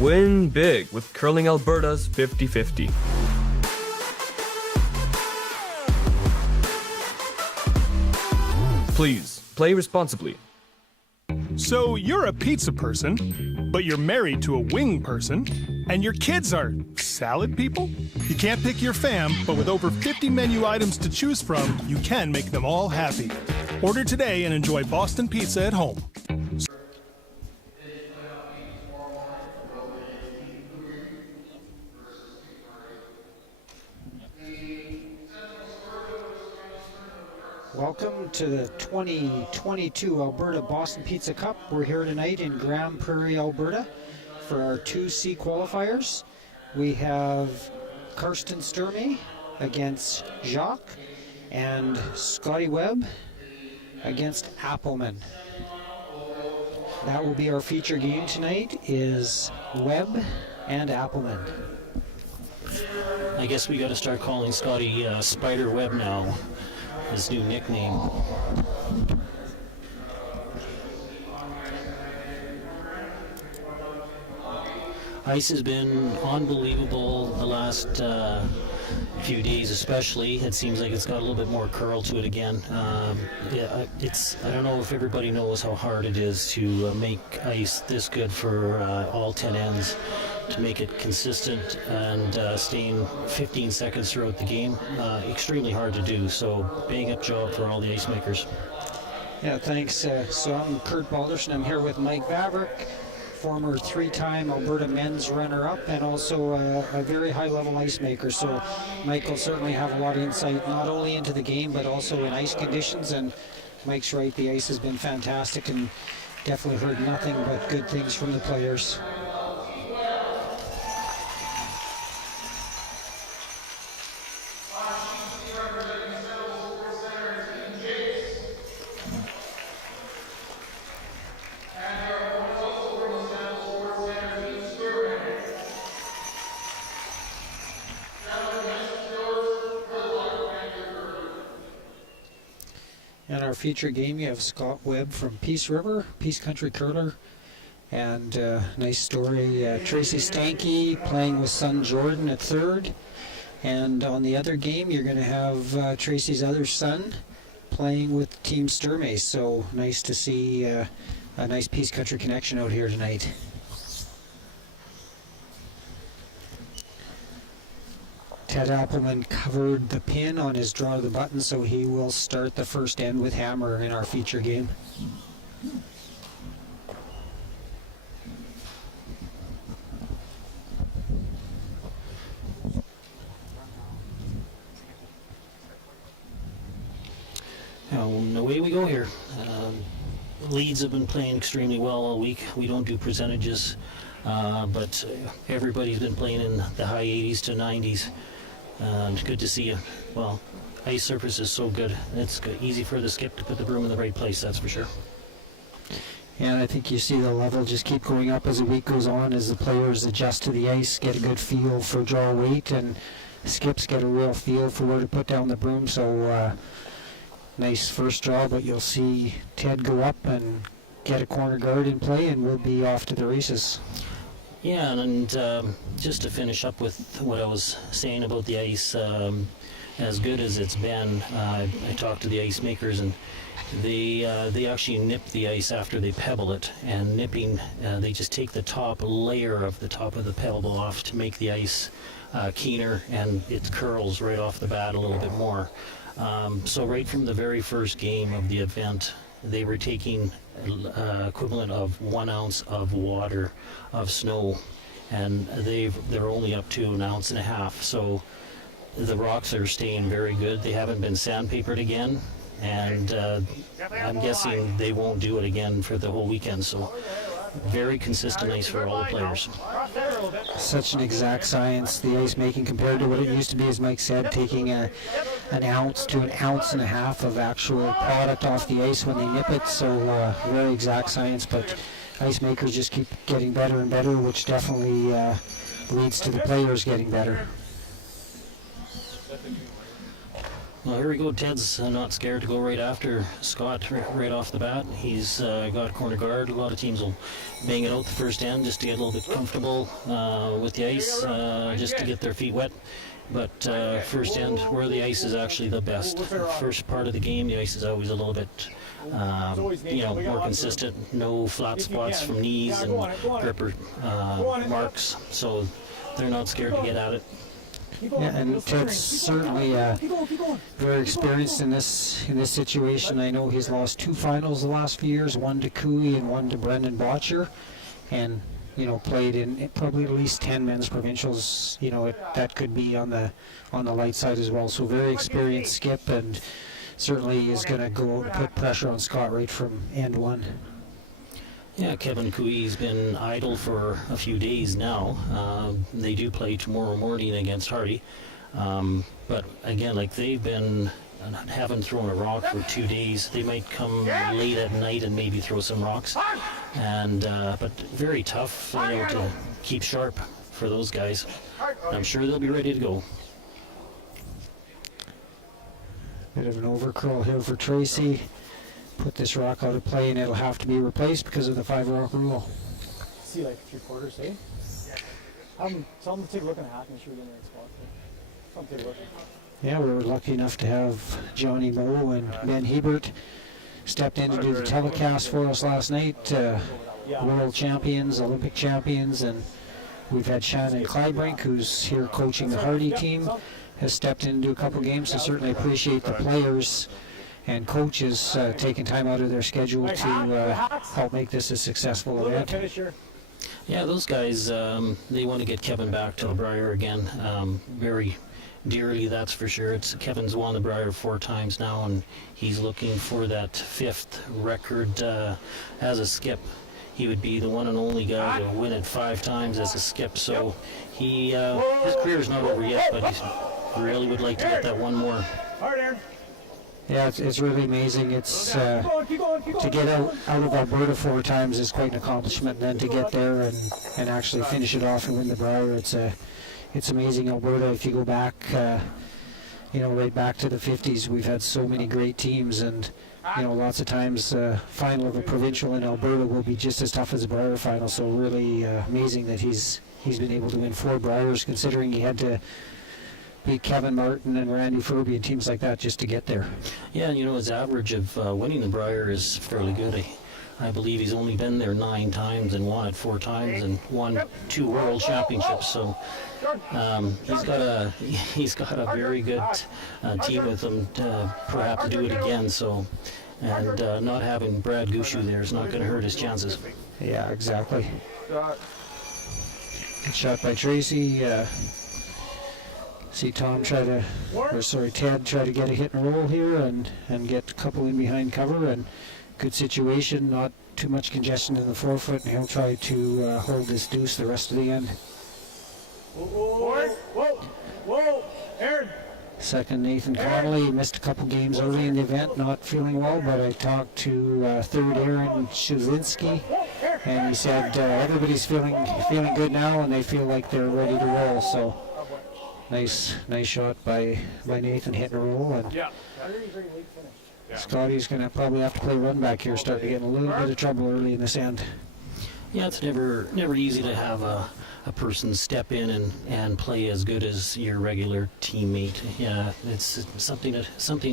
Win big with Curling Alberta's 50-50. Please, play responsibly. So you're a pizza person, but you're married to a wing person, and your kids are salad people? You can't pick your fam, but with over 50 menu items to choose from, you can make them all happy. Order today and enjoy Boston Pizza at home. Welcome to the 2022 Alberta Boston Pizza Cup. We're here tonight in Grande Prairie, Alberta for our 2C qualifiers. We have Carson Sturmy against Jacques and Scotty Webb against Appelman. That will be our feature game tonight, is Webb and Appelman. I guess we got to start calling Scotty Spider Webb now. His new nickname. Ice has been unbelievable the last few days, especially. It seems like it's got a little bit more curl to it again. I don't know if everybody knows how hard it is to make ice this good for all 10 ends. To make it consistent and staying 15 seconds throughout the game, extremely hard to do. So, bang up job for all the ice makers. Yeah, thanks. So I'm Kurt Balderson. I'm here with Mike Maverick, former 3-time Alberta men's runner-up, and also a very high-level ice maker. So Mike will certainly have a lot of insight, not only into the game, but also in ice conditions. And Mike's right, the ice has been fantastic, and definitely heard nothing but good things from the players. In our feature game, you have Scott Webb from Peace River, Peace Country Curler, and nice story, Tracy Stanky playing with son Jordan at third. And on the other game, you're going to have Tracy's other son playing with Team Sturmy. So nice to see a nice Peace Country connection out here tonight. Ted Appelman covered the pin on his draw to the button, so he will start the first end with hammer in our feature game. And away we go here. Leads have been playing extremely well all week. We don't do percentages, but everybody's been playing in the high 80s to 90s. It's good to see you. Well, ice surface is so good. It's easy for the skip to put the broom in the right place, that's for sure. And I think you see the level just keep going up as the week goes on, as the players adjust to the ice, get a good feel for draw weight, and skips get a real feel for where to put down the broom. So nice first draw, but you'll see Ted go up and get a corner guard in play, and we'll be off to the races. Yeah, and just to finish up with what I was saying about the ice, as good as it's been, I talked to the ice makers, and they actually nip the ice after they pebble it. And nipping, they just take the top layer of the top of the pebble off to make the ice keener, and it curls right off the bat a little bit more. So right from the very first game of the event, they were taking equivalent of 1 ounce of water of snow, and they're only up to 1.5 ounces. So the rocks are staying very good. They haven't been sandpapered again, and I'm guessing they won't do it again for the whole weekend. So very consistent ice for all the players. Such an exact science, the ice making, compared to what it used to be, as Mike said, taking an ounce to 1.5 ounces of actual product off the ice when they nip it. So very exact science, but ice makers just keep getting better and better, which definitely leads to the players getting better. Well, here we go. Ted's not scared to go right after Scott right off the bat. He's got corner guard. A lot of teams will bang it out the first end just to get a little bit comfortable with the ice, just to get their feet wet. But first end, where the ice is actually the best. First part of the game, the ice is always a little bit, more consistent. No flat spots from knees and gripper marks, so they're not scared to get at it. Yeah, and Ted's certainly very experienced in this situation. I know he's lost 2 finals the last few years, one to Cooey and one to Brendan Bocher, and played in probably at least 10 men's provincials. That could be on the light side as well. So very experienced skip, and certainly is going to go out and put pressure on Scott right from end one. Yeah, Kevin Cooey's been idle for a few days now. They do play tomorrow morning against Hardy. But again, haven't thrown a rock for 2 days. They might come late at night and maybe throw some rocks. But very tough to keep sharp for those guys. I'm sure they'll be ready to go. Bit of an overcurl here for Tracy. Put this rock out of play, and it'll have to be replaced because of the 5-rock rule. See, like 3/4, eh? Tell them to take a look in the half and make sure we get in the right spot. Tell them to take a look. Yeah, we were lucky enough to have Johnny Moe and Ben Hebert stepped in to do the telecast for us last night. World champions, Olympic champions, and we've had Shannon Clybrink, who's here coaching the Hardy team, has stepped in to do a couple games, and certainly appreciate the players and coaches taking time out of their schedule to help make this a successful event. Yeah, those guys, they want to get Kevin back to the Briar again, very dearly, that's for sure. Kevin's won the Briar 4 times now, and he's looking for that 5th record as a skip. He would be the one and only guy to win it 5 times as a skip, so his career's not over yet, but he really would like to get that one more. Yeah, it's really amazing. It's to get out of Alberta 4 times is quite an accomplishment, and then to get there and actually finish it off and win the Briar, it's amazing. Alberta, if you go back, right back to the 50s, we've had so many great teams, and lots of times final of a provincial in Alberta will be just as tough as a Briar final. So really amazing that he's been able to win 4 Briars, considering he had to beat Kevin Martin and Randy Furby and teams like that just to get there. Yeah, his average of winning the Briar is fairly good. I believe he's only been there 9 times and won it 4 times and won 2 world championships. So he's got a very good team with him to perhaps do it again. So, and not having Brad Gushu there is not going to hurt his chances. Yeah, exactly. Good shot by Tracy. See Ted try to get a hit and roll here and get a couple in behind cover, and good situation, not too much congestion in the forefoot, and he'll try to hold this deuce the rest of the end. Whoa, Aaron. Second, Nathan Connolly missed a couple games early in the event, not feeling well, but I talked to third Aaron Shuzinski, and he said everybody's feeling good now, and they feel like they're ready to roll. So nice shot by Nathan, hitting a roll, and Scotty's going to probably have to play run back here, starting to get in a little bit of trouble early in this end. Yeah, it's never easy to have a person step in and play as good as your regular teammate. Yeah, it's something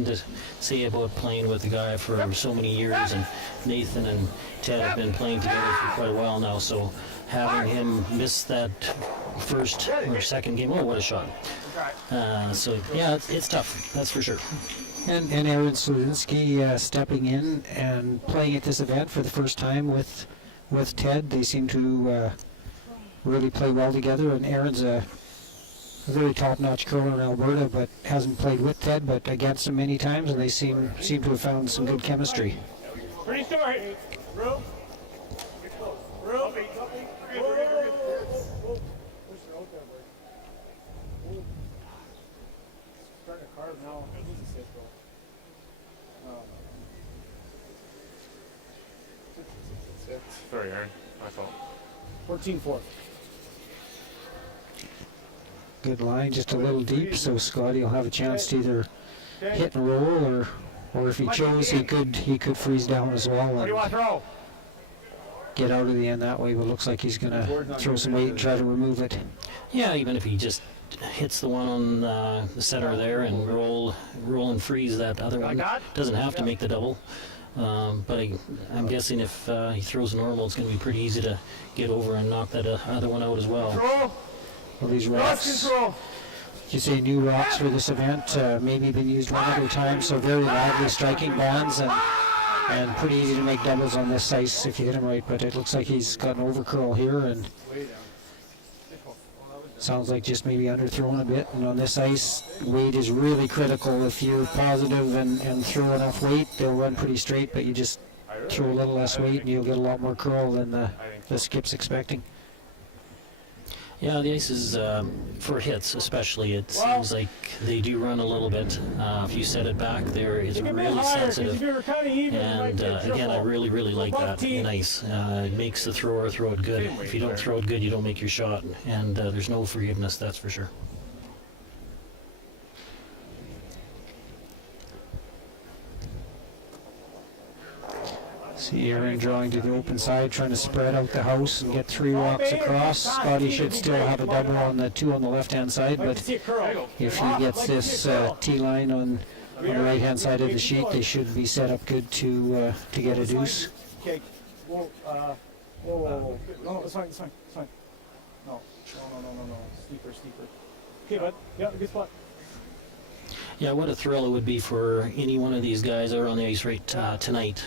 to say about playing with a guy for so many years, and Nathan and Ted have been playing together for quite a while now, so having him miss that first or second game, oh, what a shot. So yeah, it's tough, that's for sure. And Aaron Sluzinski stepping in and playing at this event for the first time with Ted. They seem to really play well together, and Aaron's a very top-notch curler in Alberta, but hasn't played with Ted, but against him many times, and they seem to have found some good chemistry. Pretty start. Room. Starting to carve now. Sorry, Aaron. My fault. 14-4. Good line, just a little deep, so Scotty will have a chance to either hit and roll, or if he chose, he could freeze down as well What do you want and to throw? get out of the end that way. But it looks like he's going to throw some weight and try to remove it. Yeah, even if he just hits the one on the center there and roll and freeze that other one, doesn't have to make the double. But I'm guessing if he throws normal, it's going to be pretty easy to get over and knock that other one out as well. Control. Well, these Cross rocks, control. you say new rocks for this event, maybe been used one other time, so very lively striking bonds and pretty easy to make doubles on this ice if you hit him right. But it looks like he's got an overcurl here, and sounds like just maybe underthrown a bit. And on this ice, weight is really critical. If you're positive and throw enough weight, they'll run pretty straight, but you just throw a little less weight and you'll get a lot more curl than the skip's expecting. Yeah, the ice is, for hits especially, it seems like they do run a little bit. If you set it back there, it's really sensitive. And again, I really like that in ice. It makes the thrower throw it good. If you don't throw it good, you don't make your shot. And there's no forgiveness, that's for sure. See Aaron drawing to the open side, trying to spread out the house and get 3 rocks across. Scotty should still have a double on the 2 on the left-hand side, but if he gets this T-line on the right-hand side of the sheet, they should be set up good to get a deuce. Okay. Whoa. Whoa. No, it's fine. No. Steeper. Okay, bud. Yeah, good spot. Yeah, what a thrill it would be for any one of these guys out on the ice right tonight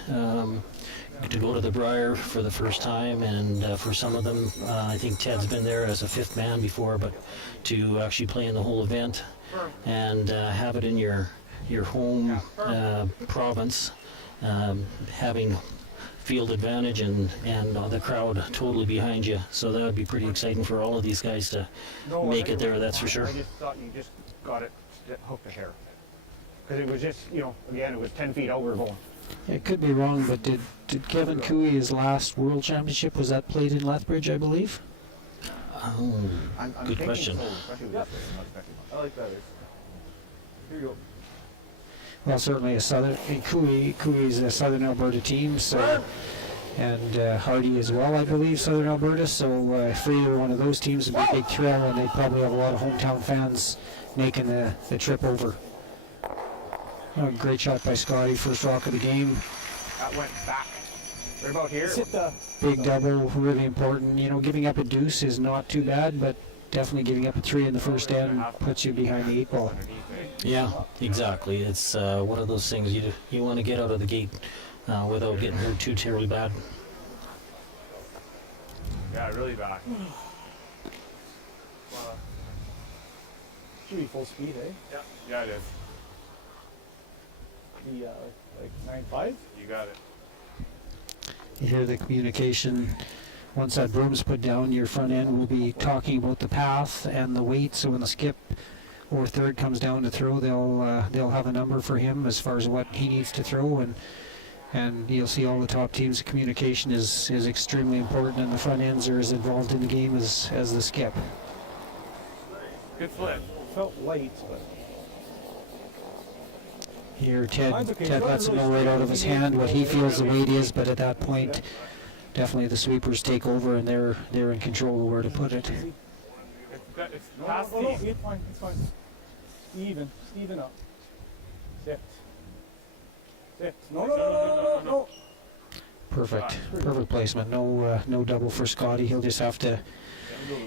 to go to the Briar for the first time, and for some of them, I think Ted's been there as a 5th man before, but to actually play in the whole event and have it in your home province, having field advantage and the crowd totally behind you, so that would be pretty exciting for all of these guys to make it there, that's for sure. I just thought you just got it hooked a hair. Because it was just, again, it was 10 feet over going. It could be wrong, but did Kevin Cooey, his last World Championship, was that played in Lethbridge, I believe? Oh, good question. I like that. Here you go. Well, certainly a southern. Cooey's a Southern Alberta team, so, and Hardy as well, I believe, Southern Alberta. So for either one of those teams, it'd be a big thrill, and they'd probably have a lot of hometown fans making the trip over. Oh, great shot by Scotty, first rock of the game. That went back. Right about here. Big double, really important. Giving up a deuce is not too bad, but definitely giving up a 3 in the first end puts you behind the 8 ball. Yeah, exactly. It's one of those things you want to get out of the gate without getting hurt too terribly bad. Yeah, really back. Should be full speed, eh? Yeah, it is. The like 9.5. You got it. You hear the communication. Once that broom's put down, your front end will be talking about the path and the weight. So when the skip or third comes down to throw, they'll have a number for him as far as what he needs to throw, and you'll see all the top teams' communication is extremely important, and the front ends are as involved in the game as the skip. Good flip. Felt light, but Here, Ted lets him know right out of his hand what he feels the weight is, but at that point, definitely the sweepers take over, and they're in control of where to put it. It's no, past no, these. it's fine. Steven up. Sit. No. Perfect placement. No double for Scotty. He'll just have to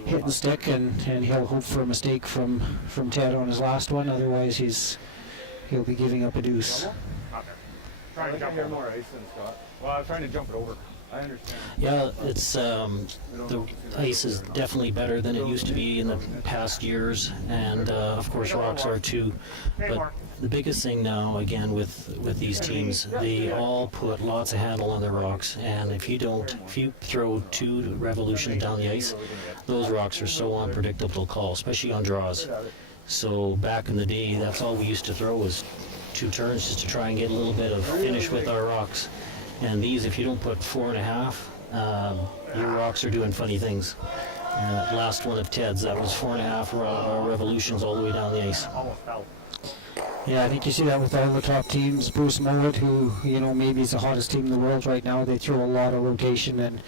hit and stick, and he'll hope for a mistake from Ted on his last one. Otherwise, he'll be giving up a deuce. Trying to jump here more ice than Scott. Well, I was trying to jump it over. I understand. Yeah, it's the ice is definitely better than it used to be in the past years, and of course rocks are too. But the biggest thing now, again, with these teams, they all put lots of handle on their rocks, and if you throw 2 revolutions down the ice, those rocks are so unpredictable to call, especially on draws. So back in the day, that's all we used to throw was 2 turns just to try and get a little bit of finish with our rocks. And these, if you don't put 4.5, your rocks are doing funny things. That last one of Ted's, that was 4.5 revolutions all the way down the ice. Almost fell. Yeah, I think you see that with all the top teams. Bruce Mowat, who, maybe is the hottest team in the world right now, they throw a lot of rotation, and,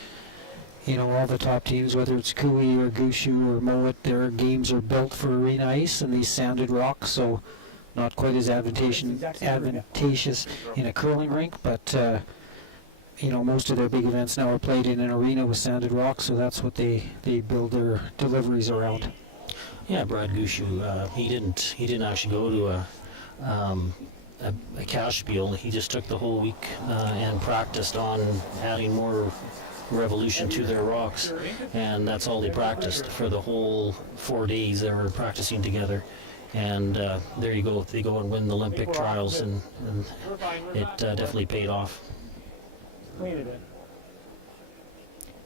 all the top teams, whether it's Cooey or Gushu or Mowat, their games are built for arena ice and these sanded rocks, so not quite as advantageous in a curling rink, but, most of their big events now are played in an arena with sanded rocks, so that's what they build their deliveries around. Yeah, Brad Gushu, he didn't actually go to a cash spiel. He just took the whole week and practiced on adding more revolution to their rocks, and that's all they practiced for the whole 4 days. They were practicing together, and there you go. They go and win the Olympic trials, and it definitely paid off. Clean it in.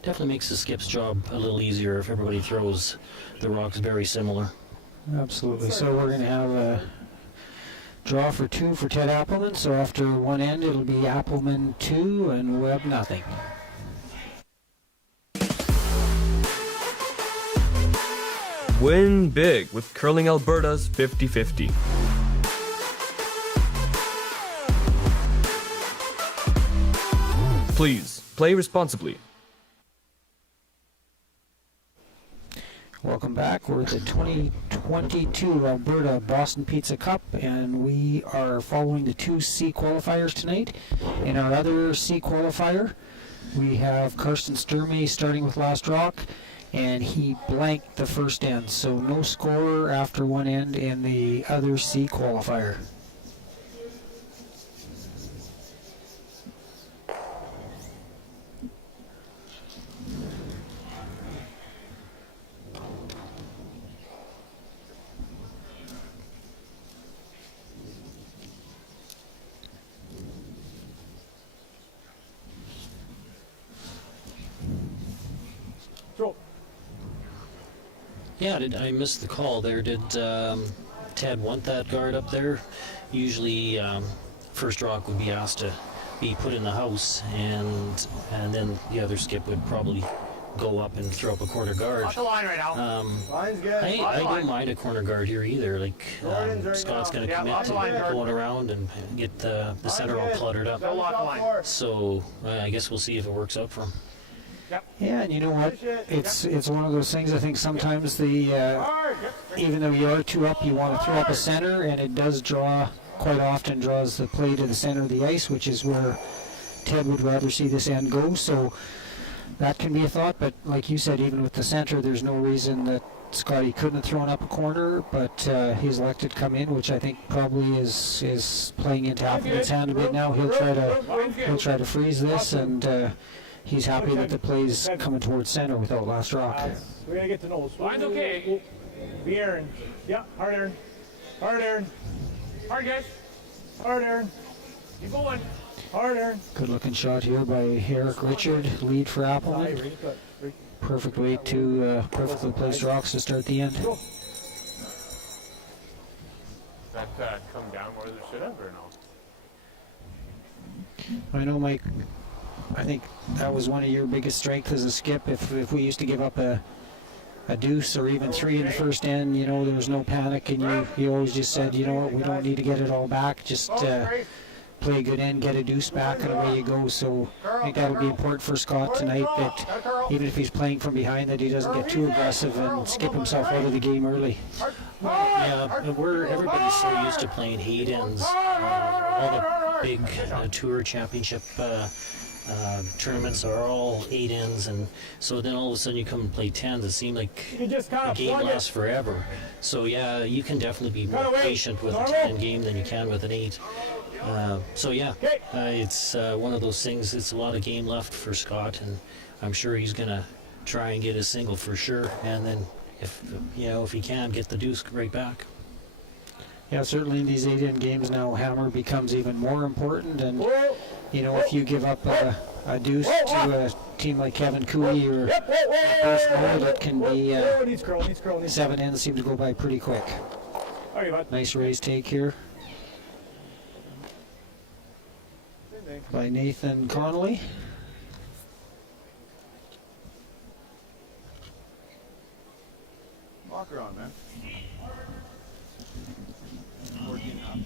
Definitely makes the skip's job a little easier if everybody throws the rocks very similar. Absolutely. So we're going to have a draw for 2 for Ted Appelman. So after one end, it'll be Appelman 2 and Webb nothing. Win big with Curling Alberta's 50-50. Please, play responsibly. Welcome back. We're at the 2022 Alberta Boston Pizza Cup, and we are following the 2 C qualifiers tonight. In our other C qualifier, we have Carson Sturmy starting with last rock, and he blanked the first end, so no score after one end in the other C qualifier. Throw. Yeah, I missed the call there. Did Ted want that guard up there? Usually, first rock would be asked to be put in the house, and then the other skip would probably go up and throw up a corner guard. Off the line right now. Line's good. I don't mind a corner guard here either. Like Scott's going to commit to going around and get the center all cluttered up. Still off the line. So I guess we'll see if it works out for him. Yeah, and you know what? It's one of those things. I think sometimes even though you are 2 up, you want to throw up a center, and it does quite often draws the play to the center of the ice, which is where Ted would rather see this end go. So that can be a thought, but like you said, even with the center, there's no reason that Scotty couldn't have thrown up a corner, but he's elected to come in, which I think probably is playing into Appelman's hand a bit now. He'll try to freeze this, and he's happy that the play's coming towards center without last rock. We gotta get to nose. Line's okay. Be Aaron. Yeah, hard Aaron. Hard Aaron. Hard guys. Hard Aaron. Keep going. Hard Aaron. Good looking shot here by Eric Richard, lead for Appelman. Perfect way to perfectly placed rocks to start the end. That come down where they should have or no? I know, Mike, I think that was one of your biggest strengths as a skip. If we used to give up a deuce or even 3 in the first end, there was no panic, and you always just said, you know what, we don't need to get it all back, just play a good end, get a deuce back, and away you go. So I think that'll be important for Scott tonight, that even if he's playing from behind, that he doesn't get too aggressive and skip himself out of the game early. Yeah, everybody's so used to playing 8 ends. All the big tour championship tournaments are all 8 ends, and so then all of a sudden you come and play 10s. It seems like the game lasts forever. So yeah, you can definitely be more patient with a 10 game than you can with an 8. So yeah, it's one of those things. It's a lot of game left for Scott, and I'm sure he's gonna try and get a single for sure, and then if he can, get the deuce right back. Yeah, certainly in these 8-end games now, hammer becomes even more important, and if you give up a deuce to a team like Kevin Cooley or Bruce Moore, that can be 7 ends seem to go by pretty quick. Nice raise take here by Nathan Connolly. Walk her on, man. 14.5.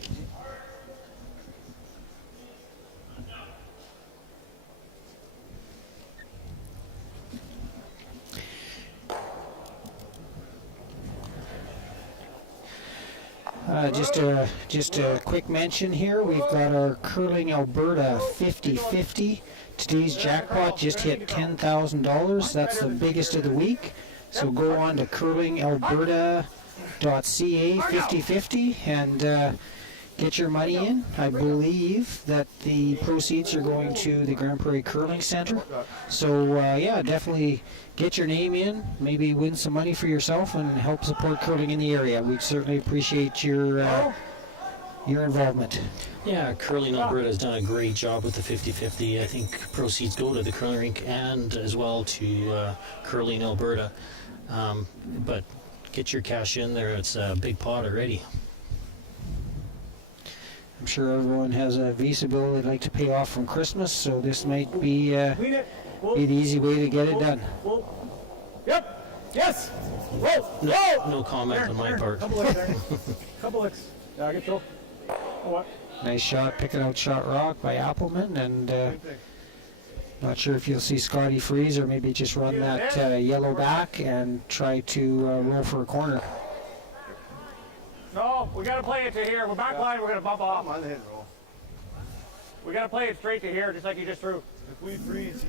Just a quick mention here. We've got our Curling Alberta 50-50. Today's jackpot just hit $10,000. That's the biggest of the week. So go on to curlingalberta.ca 50-50 and get your money in. I believe that the proceeds are going to the Grand Prairie Curling Center. So yeah, definitely get your name in, maybe win some money for yourself and help support curling in the area. We'd certainly appreciate your involvement. Yeah, Curling Alberta has done a great job with the 50-50. I think proceeds go to the curling rink and as well to Curling Alberta. But get your cash in there. It's a big pot already. I'm sure everyone has a Visa bill they'd like to pay off from Christmas, so this might be the easy way to get it done. Yep. Yes. Whoa. No comment on my part. Couple licks there. Couple licks. Yeah, good throw. What? Nice shot, picking out shot rock by Appelman, and not sure if you'll see Scotty freeze or maybe just run that yellow back and try to roll for a corner. No, we got to play it to here. We're back line. We're going to bump off. On the head roll. We got to play it straight to here, just like you just threw. If we freeze,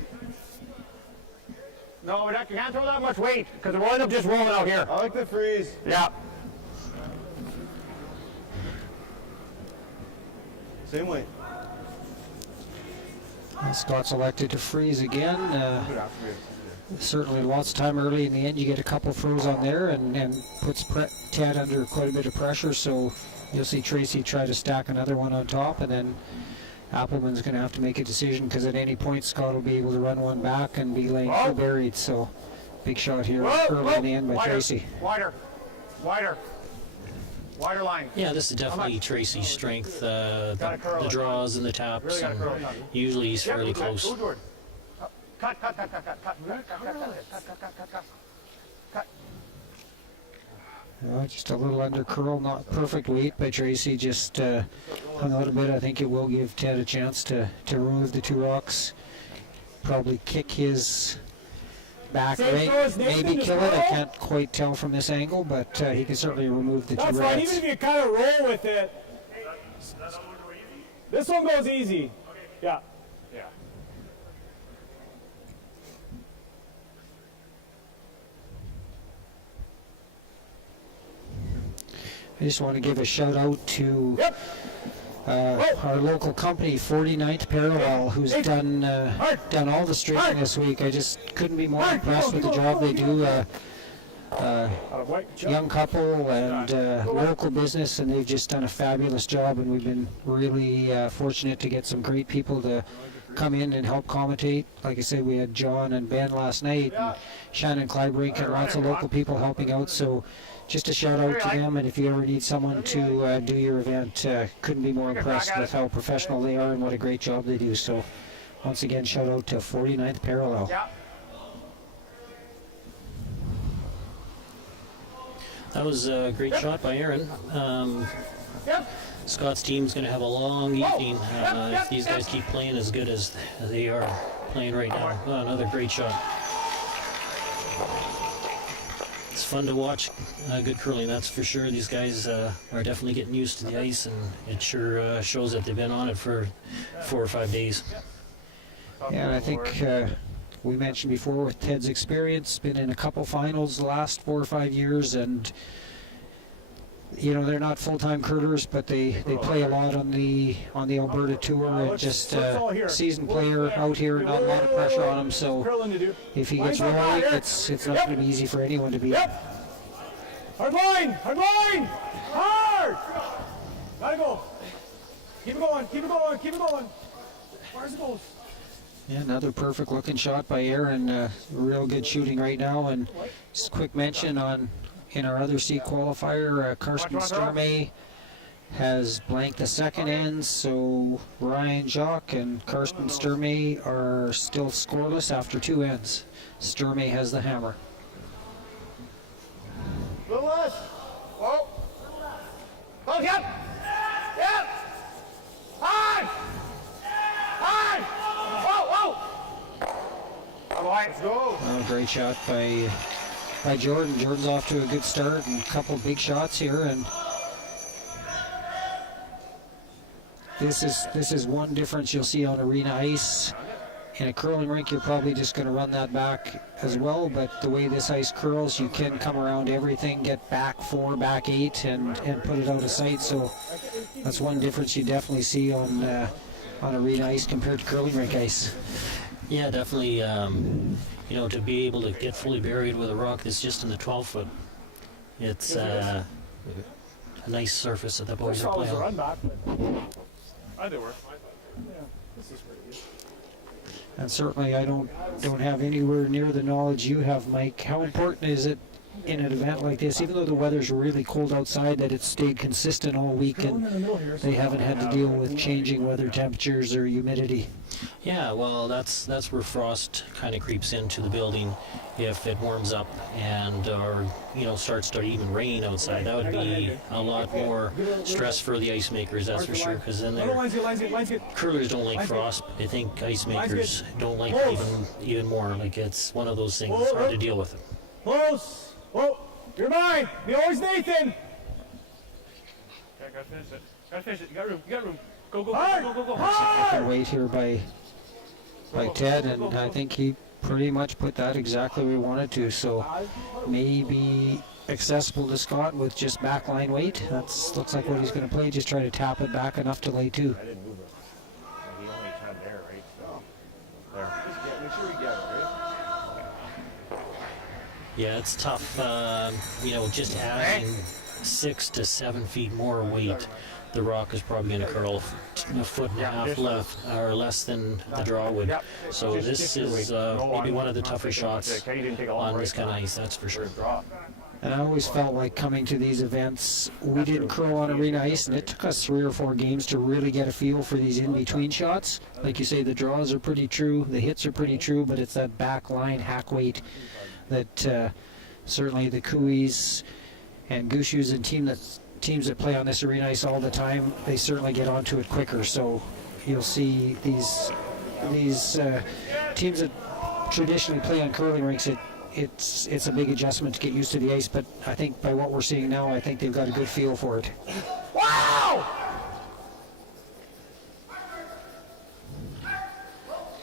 No, you can't throw that much weight because we'll end up just rolling out here. I like the freeze. Yeah. Same way. Scott's elected to freeze again. Certainly lots of time early in the end. You get a couple throws on there and puts Ted under quite a bit of pressure. So you'll see Tracy try to stack another one on top, and then Appelman's going to have to make a decision because at any point Scott will be able to run one back and be laying full buried. So big shot here early in the end by Wider, Tracy. Wider line. Yeah, this is definitely Tracy's strength. The draws and the taps. Really gotta curl it. Usually he's fairly close. Cut. Just a little under curl, not perfect weight by Tracy, just hung out a bit. I think it will give Ted a chance to remove the two rocks. Probably kick his back right, maybe kill it. I can't quite tell from this angle, but he can certainly remove the two rocks. That's fine, even if you kind of roll with it. This one goes easy. Yeah. I just want to give a shout out to our local company, 49th Parallel, who's done all the straightening this week. I just couldn't be more impressed with the job they do. Young couple and local business, and they've just done a fabulous job, and we've been really fortunate to get some great people to come in and help commentate. Like I said, we had John and Ben last night, and Shannon Clybrink, and lots of local people helping out. So just a shout out to them, and if you ever need someone to do your event, couldn't be more impressed with how professional they are and what a great job they do. So once again, shout out to 49th Parallel. That was a great shot by Aaron. Scott's team's going to have a long evening if these guys keep playing as good as they are playing right now. Oh, another great shot. It's fun to watch good curling, that's for sure. These guys are definitely getting used to the ice, and it sure shows that they've been on it for 4 or 5 days. Yeah, and I think we mentioned before with Ted's experience, been in a couple finals the last 4 or 5 years, and you know, they're not full-time curlers, but they play a lot on the Alberta tour, and just seasoned player out here, not a lot of pressure on him. So if he gets rolling, it's not going to be easy for anyone to beat. Hard line, hard. Gotta go. Keep it going. Where's it goes? Yeah, another perfect looking shot by Aaron. Real good shooting right now. And just a quick mention on in our other C qualifier, Carson Sturmy has blanked the second end, so Ryan Jacques and Carson Sturmy are still scoreless after 2 ends. Sturmy has the hammer. Little Yep! Yep! High! High! Whoa, whoa! All right, let's go. Oh, great shot by Jordan. Jordan's off to a good start and a couple big shots here, and this is one difference you'll see on arena ice. In a curling rink, you're probably just going to run that back as well, but the way this ice curls, you can come around everything, get back 4, back 8, and put it out of sight. So that's one difference you definitely see on arena ice compared to curling rink ice. Yeah, definitely. You know, to be able to get fully buried with a rock that's just in the 12-foot, it's a nice surface that the boys are playing on. Run back, but Either way. this is pretty good. And certainly I don't have anywhere near the knowledge you have, Mike. How important is it in an event like this, even though the weather's really cold outside, that it's stayed consistent all week and they haven't had to deal with changing weather temperatures or humidity? Yeah, well, that's where frost kind of creeps into the building. If it warms up and or starts to even rain outside, that would be a lot more stress for the ice makers, that's for sure. Because then curlers don't like frost. I think ice makers don't like even more. Like, it's one of those things. It's hard to deal with it. Close! Whoa! You're mine! The always Nathan! Okay, gotta finish it. Gotta finish it. You got room. You got room. Go, go, go, Hard! go, go, go, go. Good wait here by Ted, and I think he pretty much put that exactly where we wanted to. So maybe accessible to Scott with just backline weight. That's looks like what he's going to play. Just try to tap it back enough to lay 2. I didn't move it. He only tried there, right? So, there. Just make sure we get it, right? Yeah, it's tough. Just adding 6 to 7 feet more weight, the rock is probably going to curl a foot and a half left or less than the draw would. So this is maybe one of the tougher shots on this kind of ice, that's for sure. And I always felt like coming to these events, we didn't curl on arena ice, and it took us 3 or 4 games to really get a feel for these in-between shots. Like you say, the draws are pretty true, the hits are pretty true, but it's that back line hack weight that certainly the Cooeys and Gushus and teams that play on this arena ice all the time, they certainly get onto it quicker. So you'll see these teams that traditionally play on curling rinks, it's a big adjustment to get used to the ice, but I think by what we're seeing now, I think they've got a good feel for it. Wow!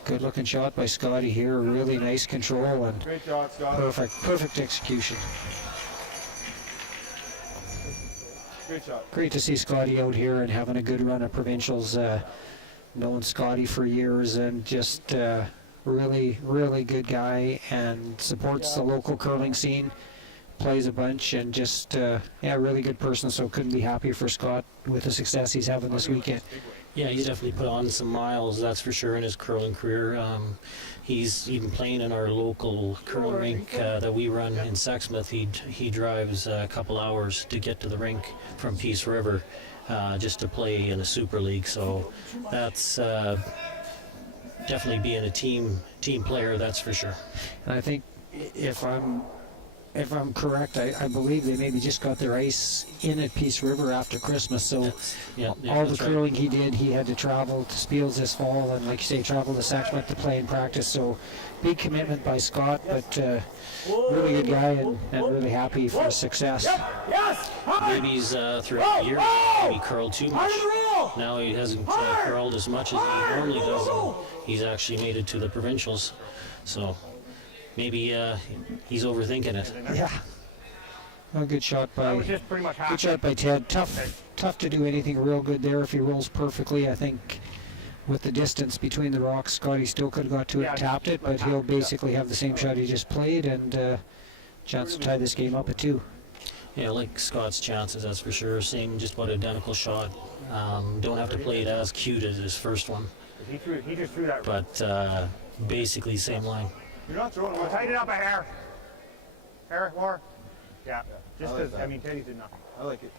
Good looking shot by Scotty here, really nice control and Great job, Scott. perfect execution. Great shot. Great to see Scotty out here and having a good run at provincials. Known Scotty for years and just really good guy and supports the local curling scene. Plays a bunch and just really good person. So couldn't be happier for Scott with the success he's having this weekend. Yeah, he's definitely put on some miles, that's for sure, in his curling career. He's even playing in our local curling rink that we run in Sexsmith. He drives a couple hours to get to the rink from Peace River just to play in the Super League. So that's definitely being a team player, that's for sure. And I think if I'm correct, I believe they maybe just got their ice in at Peace River after Christmas. So all the curling he did, he had to travel to Spiels this fall, and like you say, travel to Sexsmith to play and practice. So big commitment by Scott, but really good guy and really happy for his success. Yes! Maybe he's throughout the year he curled too much. Now he hasn't curled as much as he normally does. And he's actually made it to the provincials. So maybe he's overthinking it. Yeah. A good shot by Just pretty much half. good shot by Ted. Tough to do anything real good there if he rolls perfectly. I think with the distance between the rocks, Scotty still could have got to it and tapped it, but he'll basically have the same shot he just played and chance to tie this game up at 2. Yeah, like Scott's chances, that's for sure. Same, just about identical shot. Don't have to play it as cute as his first one, He just threw that. but basically same line. You're not throwing We'll away. tighten it up a hair. Hair, more. Yeah. Just I like because, that. Teddy did nothing. I like it.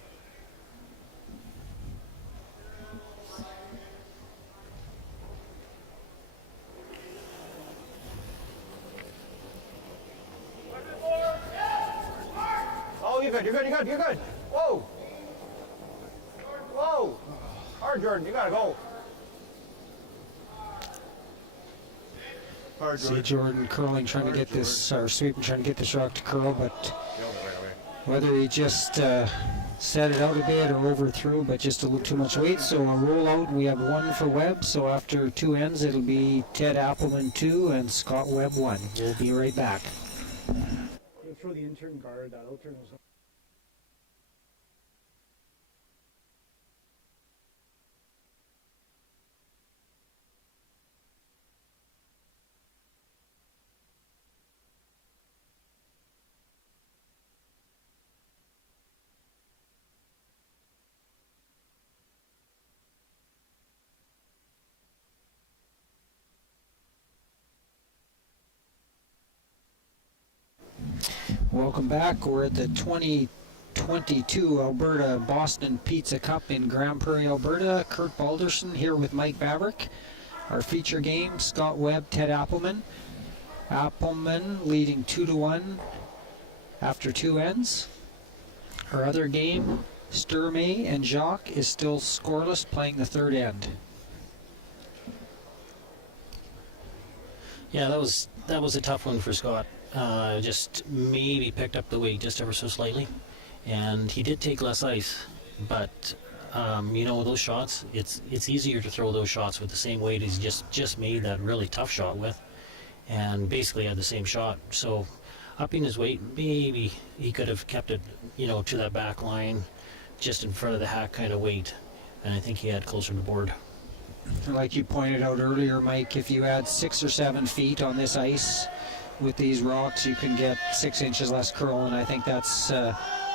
Oh, you're good. You're good. You're good. You're good. Whoa. Jordan. You gotta go. Hard, See Jordan. Jordan curling, trying to get this, or sweeping, trying to get this rock to curl, but whether he just set it out a bit or overthrew, but just a little too much weight. So a roll out, and we have 1 for Webb. So after 2 ends, it'll be Ted Appelman 2 and Scott Webb 1. We'll be right back. We'll throw the intern guard, that alternate. Welcome back. We're at the 2022 Alberta Boston Pizza Cup in Grand Prairie, Alberta. Kurt Balderson here with Mike Maverick. Our feature game, Scott Webb, Ted Appelman. Appelman leading 2-1 after 2 ends. Our other game, Sturmy and Jacques, is still scoreless, playing the 3rd end. Yeah, that was a tough one for Scott. Just maybe picked up the weight just ever so slightly, and he did take less ice. But you know, those shots, it's easier to throw those shots with the same weight he's just made that really tough shot with, and basically had the same shot. So upping his weight, maybe he could have kept it, you know, to that back line, just in front of the hack kind of weight, and I think he had closer to board. Like you pointed out earlier, Mike, if you add 6 or 7 feet on this ice with these rocks, you can get 6 inches less curl, and I think that's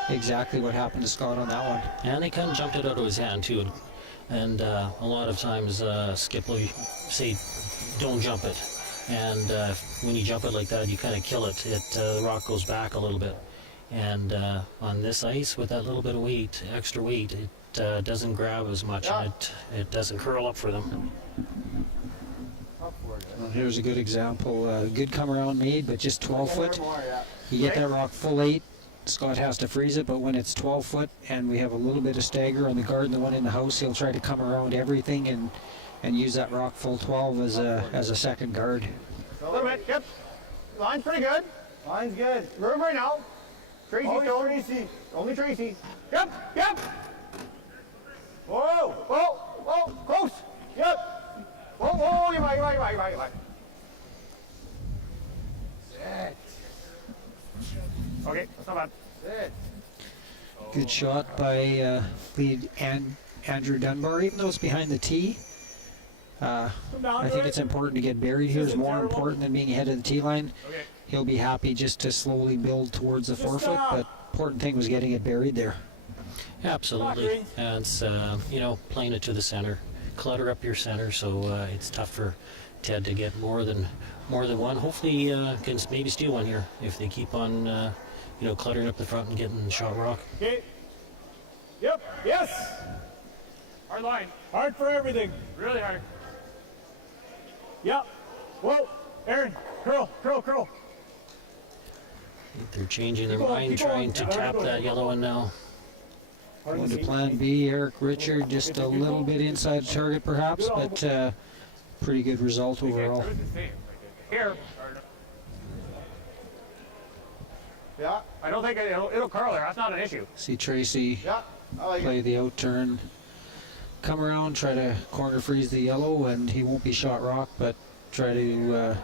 exactly what happened to Scott on that one. And he kind of jumped it out of his hand too, and a lot of times Skip will say, "Don't jump it," and when you jump it like that, you kind of kill it. The rock goes back a little bit, and on this ice with that little bit of weight, extra weight, it doesn't grab as much, and it doesn't curl up for them. Well, here's a good example. Good come around made, but just 12 foot. You get that rock full 8, Scott has to freeze it, but when it's 12 foot and we have a little bit of stagger on the guard and the one in the house, he'll try to come around everything and use that rock full 12 as a second guard. A little bit, yep. Line's pretty good. Line's good. Room right now. Tracy, Tracy. Only Tracy. Yep, yep. Whoa, whoa, whoa, close. Yep. Whoa, whoa, you're right. Sit. Okay, that's not bad. Sit. Good shot by lead Andrew Dunbar, even though it's behind the tee. I think it's important to get buried here. Is more important than being ahead of the tee line. Okay. He'll be happy just to slowly build towards the 4 foot, but important thing was getting it buried there. Absolutely, and it's you know, playing it to the center, clutter up your center, so it's tough for Ted to get more than one. Hopefully, can maybe steal one here if they keep on you know, cluttering up the front and getting shot rock. Okay. Yep. Yes. Hard line. Hard for everything. Really hard. Yep. Whoa. Aaron. Curl. They're changing their Keep going, mind, keep trying going. to tap that yellow one now. Going to plan B, Eric Richard, just a little bit inside the target perhaps, but pretty good result overall. Here. Yeah, I don't think it'll curl there. That's not an issue. See Tracy yeah. I like play it. the out turn, come around, try to corner freeze the yellow, and he won't be shot rock, but try to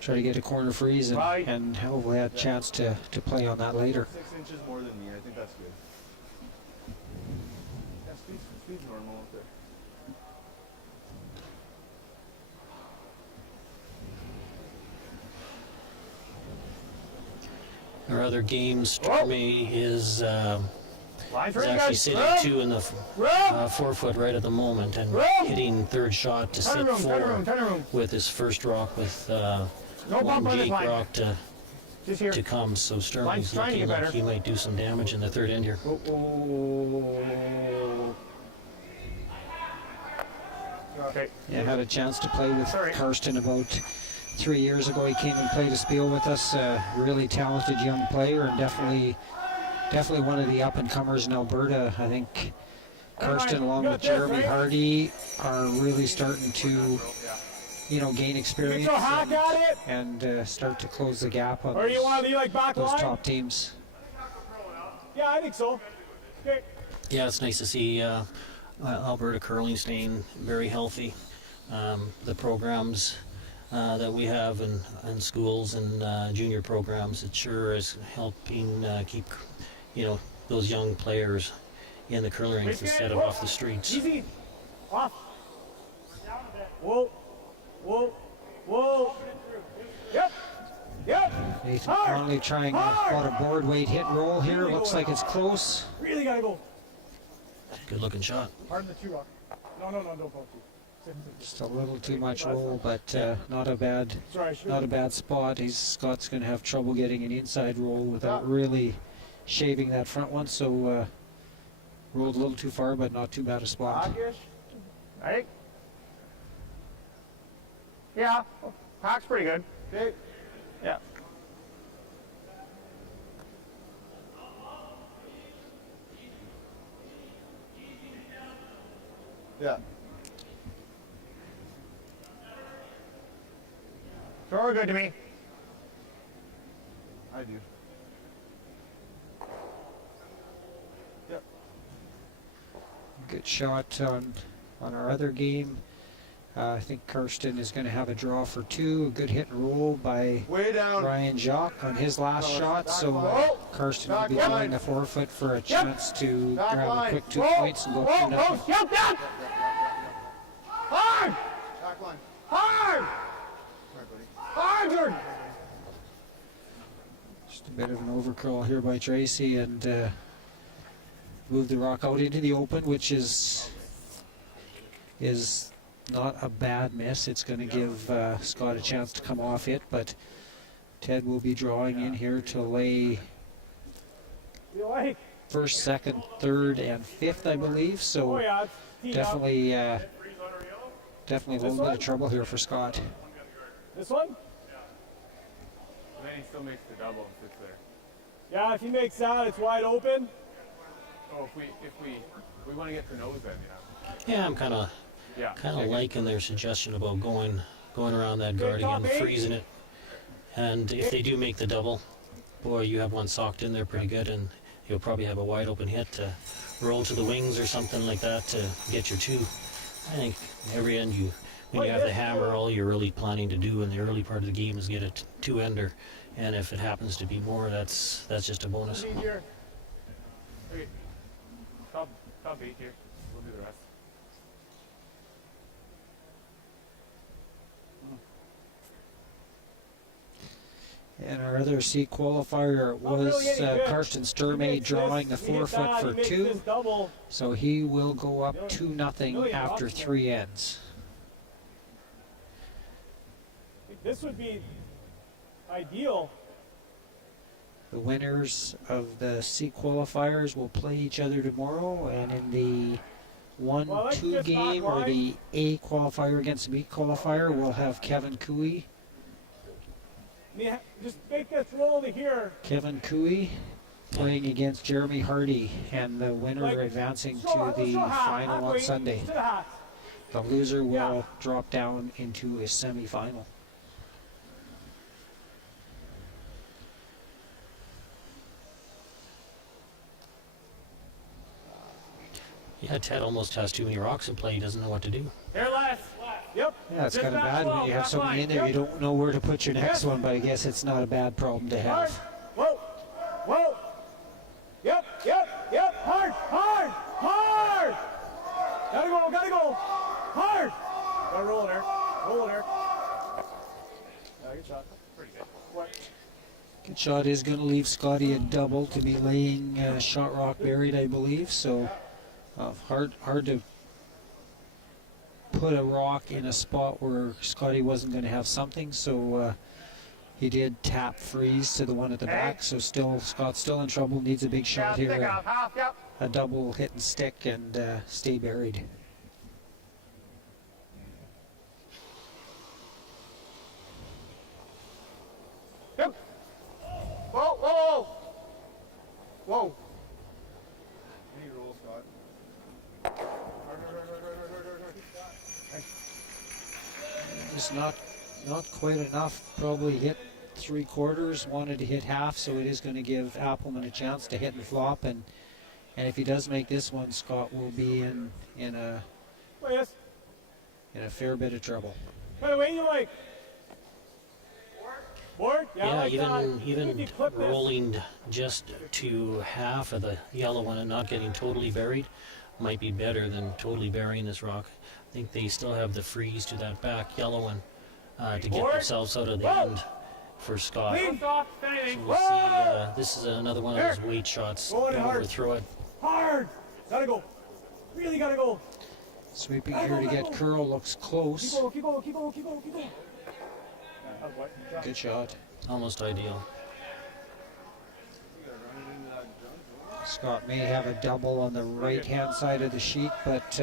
get a corner freeze and hopefully have a chance to play on that later. 6 inches more than me. I think that's good. Yeah, speed's normal up there. Our other game, Sturmy is Line's ready, actually guys. sitting 2 in the 4 foot right at at the moment, and hitting third shot to sit 4 with his first rock with No one bump on this Jake line. rock Just here. to come. So Sturmy's Line's trying to looking get like better. he might do some damage in the third end here. Okay. Yeah, had a chance to play with Sorry. Carson about 3 years ago. He came and played a spiel with us. Really talented young player, and definitely one of the up and comers in Alberta. I think Carson along with Jeremy Hardy are really starting to, gain experience Get your hack at it. and start to close the gap on Or do you want to be like back those line? top teams. Yeah, I think so. Okay. Yeah, it's nice to see Alberta curling staying very healthy. The programs that we have in schools and junior programs, it sure is helping keep, those young players in the curling rinks instead of off the streets. Easy. Off. Whoa. Whoa. Whoa. Yep. Yep. Nathan Connolly trying about a board weight hit roll here. Looks like it's close. Really gotta go. Good looking shot. Hard in the two rock. No, don't fall two. Just a little too much roll, but not a bad spot. Scott's going to have trouble getting an inside roll without really shaving that front one. So rolled a little too far, but not too bad a spot. Ready? Yeah, hack's pretty good. Okay. Yeah. Yeah. Throw her good to me. I do. Yep. Good shot on our other game. I think Karsten is going to have a draw for two. A good hit and roll by Ryan Jacques on his last shot. So Karsten will be drawing a forfeit for a chance to grab a quick 2 points and go 2-0. Yep, down! Hard! Hard! Hard, Jordan! Just a bit of an overcurl here by Tracy and move the rock out into the open, which is not a bad miss. It's going to give Scott a chance to come off it, but Ted will be drawing in here to lay first, second, third, and fifth, I believe. So definitely a little bit of trouble here for Scott. This one? And then he still makes the double and sits there. Yeah, if he makes that, it's wide open. Oh, if we want to get the nose then, Yeah, I'm kind of liking their suggestion about going around that guard again, freezing it. And if they do make the double, boy, you have one socked in there pretty good, and you'll probably have a wide open hit to roll to the wings or something like that to get your two. I think every end when you have the hammer, all you're really planning to do in the early part of the game is get a two-ender, and if it happens to be more, that's just a bonus. Okay. Top 8 here. We'll do the rest. And our other C qualifier was Carson Sturmy drawing the forfeit for two. So he will go up 2-0 after 3 ends. This would be ideal. The winners of the C qualifiers will play each other tomorrow, and in the 1-2 game, or the A qualifier against the B qualifier, we'll have Kevin Cooey. Just make this roll over here. Kevin Cooey playing against Jeremy Hardy, and the winner advancing to the final on Sunday. The loser will drop down into a semifinal. Yeah, Ted almost has too many rocks in play. He doesn't know what to do. Here, last. Yep. Yeah, it's kind of bad when you have so many in there. You don't know where to put your next one, but I guess it's not a bad problem to have. Whoa. Whoa. Yep. Hard. Gotta go. Hard. Gotta roll there. Yeah, good shot. Pretty good. Good shot is going to leave Scotty a double to be laying shot rock buried, I believe. So hard to put a rock in a spot where Scotty wasn't going to have something. So he did tap freeze to the one at the back. So Scott's still in trouble. Needs a big shot here. A double hit and stick and stay buried. Yep. Whoa. Any roll, Scott? Just not quite enough. Probably hit 3/4. Wanted to hit half, so it is going to give Appelman a chance to hit and flop. And if he does make this one, Scott will be in a fair bit of trouble. By the way, you like board? Yeah, like even rolling just to half of the yellow one and not getting totally buried might be better than totally burying this rock. I think they still have the freeze to that back yellow one to get themselves out of the end for Scott. Clean stop, So anything. we'll see, this is another one of those weight shots. Go in Don't hard. overthrow it. Hard. Gotta go. Really gotta go. Sweeping here to get curl, looks close. Keep going. Good shot. Almost ideal. Scott may have a double on the right-hand side of the sheet, but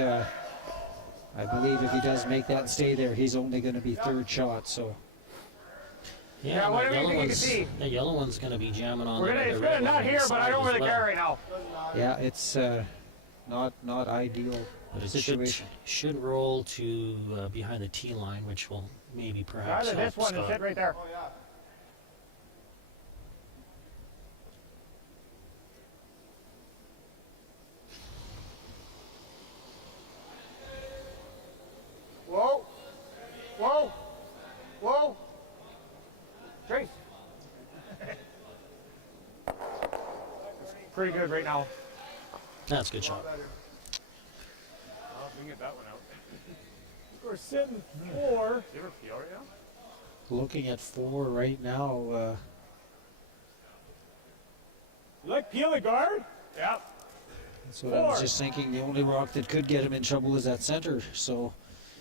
I believe if he does make that and stay there, he's only going to be third shot. So Yeah, what do you think you can see? The yellow one's going to be jamming on It's the good, red not one here, but I don't inside really as well. care right now. yeah, it's not ideal But it situation. should roll to behind the tee line, which will maybe perhaps Either help this one and Scott. sit right there. Whoa. Trace. Pretty good right now. That's a good shot. We can get that one out. We're sitting 4. Do you ever feel right now? Looking at 4 right now. You like peel the guard? Yeah. That's what I was 4. just thinking. The only rock that could get him in trouble is that center. So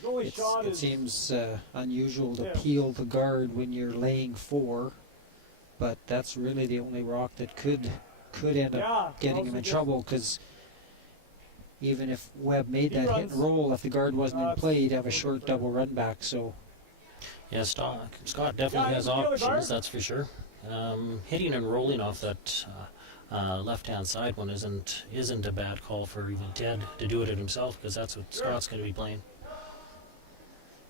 The only shot it is seems unusual to Yeah. peel the guard when you're laying 4, but that's really the only rock that could end up getting him also in just- trouble, because even if Webb made He that hit runs- and roll, if the guard wasn't in play, he'd have a short double run back. So Yeah, Scott definitely Yeah, has you feel the guard? options, that's for sure. Hitting and rolling off that left-hand side one isn't a bad call for even Ted to do it himself, because that's what Scott's going to be playing.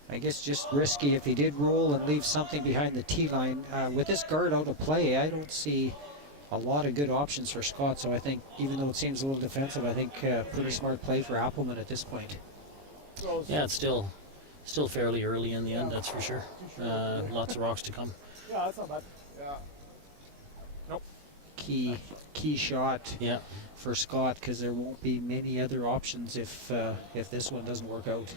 I guess just risky if he did roll and leave something behind the tee line. With this guard out of play, I don't see a lot of good options for Scott. So I think, even though it seems a little defensive, I think pretty smart play for Appelman at this point. Yeah, it's still fairly early in the end, that's for sure. Lots of rocks to come. Yeah, that's not bad. Key shot Yeah, for Scott, because there won't be many other options if this one doesn't work out.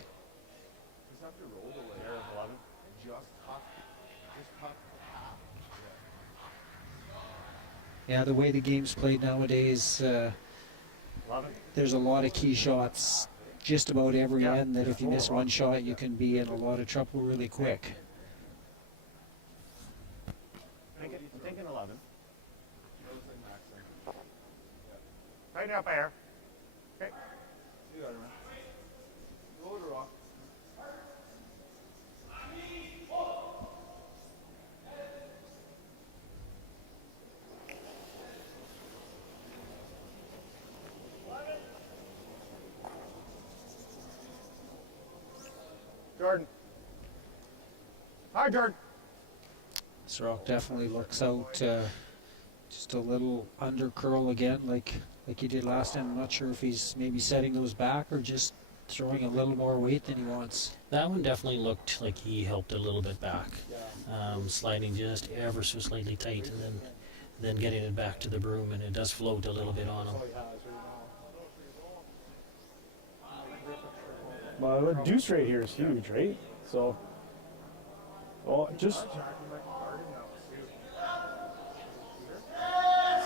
Yeah, the way the game's played nowadays, there's a lot of key shots just about every end, that if you miss one shot, you can be in a lot of trouble really quick. I'm thinking 11. Tighten up there. Okay. Jordan. Hi, Jordan. This rock definitely looks out just a little under curl again, like he did last time. I'm not sure if he's maybe setting those back or just throwing a little more weight than he wants. that one definitely looked like he helped a little bit back. Sliding just ever so slightly tight, and then getting it back to the broom, and it does float a little bit on him. Well, the deuce right here is huge, right? So, well, just say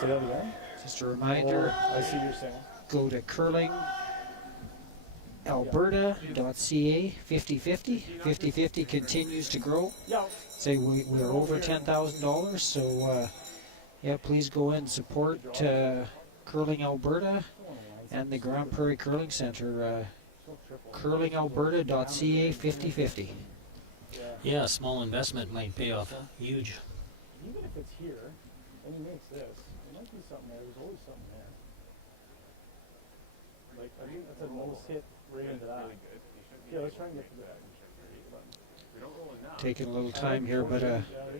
that again. Just a reminder, Oh, I see what you're saying. go to curlingalberta.ca 50/50. 50/50 continues to grow. Yeah. Say we're over $10,000, so yeah, please go and support Curling Alberta and the Grand Prairie Curling Center. curlingalberta.ca 50/50. Yeah, a small investment might pay off huge. Even if it's here, and he makes this, there might be something there. There's always something there. Like, I think that's a most hit right into that. Yeah, let's try and get to that. taking a little time here, but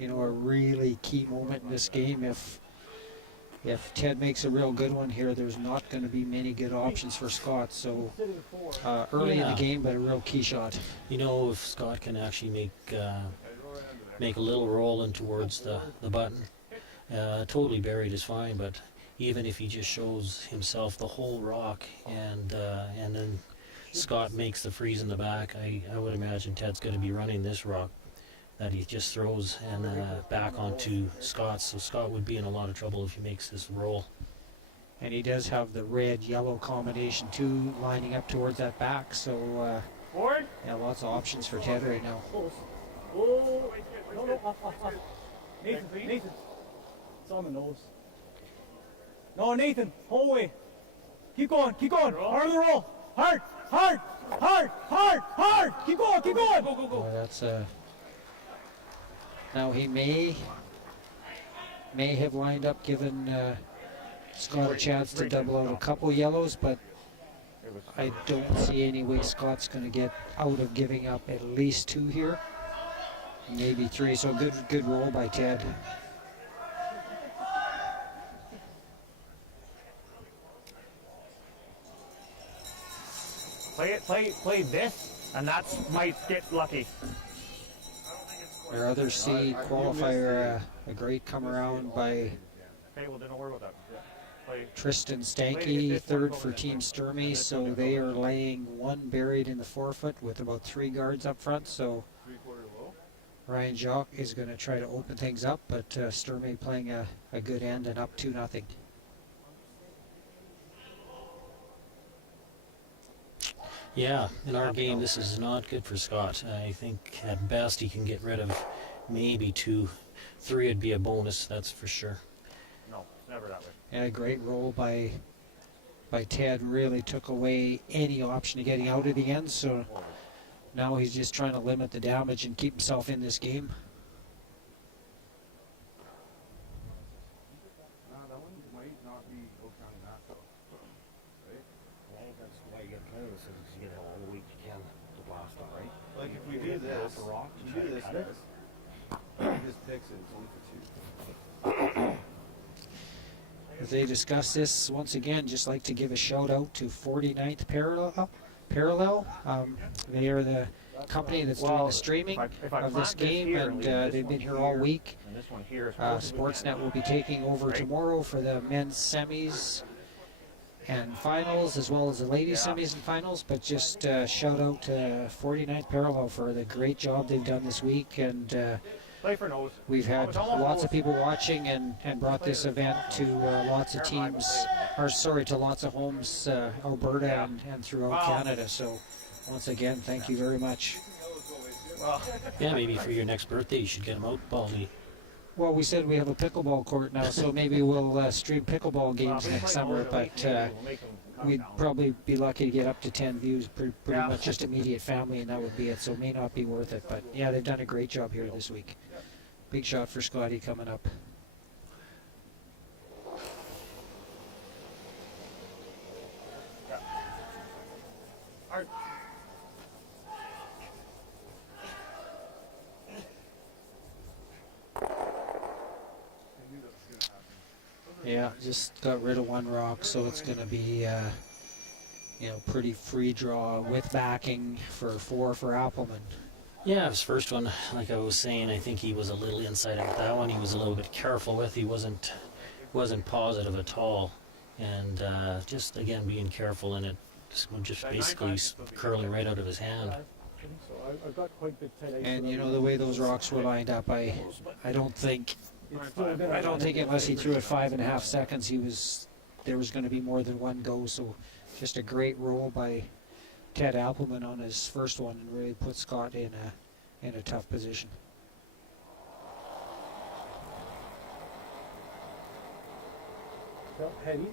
you know, a really key moment in this game. If Ted makes a real good one here, there's not going to be many good options for Scott. So early in the game, but a real key shot. You know, if Scott can actually make a little roll in towards the button, totally buried is fine, but even if he just shows himself the whole rock and then Scott makes the freeze in the back, I would imagine Ted's going to be running this rock that he just throws and back onto Scott. So Scott would be in a lot of trouble if he makes this roll. And he does have the red-yellow combination too, lining up towards that back. So yeah, lots of options for Ted right now. Oh, no. Nathan. It's on the nose. No, Nathan, whole way. Keep going. Hard on the roll. Hard. Keep going. Go. That's now he may have lined up giving Scott a chance to double out a couple yellows, but I don't see any way Scott's going to get out of giving up at least 2 here, maybe 3. So good roll by Ted. Play this, and that's might get lucky. Our other C qualifier, a great come around by Okay, well then don't worry about that. Play. Tristan Stanky, third for Team Sturmy, so they are laying 1 buried in the 4-foot with about 3 guards up front. So Ryan Jacques is going to try to open things up, but Sturmy playing a good end and up 2-0. Yeah, in our game, this is not good for Scott. I think at best he can get rid of maybe 2. 3 would be a bonus, that's for sure. No, it's never that way. Yeah, great roll by Ted. Really took away any option of getting out of the end. So now he's just trying to limit the damage and keep himself in this game. That one might not be Oak County Math, though. Right? I think that's why you get play with it, is you get all the weight you can to blast on, right? Like if we do this, you do this, he just picks it, it's only for 2. As they discuss this, once again, just like to give a shout out to 49th Parallel. They are the company that's doing the streaming of this game, and they've been here all week. And this one here is Sportsnet will be taking over tomorrow for the men's semis and finals, as well as the ladies semis and finals. But just shout out to 49th Parallel for the great job they've done this week, and play for nose. we've had lots of people watching and brought this event to lots of teams, to lots of homes, Alberta and throughout Canada. So once again, thank you very much. Yeah, maybe for your next birthday you should get him out, Baldy. Well, we said we have a pickleball court now, so maybe we'll stream pickleball games next summer, but we'd probably be lucky to get up to 10 views, pretty much just immediate family, and that would be it, so it may not be worth it. But yeah, they've done a great job here this week. Big shot for Scotty coming up. Yeah, just got rid of 1 rock, so it's going to be, pretty free draw with backing for 4 for Appelman. Yeah, his first one, like I was saying, I think he was a little inside out. That one he was a little bit careful with. He wasn't positive at all, and just again being careful, and it just basically curling right out of his hand. And the way those rocks were lined up, I don't think unless he threw it 5.5 seconds, there was going to be more than 1 go. So just a great roll by Ted Appelman on his first one, and really put Scott in a tough position. Heady.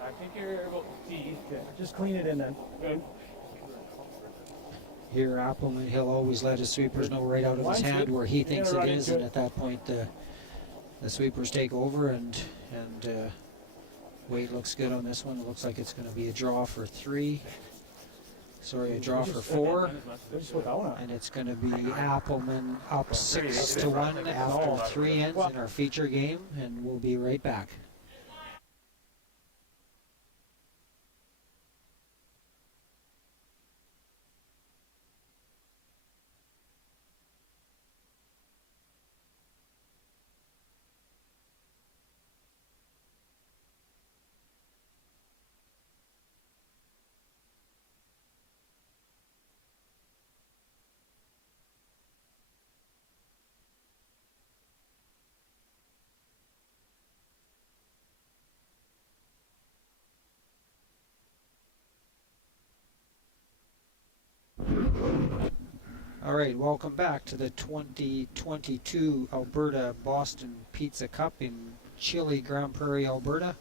I think you're about D. Just clean it in then. Here, Appelman, he'll always let his sweepers know right out of his hand where he thinks it is, and at that point, the sweepers take over, and weight looks good on this one. It looks like it's going to be a draw for 3. Sorry, a draw for 4. Just put that one up. And it's going to be Appelman up 6-1 after 3 ends in our feature game, and we'll be right back. All right, welcome back to the 2022 Alberta Boston Pizza Cup in chilly Grand Prairie, Alberta.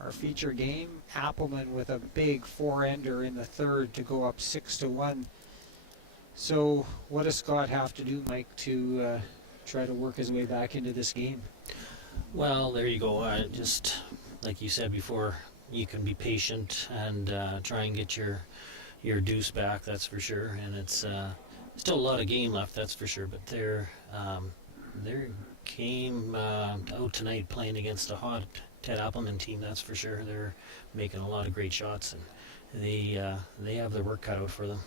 Our feature game, Appelman with a big 4-ender in the third to go up 6-1. So what does Scott have to do, Mike, to try to work his way back into this game? Well, there you go. Just like you said before, you can be patient and try and get your deuce back, that's for sure. And it's still a lot of game left, that's for sure. But their game out tonight playing against a hot Ted Appelman team, that's for sure. They're making a lot of great shots, and they have their work cut out for them.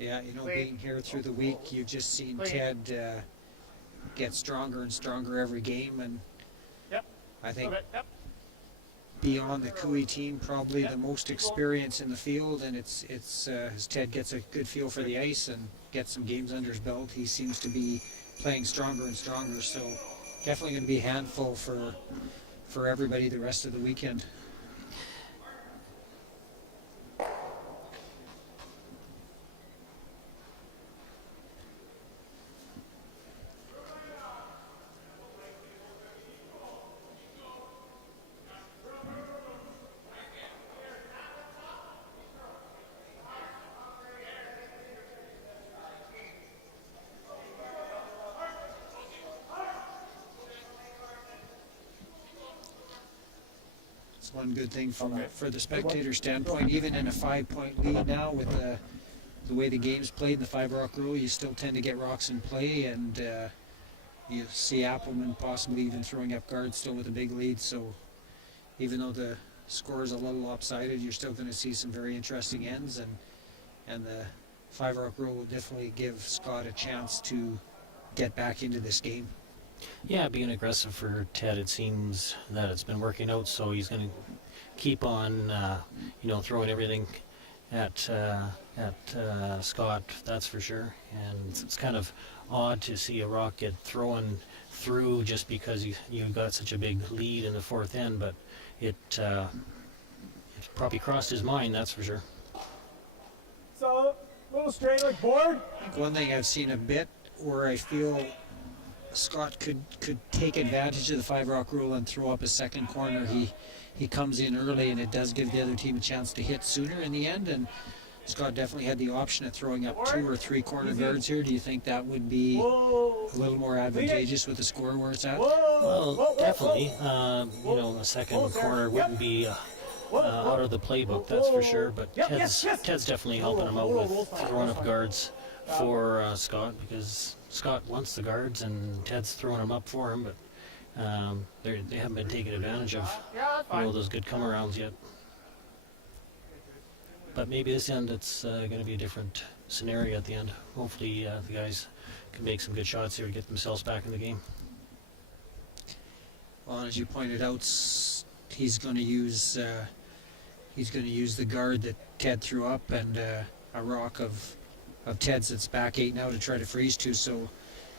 Yeah, you know, being here through the week, you've just seen Ted get stronger and stronger every game, and I think beyond the Cooey team, probably the most experience in the field, and it's as Ted gets a good feel for the ice and gets some games under his belt, he seems to be playing stronger and stronger, so definitely going to be a handful for everybody the rest of the weekend. One good thing for the spectator standpoint, even in a 5-point lead now with the way the game's played in the 5-rock rule, you still tend to get rocks in play, and you see Appelman possibly even throwing up guards still with a big lead. So even though the score is a little lopsided, you're still going to see some very interesting ends, and the 5-rock rule will definitely give Scott a chance to get back into this game. Yeah, being aggressive for Ted, it seems that it's been working out, so he's going to keep on, throwing everything at Scott, that's for sure. And it's kind of odd to see a rock get thrown through just because you got such a big lead in the fourth end, but it probably crossed his mind, that's for sure. So, a little straight like board. One thing I've seen a bit where I feel Scott could take advantage of the 5-rock rule and throw up a second corner. He comes in early, and it does give the other team a chance to hit sooner in the end, and Scott definitely had the option of throwing up 2 or 3 corner guards here. Do you think that would be a little more advantageous with the score where it's at? Well, definitely. A second corner wouldn't be out of the playbook, that's for sure, but Ted's definitely helping him out with throwing up guards for Scott, because Scott wants the guards and Ted's throwing them up for him, but they haven't been taking advantage of those good come-arounds yet. But maybe this end it's going to be a different scenario at the end. Hopefully the guys can make some good shots here to get themselves back in the game. Well, as you pointed out, he's going to use the guard that Ted threw up, and a rock of Ted's that's back 8 now to try to freeze to. So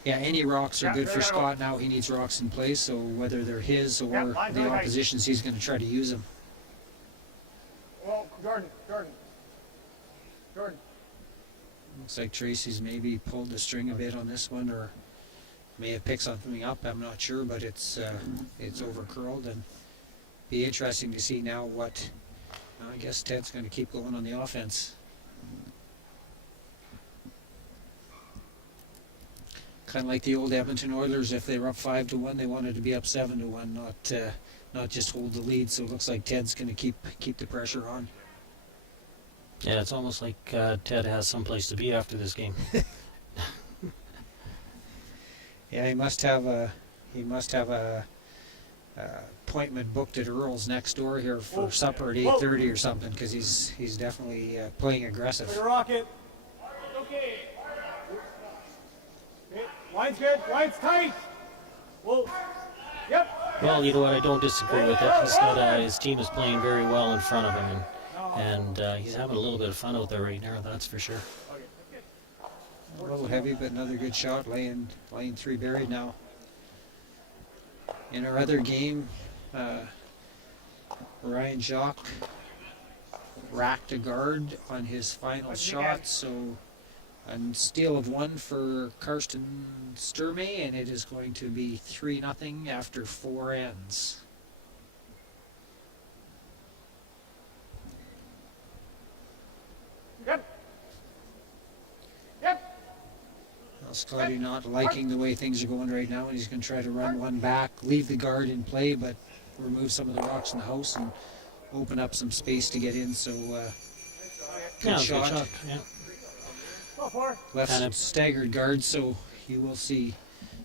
yeah, any rocks are good for Scott now. He needs rocks in place, so whether they're his or the opposition's, he's going to try to use them. Well, Jordan. Looks like Tracy's maybe pulled the string a bit on this one, or may have picked something up, I'm not sure, but it's over curled, and be interesting to see now what, I guess Ted's going to keep going on the offense. Kind of like the old Edmonton Oilers, if they were up 5-1, they wanted to be up 7-1, not just hold the lead. So it looks like Ted's going to keep the pressure on. Yeah, it's almost like Ted has someplace to be after this game. Yeah, he must have a appointment booked at Earl's next door here for supper at 8:30 or something, because he's definitely playing aggressive. Way to rock it. Okay. Line's good. Line's tight. Whoa. Yep. Well, you know what? I don't disagree with it. He's got his team is playing very well in front of him, and he's having a little bit of fun out there right now. That's for sure. A little heavy, but another good shot. Laying 3 buried now. In our other game, Ryan Jacques racked a guard on his final shot, so a steal of 1 for Carson Sturmy, and it is going to be 3-0 after 4 ends. Yep. Yep. Well, Scotty not liking the way things are going right now, and he's going to try to run one back, leave the guard in play, but remove some of the rocks in the house and open up some space to get in. So, good shot. Good shot. Yeah. Left some staggered guard, so you will see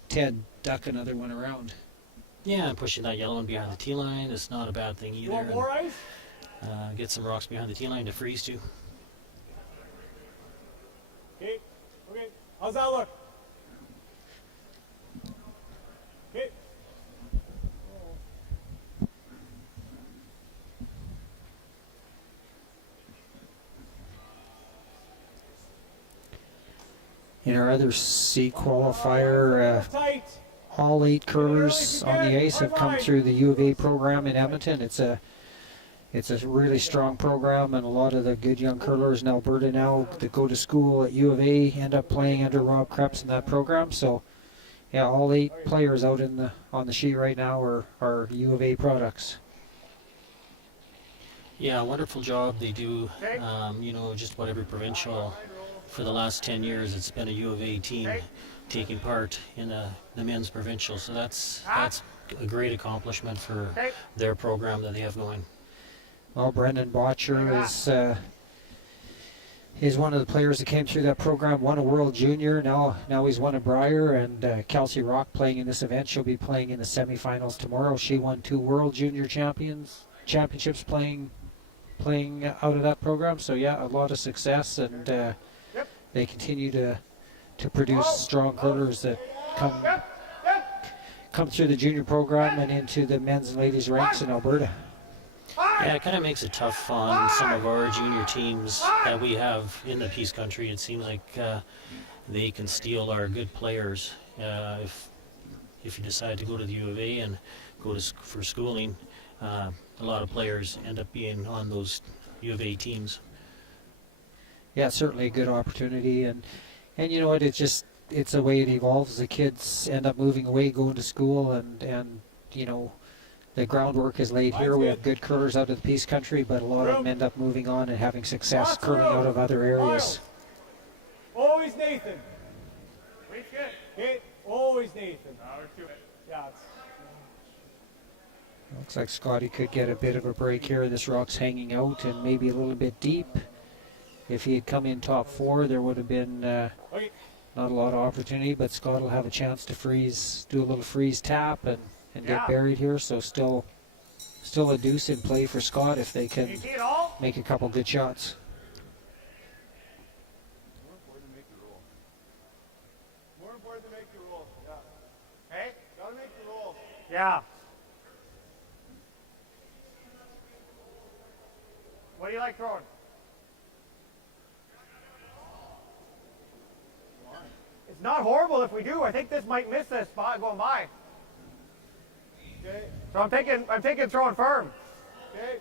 Ted duck another one around. Yeah, and pushing that yellow one behind the tee line is not a bad thing either. You want more ice? Get some rocks behind the tee line to freeze to. Okay. Okay. How's that look? Okay. In our other C qualifier, all 8 curlers on the ice have come through the U of A program in Edmonton. It's a really strong program, and a lot of the good young curlers in Alberta now that go to school at U of A end up playing under Rob Krebs in that program. So, yeah, all 8 players out on the sheet right now are U of A products. Yeah, wonderful job they do. You know, just about every provincial for the last 10 years, it's been a U of A team taking part in the men's provincial. So that's a great accomplishment for their program that they have going. Well, Brendan Bocher is one of the players that came through that program, won a World Junior. Now he's won a Brier, and Kelsey Rock playing in this event. She'll be playing in the semifinals tomorrow. She won 2 World Junior championships playing out of that program. So yeah, a lot of success, and they continue to produce strong curlers that come through the junior program and into the men's and ladies ranks in Alberta. Yeah, it kind of makes it tough on some of our junior teams that we have in the Peace Country. It seems like they can steal our good players if you decide to go to the U of A and go for schooling. A lot of players end up being on those U of A teams. Yeah, certainly a good opportunity, and you know what? It's the way it evolves. The kids end up moving away, going to school, and you know, the groundwork is laid here. We have good curlers out of the Peace Country, but a lot of them end up moving on and having success curling out of other areas. Always Nathan. Okay, always Nathan. Yeah. Looks like Scotty could get a bit of a break here. This rock's hanging out and maybe a little bit deep. If he had come in top 4, there would have been not a lot of opportunity, but Scott will have a chance to do a little freeze tap and get buried here. So still a deuce in play for Scott if they can make a couple good shots. More important to make the roll. Yeah. Hey, gotta make the roll. Yeah. What do you like throwing? It's not horrible if we do. I think this might miss this spot going by. Okay. So I'm taking throwing firm. Okay.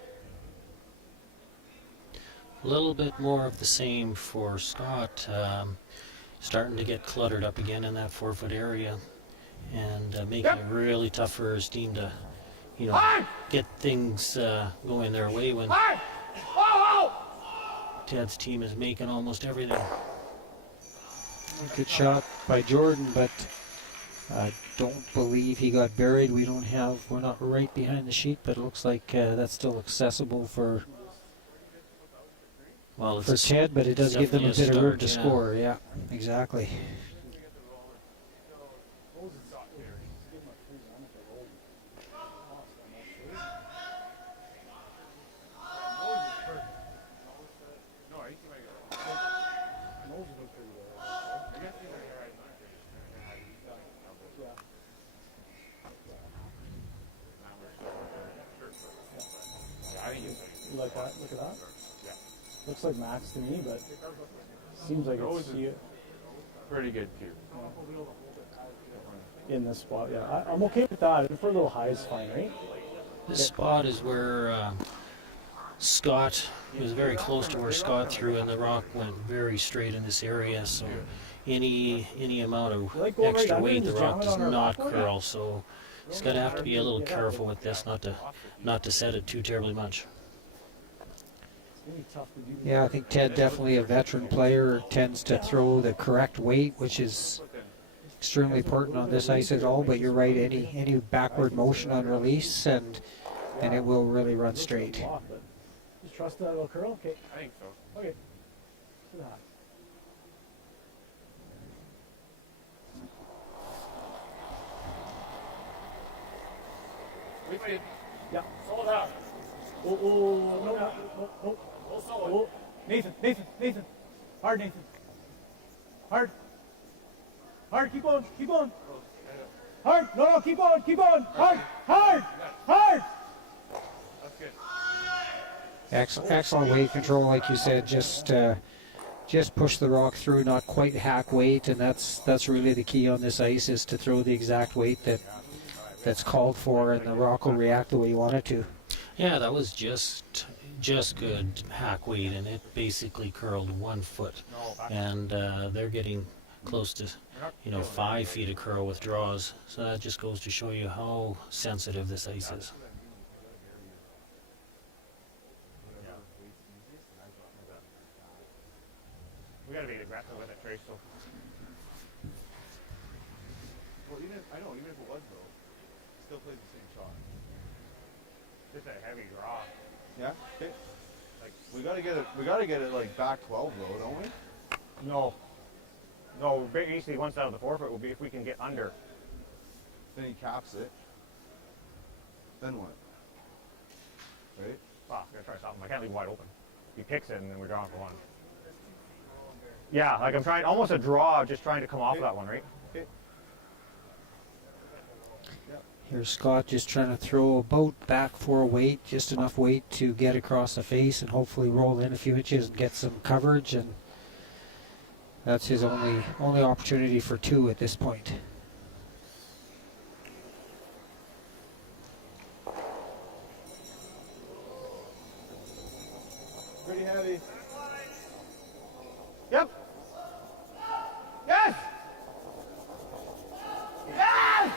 A little bit more of the same for Scott. Starting to get cluttered up again in that 4-foot area, and making it really tough for his team to, you know, get things going their way when Ted's team is making almost everything. Good shot by Jordan, but I don't believe he got buried. We're not right behind the sheet, but it looks like that's still accessible for. Well, for Ted, but it does give them a bit of room to start, yeah. score. Yeah, exactly. You like that? Look at that. Looks like Max to me, but seems like it's Pretty good too. in this spot. Yeah, I'm okay with that. For a little high is fine, right? This spot is where Scott, he was very close to where Scott threw, and the rock went very straight in this area. So any amount of like going extra right weight, under the and rock just does jamming on our not back curl. So he's going to have to be a little careful with this, not to set it too terribly much. Yeah, I think Ted, definitely a veteran player, tends to throw the correct weight, which is extremely important on this ice at all. But you're right, any backward motion on release, and it will really run straight. Just trust that little curl. Okay. I think so. Okay. To the high. Wait. Yeah. Slow down. Oh, no. Oh, Nathan. Hard, Nathan. Hard, keep going. Hard, no, keep going. Hard. That's good. Excellent weight control, like you said. Just push the rock through, not quite hack weight, and that's really the key on this ice, is to throw the exact weight that's called for, and the rock will react the way you want it to. Yeah, that was just good hack weight, and it basically curled 1 foot, and they're getting close to 5 feet of curl with draws. So that just goes to show you how sensitive this ice is. We gotta be aggressive with it, Trace. So. Well, even if it was though, still plays the same shot. Just a heavy draw. Yeah. Okay. Like we gotta get it like back 12 though, don't we? No, basically one side of the forfeit will be if we can get under. Then he caps it. Then what? Right? Wow, I'm gonna try something. I can't leave wide open. He picks it and then we're drawing for one. Yeah, like I'm trying, almost a draw, just trying to come off of that one, right? Okay. Here's Scott just trying to throw about back 4 weight, just enough weight to get across the face and hopefully roll in a few inches and get some coverage, and that's his only opportunity for 2 at this point. Pretty heavy. Yep. Yes! Yes!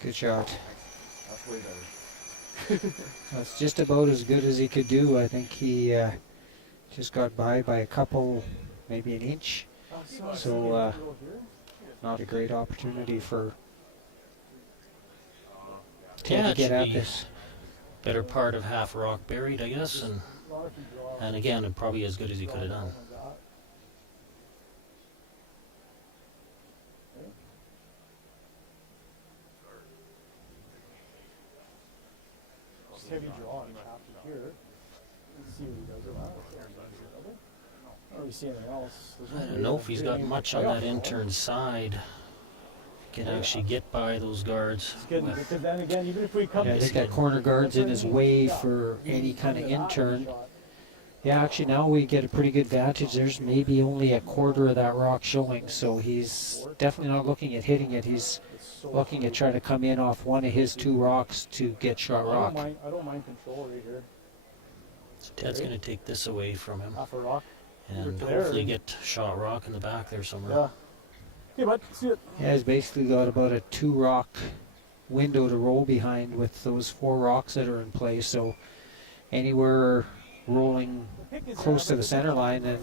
Good shot. That's way better. That's just about as good as he could do. I think he just got by a couple, maybe an inch. So not a great opportunity for Ted to it get should at be this. better part of half rock buried, I guess, and again, it probably as good as he could have done. Just heavy draw and chapter here. Let's see what he does with that. I don't really see anything else. I don't know if he's got much on that intern side. Can actually get by those guards. It's good, because then again, even if we come Yeah, I think that corner guard's in his way for any kind of intern. Yeah, actually now we get a pretty good vantage. There's maybe only a quarter of that rock showing, so he's definitely not looking at hitting it. He's looking at trying to come in off one of his 2 rocks to get shot rock. I don't mind control right here. So Ted's going to take this away from him Half a rock. and There. hopefully get shot rock in the back there somewhere. Yeah. Okay, bud, see it. Yeah, he's basically got about a 2 rock window to roll behind with those 4 rocks that are in play. So anywhere rolling close to the center line,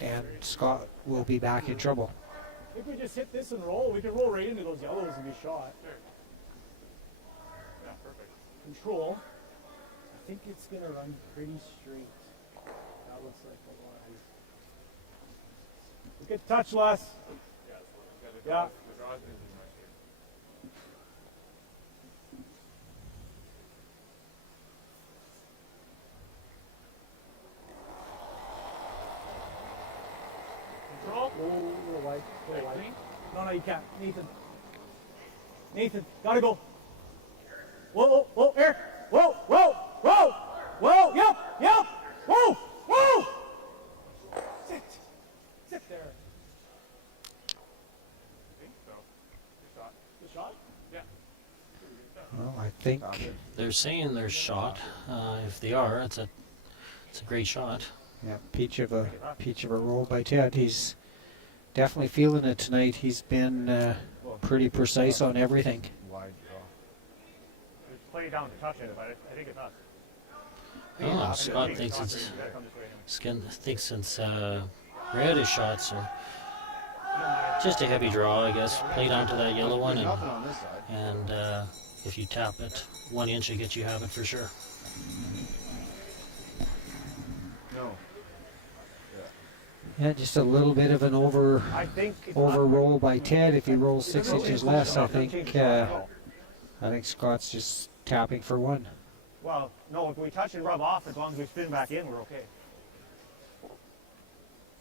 and Scott will be back in trouble. If we just hit this and roll, we can roll right into those yellows and be shot. control. I think it's going to run pretty straight. That looks like a line. Look at touch less. Yeah. Control. Little wide. No, you can't. Nathan, gotta go. Whoa, air. Whoa. Yep. Whoa. Sit there. Good shot? Yeah. Well, I think They're saying they're shot. If they are, it's a great shot. yeah, peach of a roll by Ted. He's definitely feeling it tonight. He's been pretty precise on everything. Wide draw. It's played down to touch it, but I think it's us. Oh, Scott thinks it's red his shots are just a heavy draw, I guess. Play down to that yellow one, Nothing on this side. and if you tap it 1 inch, it gets you have it for sure. No. Yeah, just a little bit of an over roll by Ted. If he rolls 6 inches less, I think Scott's just tapping for one. Well, no, if we touch and rub off, as long as we spin back in, we're okay.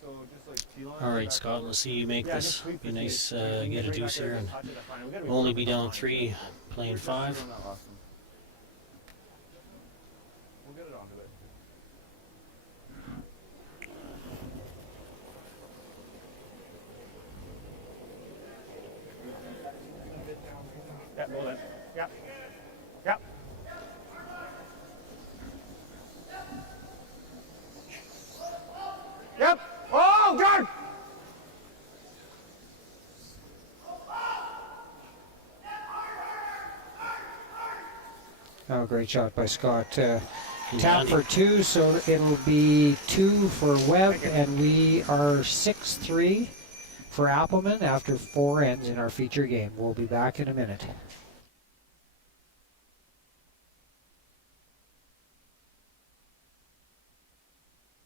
So just like T-line. All right, Scott, let's see you make this. Be nice, get a deuce here, and only be down 3, playing 5. We'll get it onto it. Yeah, roll it. Yeah. Yep. Oh, God! Oh, great shot by Scott. Tap for 2, so it'll be 2 for Webb, and we are 6-3 for Appelman after 4 ends in our feature game. We'll be back in a minute.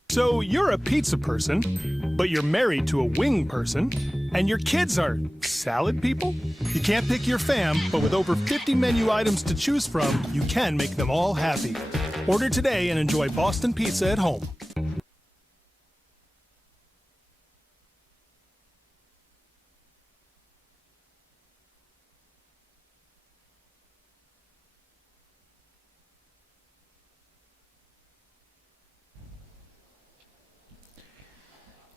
So you're a pizza person, but you're married to a wing person, and your kids are salad people? You can't pick your fam, but with over 50 menu items to choose from, you can make them all happy. Order today and enjoy Boston pizza at home.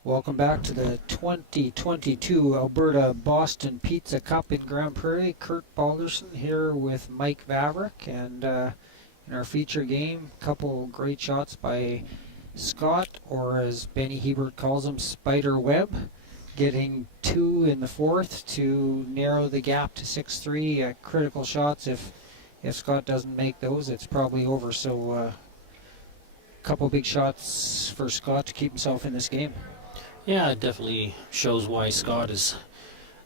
Welcome back to the 2022 Alberta Boston Pizza Cup in Grand Prairie. Kurt Balderson here with Mike Maverick, and in our feature game, a couple great shots by Scott, or as Benny Hebert calls him, Spider Webb, getting 2 in the 4th to narrow the gap to 6-3. Critical shots. If Scott doesn't make those, it's probably over. So a couple big shots for Scott to keep himself in this game. Yeah, it definitely shows why Scott has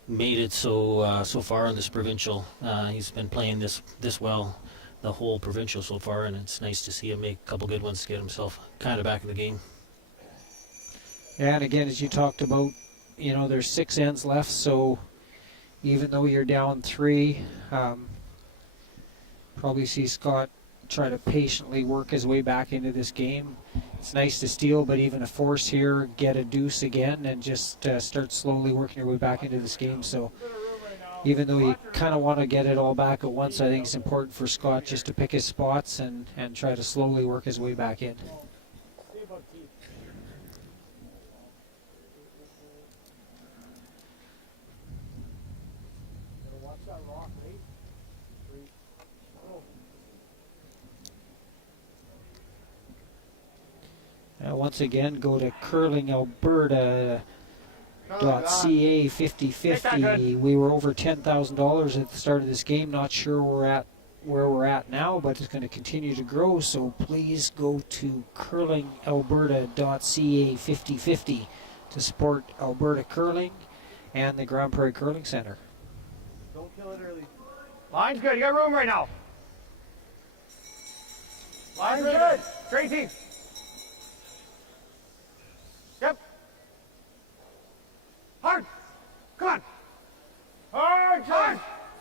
made it so far in this provincial. He's been playing this well the whole provincial so far, and it's nice to see him make a couple good ones to get himself kind of back in the game. Yeah, and again, as you talked about, there's 6 ends left, so even though you're down 3, probably see Scott try to patiently work his way back into this game. It's nice to steal, but even a force here, get a deuce again, and just start slowly working your way back into this game. So even though you kind of want to get it all back at once, I think it's important for Scott just to pick his spots and try to slowly work his way back in. Once again, go to curlingalberta.ca 50/50. We were over $10,000 at the start of this game. Not sure where we're at now, but it's going to continue to grow. So please go to curlingalberta.ca 50/50 to support Alberta Curling and the Grand Prairie Curling Center. Don't kill it early. Line's good. You got room right now. Line's good. Tracy. Yep. Hard. Come on. Hard, hard.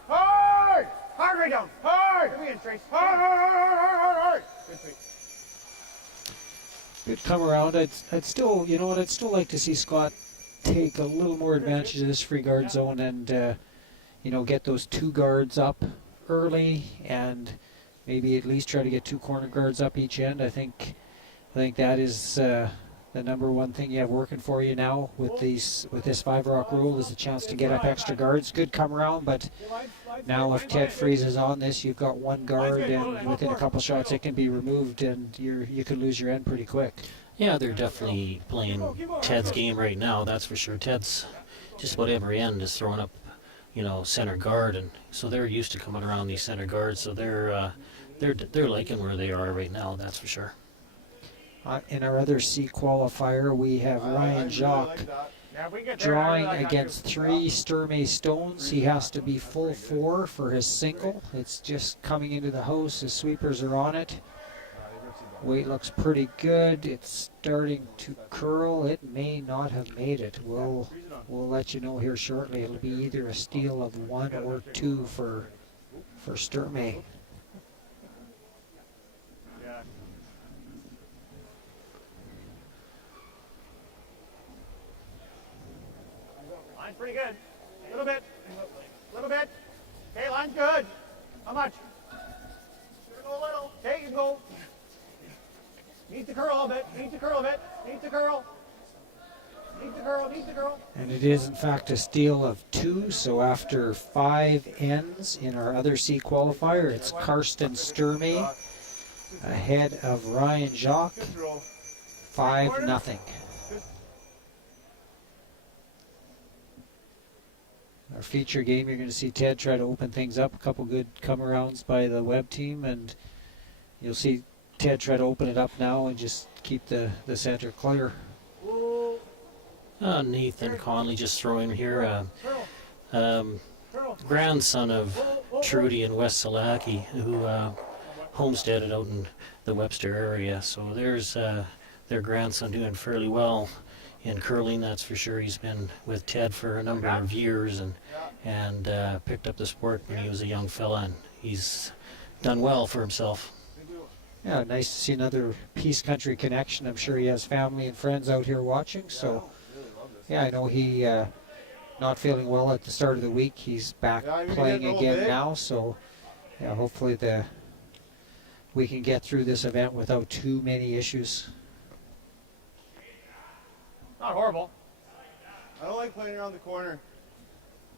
Hard. Hard right down. Hard. Come in, Trace. Hard, hard, hard, hard, hard, hard. Good feet. Good come around. I'd still, you know what, I'd still like to see Scott take a little more advantage of this free guard zone and, you know, get those 2 guards up early and maybe at least try to get 2 corner guards up each end. I think that is the number one thing you have working for you now with this 5 rock rule is a chance to get up extra guards. Good come around, but now if Ted freezes on this, you've got 1 guard and within a couple shots it can be removed and you could lose your end pretty quick. Yeah, they're definitely playing Ted's game right now, that's for sure. Ted's just about every end is throwing up, you know, center guard, and so they're used to coming around these center guards, so they're liking where they are right now, that's for sure. In our other C qualifier, we have Ryan Jacques drawing against 3 Sturmy stones. He has to be full 4 for his single. It's just coming into the house. His sweepers are on it. Weight looks pretty good. It's starting to curl. It may not have made it. We'll let you know here shortly. It'll be either a steal of 1 or 2 for Sturmy. Line's pretty good. Little bit. Little bit. Okay, line's good. How much? Go a little. Okay, you can go. Needs to curl a bit. Needs to curl a bit. Needs to curl. Needs to curl. Needs to curl. And it is in fact a steal of 2. So after 5 ends in our other C qualifier, it's Carson Sturmy ahead of Ryan Jacques. 5-0. Our feature game, you're going to see Ted try to open things up. A couple good come-arounds by the Webb team, and you'll see Ted try to open it up now and just keep the center clear. Nathan Connolly just throwing here. Grandson of Trudy and West Salaki, who homesteaded out in the Webster area. So there's their grandson doing fairly well in curling, that's for sure. He's been with Ted for a number of years and picked up the sport when he was a young fella, and he's done well for himself. Yeah, nice to see another Peace Country connection. I'm sure he has family and friends out here watching. So, yeah, I know he not feeling well at the start of the week. He's back playing again now. So, yeah, hopefully we can get through this event without too many issues. Not horrible. I don't like playing around the corner.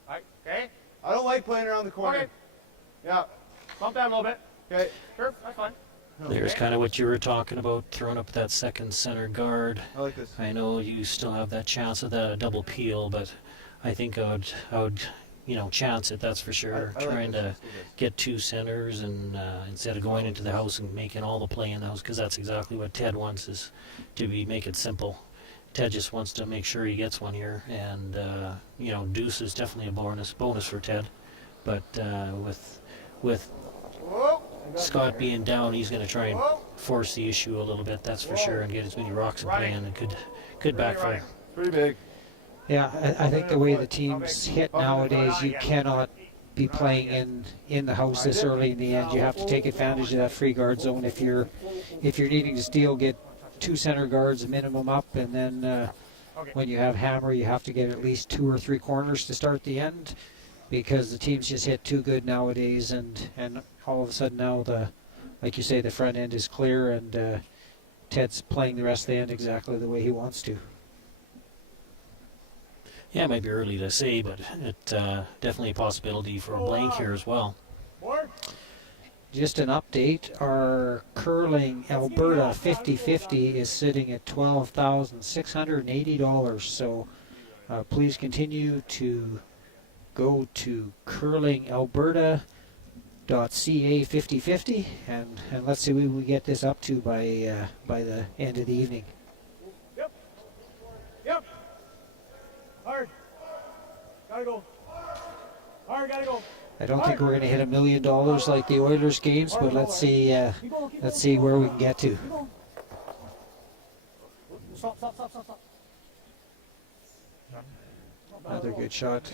Okay. I don't like playing around the corner. Okay. Yeah. Bump down a little bit. Okay. Sure, that's fine. There's kind of what you were talking about, throwing up that second center guard. I like this. I know you still have that chance of that double peel, but I think I would chance it, that's for sure. I like Trying this. to get 2 centers and instead of going into the house and making all the play in the house, because that's exactly what Ted wants, is to make it simple. Ted just wants to make sure he gets one here, and deuce is definitely a bonus for Ted. But with Scott being down, he's going to try and force the issue a little bit, that's for sure, and get as many rocks in play, and it could backfire. Pretty big. Yeah, I think the way the teams hit nowadays, you cannot be playing in the house this early in the end. You have to take advantage of that free guard zone. If you're needing to steal, get 2 center guards minimum up, and then when you have hammer, you have to get at least 2 or 3 corners to start the end, because the teams just hit too good nowadays, and all of a sudden now like you say, the front end is clear, and Ted's playing the rest of the end exactly the way he wants to. Yeah, it might be early to say, but it definitely a possibility for a blank here as well. Just an update, our curling Alberta 50-50 is sitting at $12,680, so please continue to go to curlingalberta.ca 50-50, and let's see what we get this up to by the end of the evening. Yep. Hard. Gotta go. Hard, gotta go. I don't think we're going to hit $1 million like the Oilers games, but let's see where we can get to. Stop, stop, stop, stop, stop. Another good shot.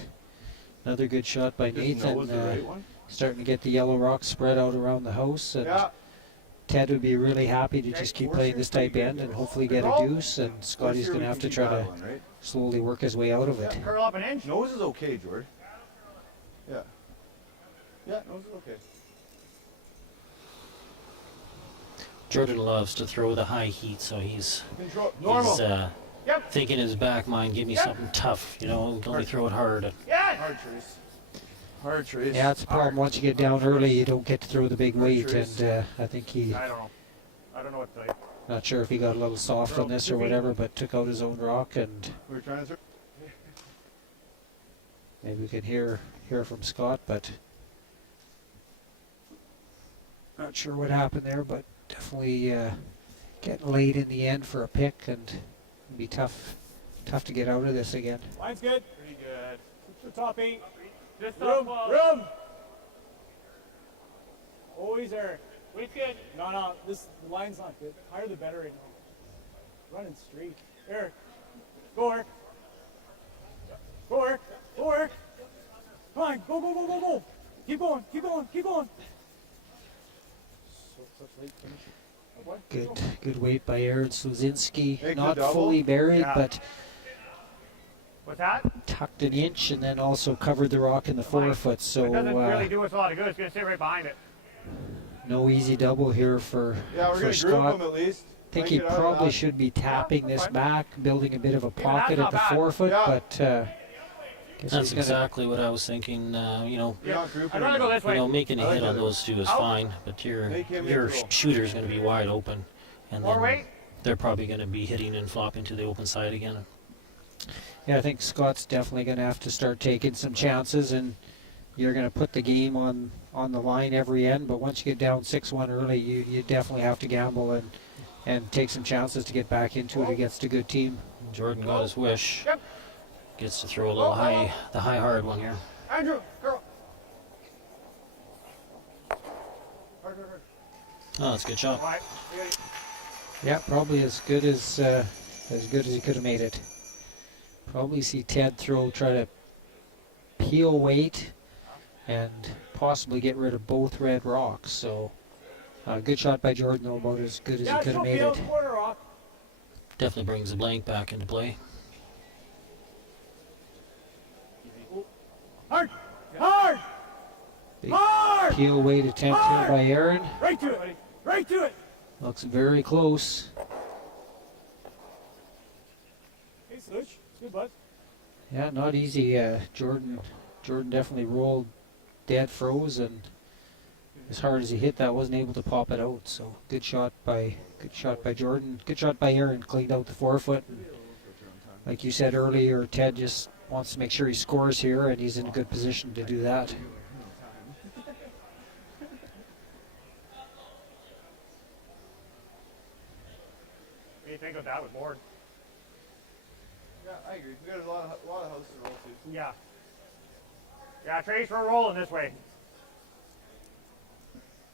Another good shot by Nathan. Starting to get the yellow rock spread out around the house. And Ted would be really happy to just keep playing this type end and hopefully get a deuce. And Scotty's going to have to try to slowly work his way out of it. Curl up an inch. Nose is okay, George. Yeah. Yeah, nose is okay. Jordan loves to throw the high heat, so he's thinking in his back mind, give me something tough, you know, only throw it hard. Hard trace. Hard trace. Yeah, it's a problem. Once you get down early, you don't get to throw the big weight. And I think he, I don't know what to tell you. not sure if he got a little soft on this or whatever, but took out his own rock. And We're trying to. maybe we can hear from Scott, but not sure what happened there. But definitely getting late in the end for a pick, and it'll be tough to get out of this again. Line's good. Pretty good. The top 8. Just Room, up, room. Always there. Weight's good. No, the line's not good. Higher the better right now. Running straight. There. Go work. Go work. Go work. Come on, go, go, go, go, go. Keep going, keep going, keep going. Such late finish. Good weight by Aaron Sluzinski. Hey, Not good double. fully buried, but What's that? tucked an inch and then also covered the rock in the forefoot. So It doesn't really do us a lot of good. It's going to sit right behind it. no easy double here for Yeah, we're for going to group Scott. them at least. I think Try he and get out of probably that. should be tapping this back, building a bit of a that's pocket not at the bad. forefoot, Yeah. but guess That's he's gonna, exactly what I was thinking, you know. You're not grouping I'd rather go them. this You way. know, making a I like hit on that. those two is fine, but your Make him your neutral. shooter's going to be wide open, and More then weight. they're probably going to be hitting and flopping to the open side again. Yeah, I think Scott's definitely going to have to start taking some chances, and you're going to put the game on the line every end. But once you get down 6-1 early, you definitely have to gamble and take some chances to get back into it against a good team. Jordan got his wish. Yep. Gets to throw a little high, the high hard one here. Andrew, girl. Oh, that's a good shot. All right. Yeah, probably as good as he could have made it. Probably see Ted try to peel weight and possibly get rid of both red rocks. So good shot by Jordan, though, about as good as he could have made it. Corner rock. Definitely brings the blank back into play. Hard. Hard. Big Hard. peel weight attempt here by Aaron. Right to it, buddy. Right to it. Looks very close. Hey, Slush. Good, bud. Yeah, not easy. Jordan definitely rolled dead, froze, and as hard as he hit that, wasn't able to pop it out. So good shot by Jordan. Good shot by Aaron. Cleaned out the forefoot. And like you said earlier, Ted just wants to make sure he scores here, and he's in a good position to do that. What do you think of that with board? Yeah, I agree. We got a lot of houses to roll to. Yeah. Yeah, Trace, we're rolling this way.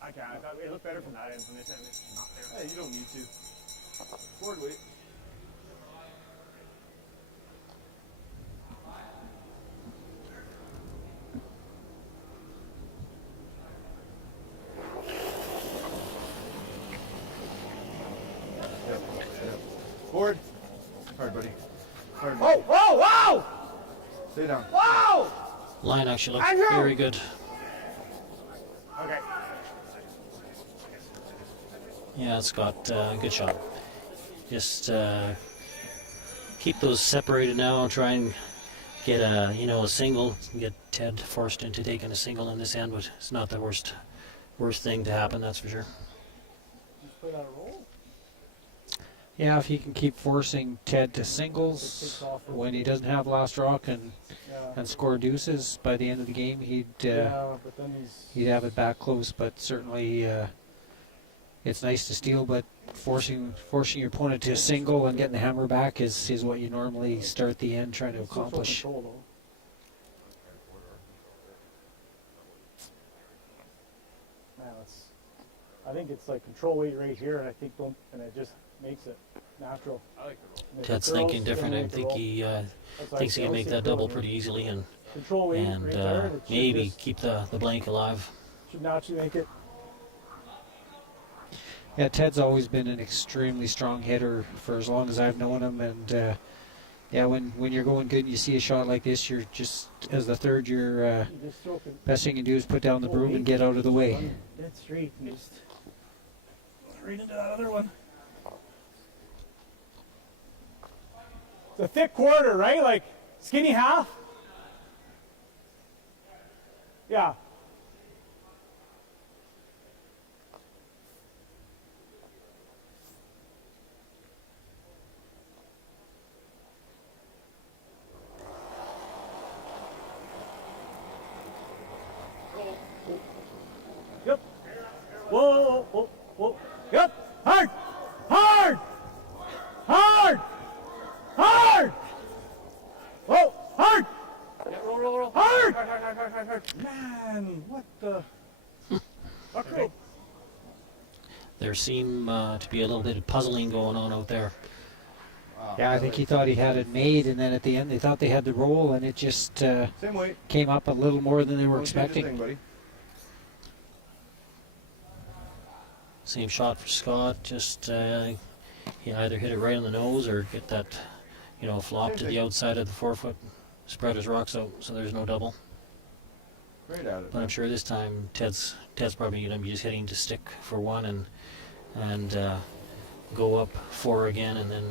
I can't. I thought it looked better from that end from this end. It's not there. Hey, you don't need to. Board weight. Board. Hard, buddy. Hard. Whoa, whoa, whoa! Stay down. Whoa! Line actually looks Andrew! very good. Okay. Yeah, it's got a good shot. Just keep those separated now and try and get a single. Get Ted forced into taking a single in this end, but it's not the worst thing to happen, that's for sure. Just put out a roll. Yeah, if he can keep forcing Ted to singles when he doesn't have last rock and score deuces by the end of the game, but then he'd have it back close. But certainly, it's nice to steal, but forcing your opponent to a single and getting the hammer back is what you normally start the end trying to accomplish. I think it's like control weight right here, and I think and it just makes it natural. I like the roll. And if it Ted's curls, thinking then different. we I make the think roll. he That's why thinks he I can make say that double curling. pretty easily, and Control weight right there. It should maybe just- keep the blank alive. should naturally make it. Yeah, Ted's always been an extremely strong hitter for as long as I've known him, and yeah, when you're going good and you see a shot like this, you're just, as the third, You just stroke it. best thing you can do is put down the Oh, broom and get out of the way. Run dead straight and just right into that other one. It's a thick quarter, right? Like skinny half. Yeah. Yep. Whoa, whoa, whoa. Yep. Hard. Hard. Hard. Hard. Whoa. Hard. Yeah, roll. Hard. Hard. Man, what the? Okay. There seemed to be a little bit of puzzling going on out there. Yeah, I think he thought he had it made, and then at the end they thought they had the roll, and it just Same weight. came up a little more than they were Don't change a expecting. thing, buddy. Same shot for Scott. Just he either hit it right on the nose or get that, flop to the outside of the forefoot, spread his rocks out, so there's no double. Great at it. But I'm sure this time Ted's probably going to be just hitting to stick for one and go up four again, and then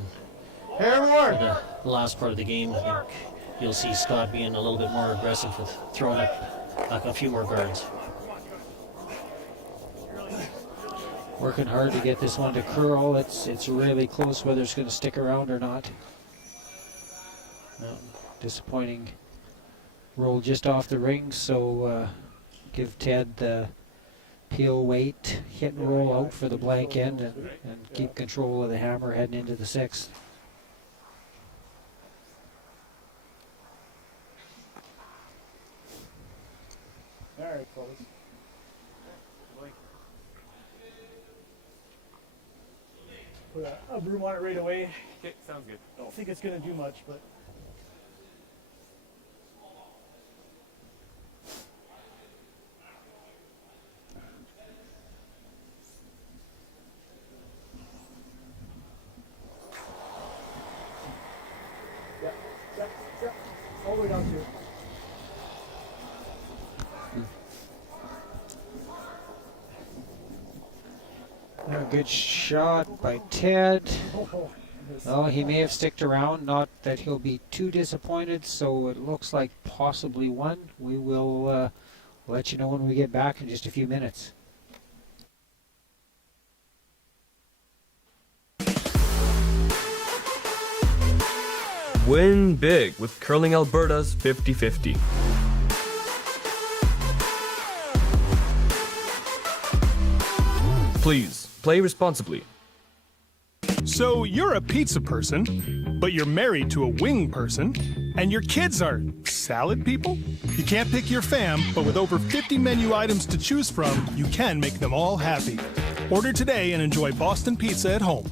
Hair for more. the last part of the game, I think you'll see Scott being a little bit more aggressive with throwing up like a few more guards. Working hard to get this one to curl. It's really close whether it's going to stick around or not. No, disappointing roll just off the ring, so give Ted the peel weight, hit and roll out for the blank end, and keep control of the hammer heading into the sixth. All right, fellas. Put a broom on it right away. Okay, sounds good. Don't think it's gonna do much, but. Yeah. All the way down to. A good shot by Ted. Oh, Well, he may have sticked around, not that he'll be too disappointed, so it looks like possibly one. We will let you know when we get back in just a few minutes. Win big with Curling Alberta's 50-50. Please, play responsibly. So you're a pizza person, but you're married to a wing person, and your kids are salad people? You can't pick your fam, but with over 50 menu items to choose from, you can make them all happy. Order today and enjoy Boston pizza at home.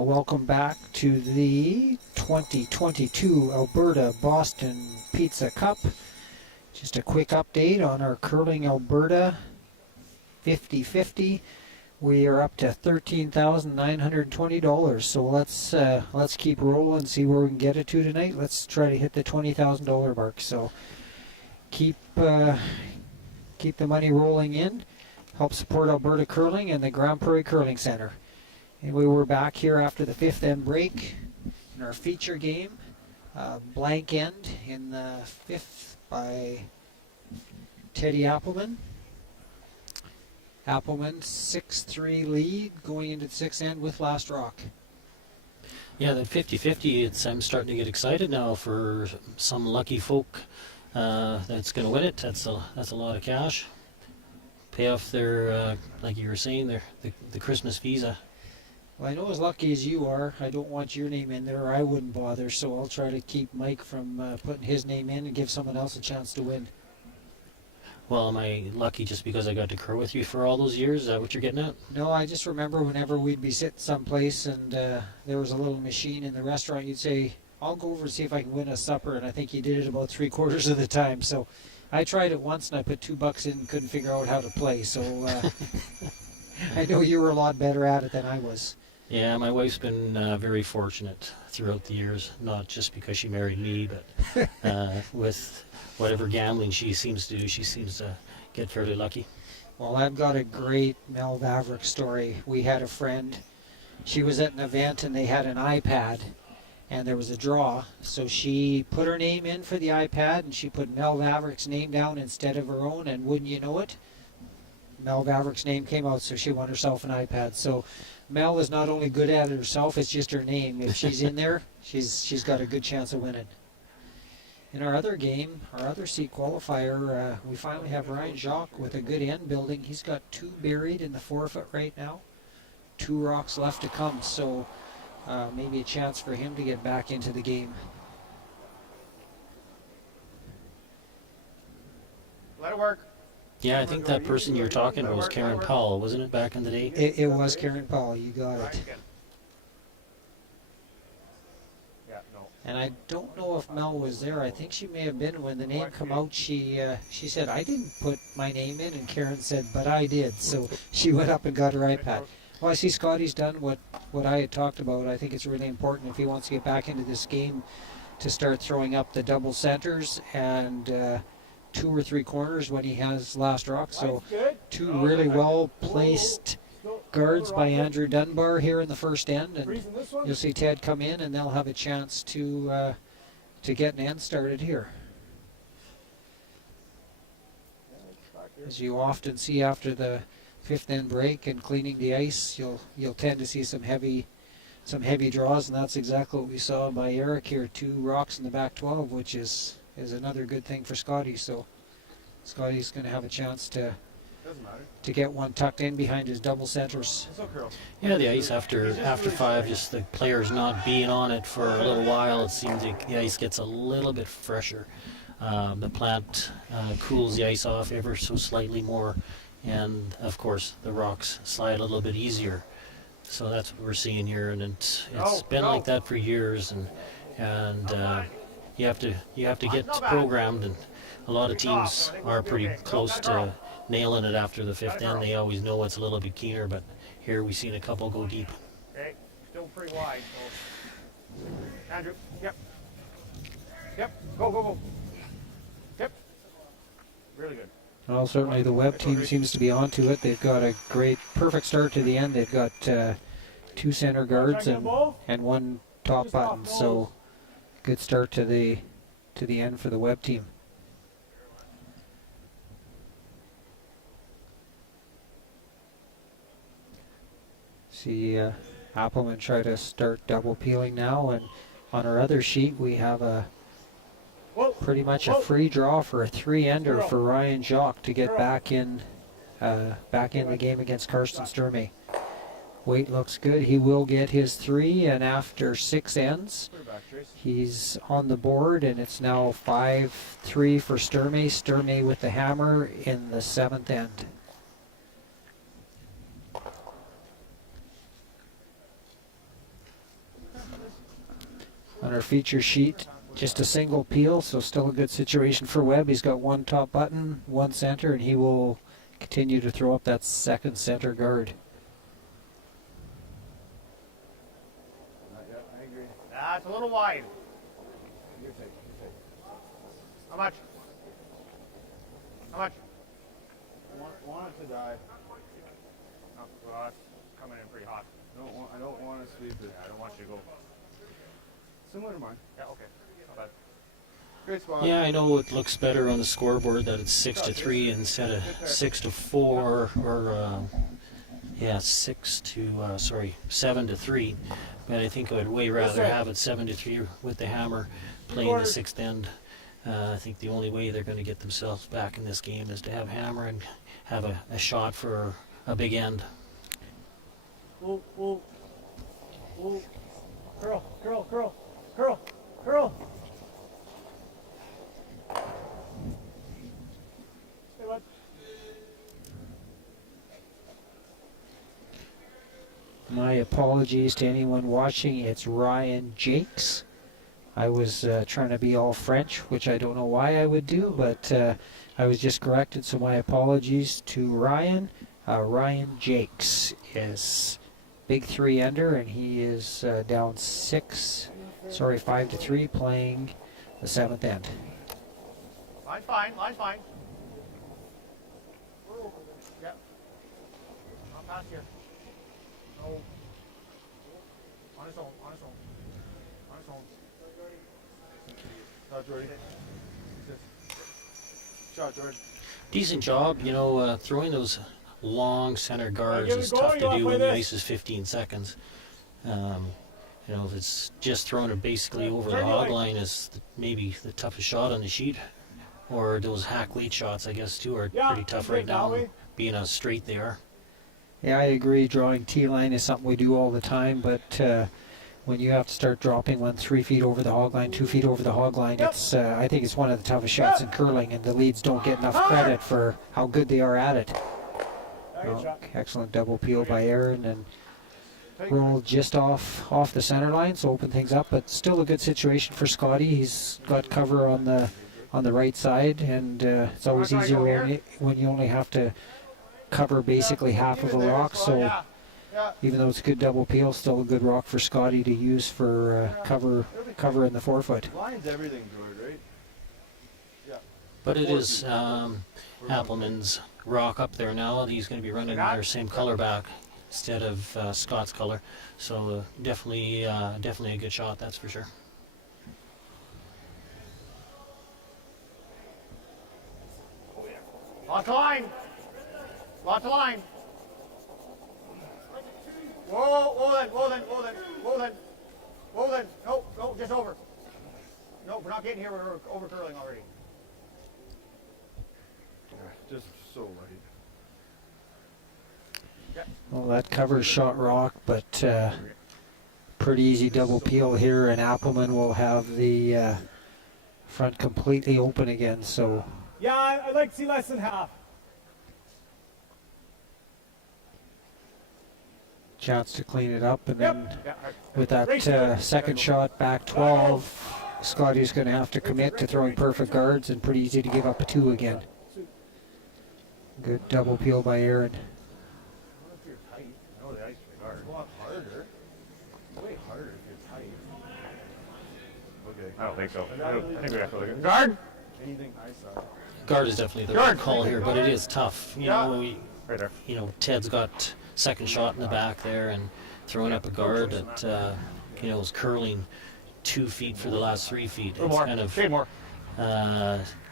Well, welcome back to the 2022 Alberta Boston Pizza Cup. Just a quick update on our Curling Alberta 50-50. We are up to $13,920. So let's keep rolling, see where we can get it to tonight. Let's try to hit the $20,000 mark. So keep the money rolling in. Help support Alberta Curling and the Grand Prairie Curling Center. Anyway, we're back here after the fifth end break in our feature game. Blank end in the fifth by Teddy Appelman. Appelman 6-3 lead going into the sixth end with last rock. Yeah, that 50-50, I'm starting to get excited now for some lucky folk that's going to win it. That's a lot of cash. Pay off their, like you were saying, the Christmas visa. Well, I know as lucky as you are, I don't want your name in there, or I wouldn't bother, so I'll try to keep Mike from putting his name in and give someone else a chance to win. Well, am I lucky just because I got to cur with you for all those years? Is that what you're getting at? No, I just remember whenever we'd be sitting someplace and there was a little machine in the restaurant, you'd say, I'll go over and see if I can win a supper, and I think you did it about 3/4 of the time. So I tried it once and I put $2 in and couldn't figure out how to play, so I know you were a lot better at it than I was. Yeah, my wife's been very fortunate throughout the years, not just because she married me, but with whatever gambling she seems to do, she seems to get fairly lucky. Well, I've got a great Mel Maverick story. We had a friend, she was at an event and they had an iPad and there was a draw, so she put her name in for the iPad and she put Mel Maverick's name down instead of her own, and wouldn't you know it, Mel Maverick's name came out, so she won herself an iPad. So Mel is not only good at it herself, it's just her name. If she's in there, she's got a good chance of winning. In our other game, our other seat qualifier, we finally have Ryan Jacques with a good end building. He's got 2 buried in the forefoot right now. 2 rocks left to come, so maybe a chance for him to get back into the game. Let it work. Yeah, I think that person you're talking about was Karen Powell, wasn't it, back in the day? It was Karen Powell, you got it. And I don't know if Mel was there. I think she may have been. When the name came out, she said, I didn't put my name in, and Karen said, but I did. So she went up and got her iPad. Well, I see Scotty's done what I had talked about. I think it's really important if he wants to get back into this game to start throwing up the double centers and 2 or 3 corners when he has last rock. So 2 really well placed guards by Andrew Dunbar here in the first end, and you'll see Ted come in and they'll have a chance to get an end started here. As you often see after the fifth end break and cleaning the ice, you'll tend to see some heavy draws, and that's exactly what we saw by Eric here. 2 rocks in the back 12, which is another good thing for Scotty. So Scotty's going to have a chance to get one tucked in behind his double centers. Yeah, the ice after 5, just the players not being on it for a little while, it seems like the ice gets a little bit fresher. The plant cools the ice off ever so slightly more, and of course the rocks slide a little bit easier. So that's what we're seeing here, and it's been like that for years, and you have to get programmed, and a lot of teams are pretty close to nailing it after the fifth end. They always know it's a little bit keener, but here we've seen a couple go deep. Okay, still pretty wide. So. Andrew, yep. Yep, go. Yep. Really good. Well, certainly the Webb team seems to be onto it. They've got a perfect start to the end. They've got 2 center guards and 1 top button. So good start to the end for the Webb team. See Appelman try to start double peeling now, and on our other sheet we have pretty much a free draw for a 3-ender for Ryan Jacques to get back in the game against Carson Sturmy. Weight looks good. He will get his 3, and after 6 ends, he's on the board, and it's now 5-3 for Sturmy. Sturmy with the hammer in the 7th end. On our feature sheet, just a single peel, so still a good situation for Webb. He's got one top button, one center, and he will continue to throw up that second center guard. I agree. That's a little wide. Your take. How much? How much? Want it to die. Oh, well, that's coming in pretty hot. I don't want to sweep it. I don't want you to go. Similar to mine. Yeah, okay. Not bad. Great spot. Yeah, I know it looks better on the scoreboard that it's 6-3 instead of 6-4, or yeah, 7-3. But I think I'd way rather have it 7-3 with the hammer playing the sixth end. I think the only way they're going to get themselves back in this game is to have hammer and have a shot for a big end. Whoa. Curl. Hey, bud. My apologies to anyone watching. It's Ryan Jakes. I was trying to be all French, which I don't know why I would do, but I was just corrected, so my apologies to Ryan. Ryan Jakes is big 3-ender, and he is down 5-3, playing the 7th end. Line's fine. Yep. Not past here. No. On his own. Shot, Jordy. Shot, Jordy. Decent job, throwing those long center guards is tough to do when the ice is 15 seconds. If it's just throwing it basically over the hog line is maybe the toughest shot on the sheet. Or those hack lead shots, I guess, too, are pretty tough right now, being how straight they are. Yeah, I agree. Drawing T-line is something we do all the time, but when you have to start dropping one 3 feet over the hog line, 2 feet over the hog line, it's I think it's one of the toughest shots in curling, and the leads don't get enough credit for how good they are at it. Excellent double peel by Aaron, and roll just off the center line, so open things up, but still a good situation for Scotty. He's got cover on the right side, and it's always easier when you only have to cover basically half of a rock, so even though it's a good double peel, still a good rock for Scotty to use for cover in the 4-foot. Line's everything, George, right? Yeah. But it is Appelman's rock up there now. He's going to be running their same color back instead of Scott's color, so definitely a good shot, that's for sure. Lots of line. Whoa then. No, just over. No, we're not getting here, we're over curling already. Just so light. Well, that covers shot rock, but pretty easy double peel here, and Appelman will have the front completely open again, so... Yeah, I'd like to see less than half. Chance to clean it up, and then with that second shot back 12, Scotty's going to have to commit to throwing perfect guards, and pretty easy to give up a 2 again. Good double peel by Aaron. No, the ice is hard. A lot harder. Way harder if you're tight. Okay. I don't think so. I think we have to look at guard. Anything I saw. Guard is definitely the right call here, but it is tough. Right there. Ted's got second shot in the back there, and throwing up a guard that is curling 2 feet for the last 3 feet. It's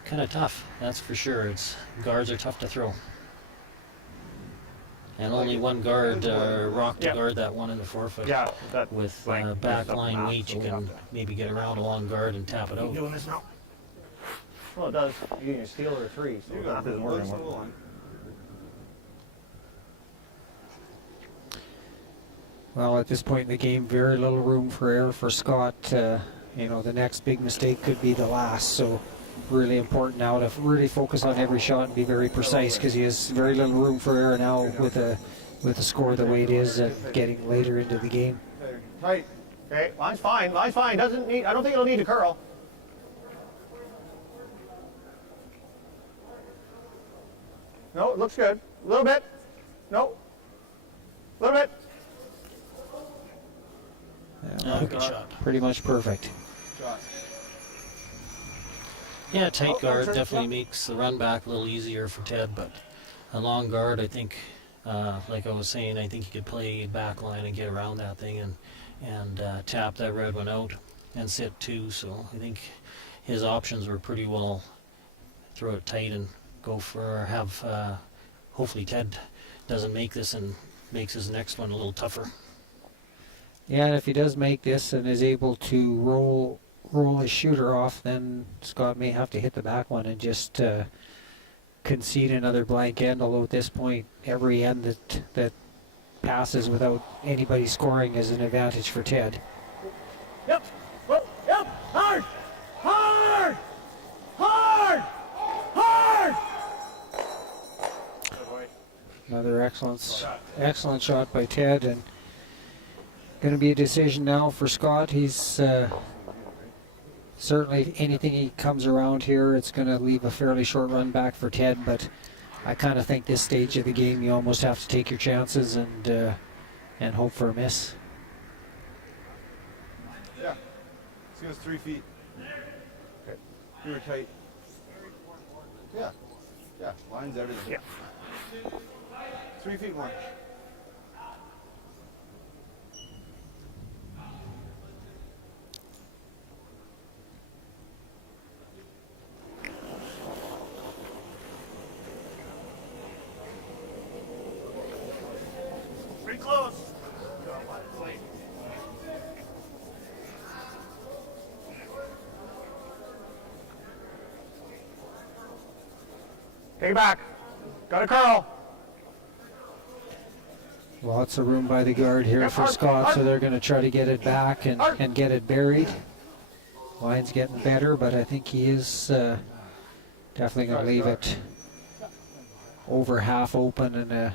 kind of tough, that's for sure. Guards are tough to throw, and only one guard rock to guard that one in the 4-foot. Yeah, with back line weight, you can maybe get around a long guard and tap it out. Doing this now. Well, it does. You can steal or a 3, so that doesn't work anymore. Well, at this point in the game, very little room for error for Scott. The next big mistake could be the last, so really important now to really focus on every shot and be very precise, because he has very little room for error now with the score the way it is, getting later into the game. Tight. Okay, line's fine. Line's fine. Doesn't need. I don't think it'll need to curl. No, it looks good. A little bit. No. A little bit. Good shot. Pretty much perfect. Yeah, tight guard definitely makes the run back a little easier for Ted, but a long guard, I think, like I was saying, I think he could play back line and get around that thing and tap that red one out and sit too. So I think his options were pretty well throw it tight and go for hopefully Ted doesn't make this and makes his next one a little tougher. Yeah, and if he does make this and is able to roll his shooter off, then Scott may have to hit the back one and just concede another blank end. Although at this point, every end that passes without anybody scoring is an advantage for Ted. Yep. Whoa. Yep. Hard. Hard. Hard. Hard. Another excellent shot by Ted, and going to be a decision now for Scott. He's certainly anything he comes around here, it's going to leave a fairly short run back for Ted, but I kind of think this stage of the game you almost have to take your chances and hope for a miss. Yeah. Let's go 3 feet. Okay. You were tight. Yeah. Yeah. Line's everything. Yeah. 3 feet more. Pretty close. Take it back. Got a curl. Lots of room by the guard here for Scott, so they're going to try to get it back and get it buried. Line's getting better, but I think he is definitely going to leave it over half open and a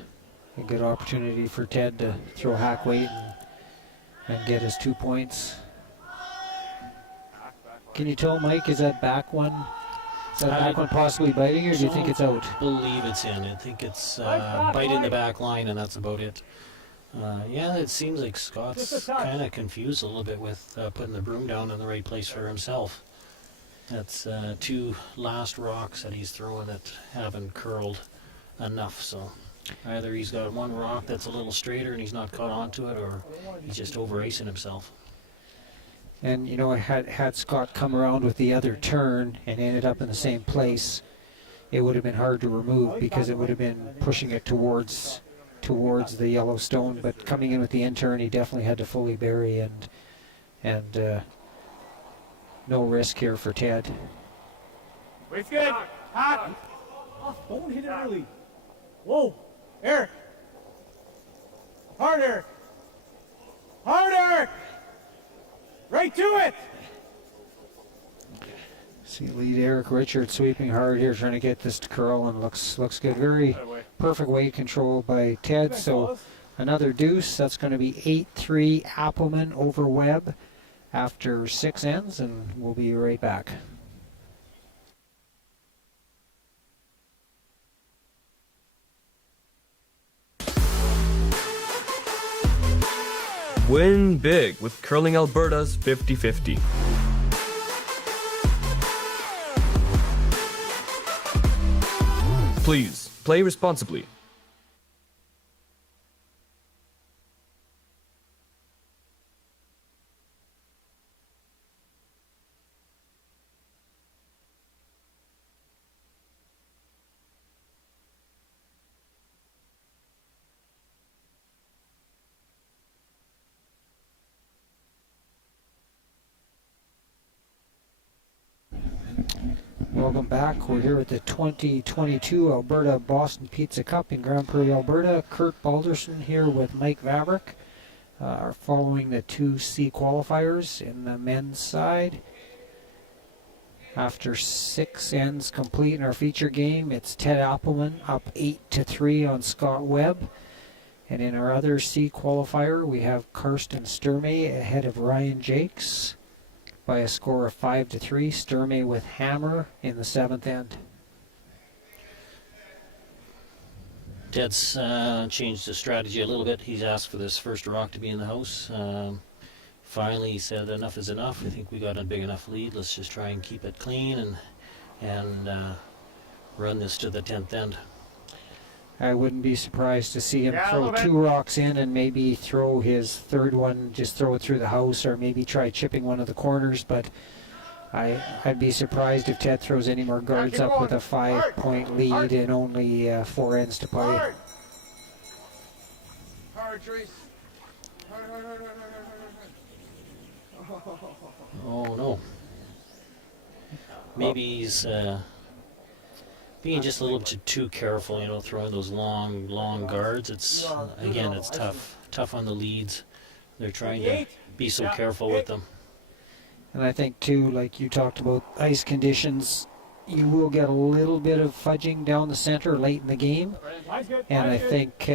good opportunity for Ted to throw hack weight and get his 2 points. Can you tell, Mike, is that back one possibly biting, or do you think it's out? I believe it's in. I think it's biting the back line, and that's about it. Yeah, it seems like Scott's kind of confused a little bit with putting the broom down in the right place for himself. That's 2 last rocks that he's throwing that haven't curled enough, so either he's got one rock that's a little straighter and he's not caught onto it, or he's just over-icing himself. And, you know, had Scott come around with the other turn and ended up in the same place, it would have been hard to remove because it would have been pushing it towards the yellow stone. But coming in with the end turn, he definitely had to fully bury, and no risk here for Ted. Wait's good. Hot. Oh, don't hit it early. Whoa. Eric. Hard, Eric. Hard, Eric. Right to it. See lead Eric Richards sweeping hard here, trying to get this to curl, and looks good. Very perfect weight control by Ted. So another deuce. That's going to be 8-3 Appelman over Webb after 6 ends, and we'll be right back. Win big with Curling Alberta's 50-50. Please, play responsibly. Welcome back. We're here at the 2022 Alberta Boston Pizza Cup in Grand Prairie, Alberta. Kurt Balderson here with Mike Maverick, following the 2C qualifiers in the men's side. After 6 ends complete in our feature game, it's Ted Appelman up 8-3 on Scott Webb. And in our other C qualifier, we have Carson Sturmy ahead of Ryan Jakes by a score of 5-3. Sturmy with hammer in the 7th end. Ted's changed his strategy a little bit. He's asked for this first rock to be in the house. Finally, he said enough is enough. I think we got a big enough lead. Let's just try and keep it clean and run this to the 10th end. I wouldn't be surprised to see him throw 2 rocks in and maybe throw his third one, just throw it through the house, or maybe try chipping one of the corners. But I'd be surprised if Ted throws any more guards up with a 5-point lead and only 4 ends to play. Hard, Trace. Hard. Oh no. Maybe he's being just a little bit too careful, you know, throwing those long guards. It's tough on the leads. They're trying to be so careful with them. And I think too, like you talked about ice conditions, you will get a little bit of fudging down the center late in the game. And I think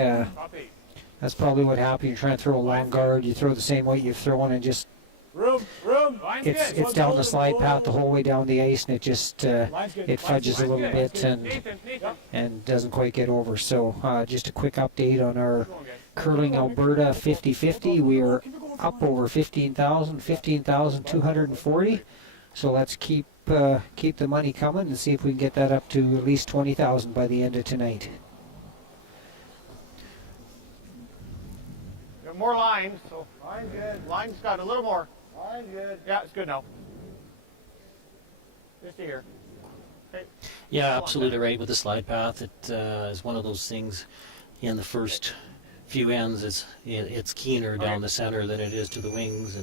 that's probably what happened. You're trying to throw a long guard, you throw the same weight you've thrown, and just it's down the slide path the whole way down the ice, and it just it fudges a little bit and doesn't quite get over. So just a quick update on our Curling Alberta 50-50. We are up over 15,240. So let's keep the money coming and see if we can get that up to at least 20,000 by the end of tonight. Got more lines, so line's good. Line's got a little more. Line's good. Yeah, it's good now. Just here. Okay. Yeah, absolutely right with the slide path. It is one of those things. In the first few ends, it's keener down the center than it is to the wings,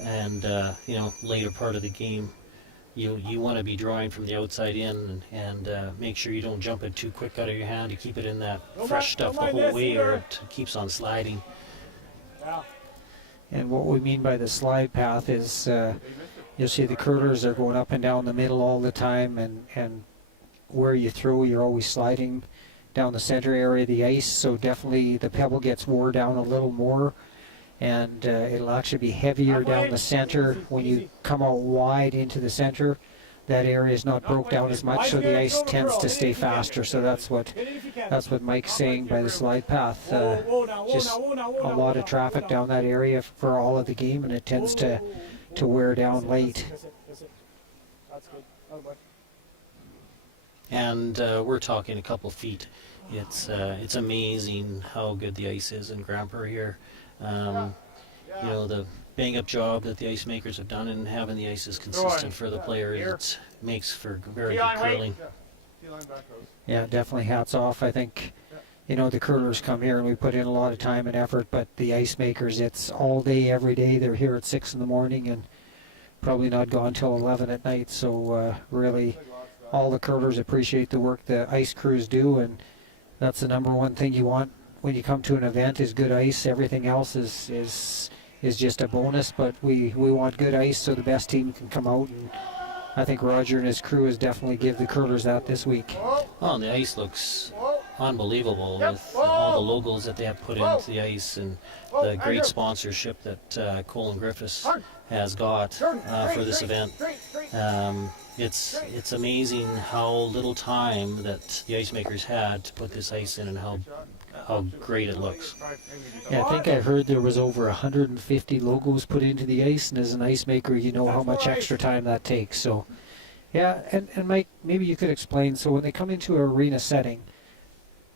and you know, later part of the game, you want to be drawing from the outside in and make sure you don't jump it too quick out of your hand. You keep it in that fresh stuff the whole way, or it keeps on sliding. And what we mean by the slide path is you'll see the curlers are going up and down the middle all the time, and where you throw, you're always sliding down the center area of the ice. So definitely the pebble gets wore down a little more, and it'll actually be heavier down the center. When you come out wide into the center, that area is not broke down as much, so the ice tends to stay faster. So that's what Mike's saying by the slide path. Just a lot of traffic down that area for all of the game, and it tends to wear down late. And we're talking a couple feet. It's amazing how good the ice is in Grand Prairie here. You know, the bang-up job that the ice makers have done in having the ice is consistent for the players. It makes for very good curling. Yeah, definitely hats off. I think, you know, the curlers come here and we put in a lot of time and effort, but the ice makers, it's all day, every day. They're here at 6 in the morning and probably not gone till 11 at night. So really, all the curlers appreciate the work the ice crews do, and that's the number one thing you want when you come to an event is good ice. Everything else is just a bonus, but we want good ice so the best team can come out, and I think Roger and his crew has definitely give the curlers that this week. Oh, and the ice looks unbelievable with all the logos that they have put into the ice and the great sponsorship that Colin Griffiths has got for this event. It's amazing how little time that the ice makers had to put this ice in and how great it looks. Yeah, I think I heard there was over 150 logos put into the ice, and as an ice maker, you know how much extra time that takes. So, yeah, and Mike, maybe you could explain. So when they come into an arena setting,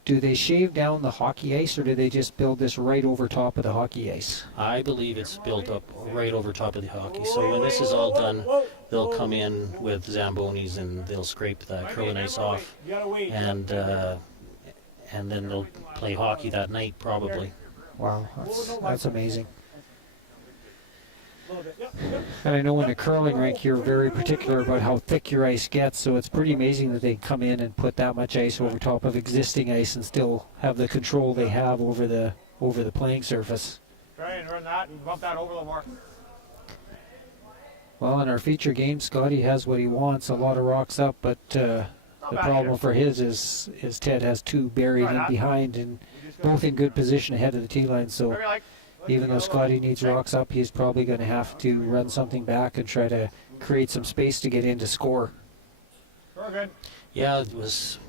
do they shave down the hockey ice, or do they just build this right over top of the hockey ice? I believe it's built up right over top of the hockey. So when this is all done, they'll come in with Zambonis and they'll scrape the curling ice off, and then they'll play hockey that night probably. Wow, that's amazing. And I know in the curling rink you're very particular about how thick your ice gets, so it's pretty amazing that they come in and put that much ice over top of existing ice and still have the control they have over the playing surface. Try and run that and bump that over a little more. Well, in our feature game, Scotty has what he wants, a lot of rocks up, but The problem for his is Ted has two buried in behind and both in good position ahead of the tee line. So even though Scotty needs rocks up, he's probably going to have to run something back and try to create some space to get in to score. Yeah,